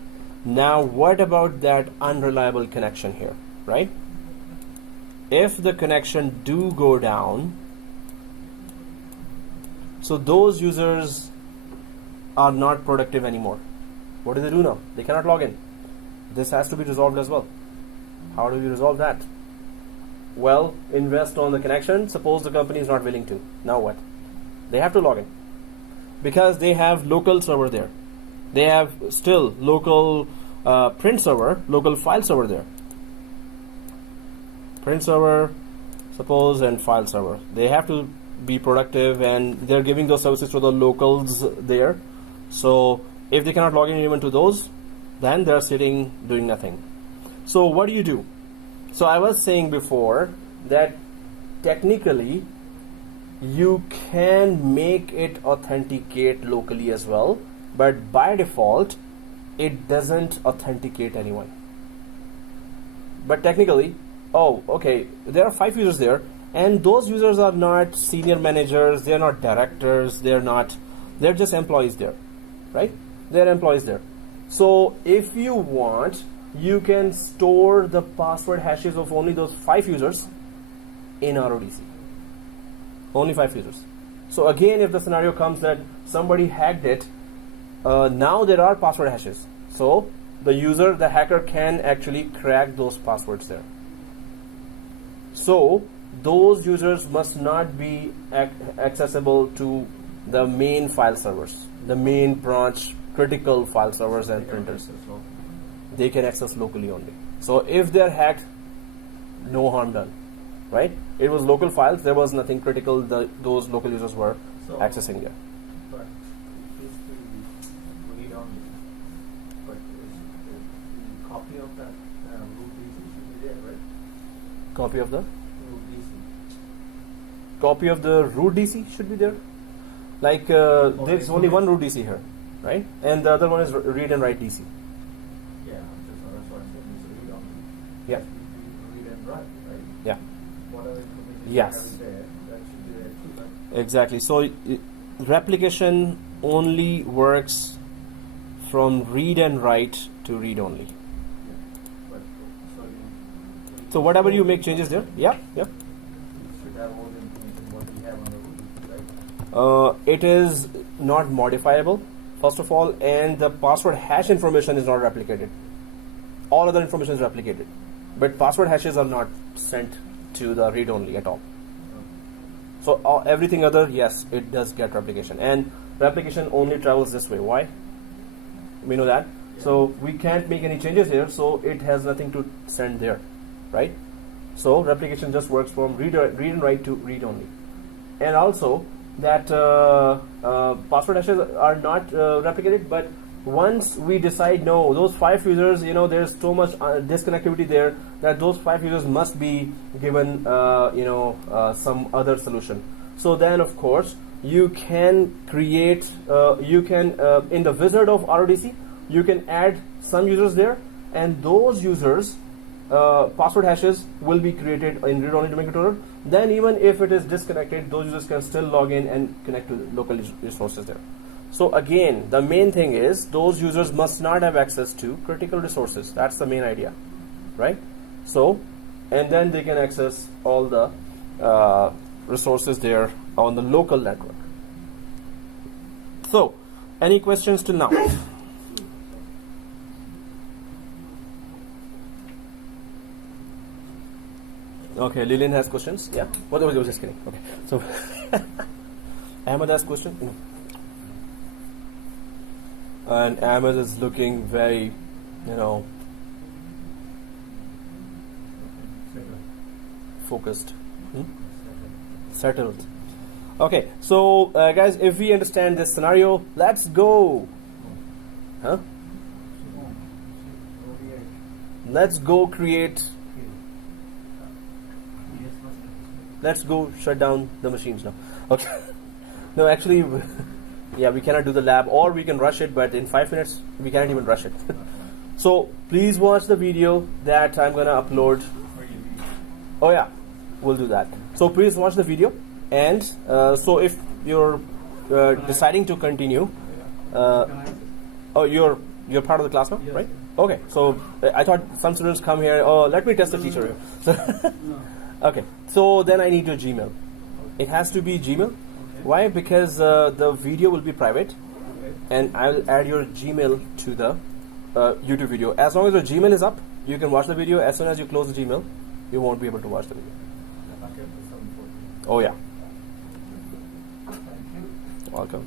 Now, what about that unreliable connection here, right? If the connection do go down, so those users are not productive anymore. What do they do now? They cannot log in. This has to be resolved as well. How do we resolve that? Well, invest on the connection. Suppose the company is not willing to. Now what? They have to log in because they have local server there. They have still local print server, local file server there. Print server, suppose, and file server. They have to be productive, and they're giving those services to the locals there. So if they cannot log in even to those, then they're sitting doing nothing. So what do you do? So I was saying before that technically you can make it authenticate locally as well, but by default it doesn't authenticate anyone. But technically, oh okay, there are 5 users there, and those users are not senior managers, they're not directors, they're just employees there, right? They're employees there. So if you want, you can store the password hashes of only those 5 users in RODC. Only 5 users. So again, if the scenario comes that somebody hacked it, now there are password hashes. So the hacker can actually crack those passwords there. So those users must not be accessible to the main file servers, the main branch critical file servers and printers. They can access locally only. So if they're hacked, no harm done, right? It was local files, there was nothing critical those local users were accessing there. But it is the read only. But the copy of that root DC should be there, right? Copy of the Root DC. copy of the root DC should be there. Like there's only one root DC here, right? And the other one is read and write DC. Yeah, that's what I'm saying. It's read only. Yeah. Read and write, right? Yeah. Whatever information Yes. you have there, that should be there too, right? Exactly. So replication only works from read and write to read only. But So whatever you make changes there, yeah. you should have all the information what we have on the root, right? It is not modifiable, first of all, and the password hash information is not replicated. All other information is replicated, but password hashes are not sent to the read only at all. So everything other, yes, it does get replication, and replication only travels this way. Why? We know that. So we can't make any changes here, so it has nothing to send there, right? So replication just works from read and write to read only. And also that password hashes are not replicated, but once we decide no, those 5 users, there's so much disconnectivity there that those 5 users must be given some other solution. So then of course you can create in the wizard of RODC you can add some users there, and those users password hashes will be created in read-only domain controller. Then even if it is disconnected, those users can still log in and connect to local resources there. So again, the main thing is those users must not have access to critical resources. That's the main idea, right? So, and then they can access all the resources there on the local network. So, any questions till now? Okay, Lillian has questions. Yeah. What was just kidding. Okay. So, Ahmed has question. No. And Ahmed is looking very, focused. settled. Okay, so guys, if we understand this scenario, let's go. Huh? Let's go create. Let's go shut down the machines now. Okay. No, actually, yeah, we cannot do the lab, or we can rush it, but in 5 minutes we cannot even rush it. So please watch the video that I'm gonna upload. Oh yeah, we'll do that. So please watch the video, and so if you're deciding to continue, oh, you're part of the class now, right? Okay, so I thought some students come here. Oh, let me test the teacher here. So okay, so then I need your Gmail. It has to be Gmail. Why? Because the video will be private, and I'll add your Gmail to the YouTube video. As long as your Gmail is up, you can watch the video. As soon as you close the Gmail, you won't be able to watch the video. Oh yeah. Welcome.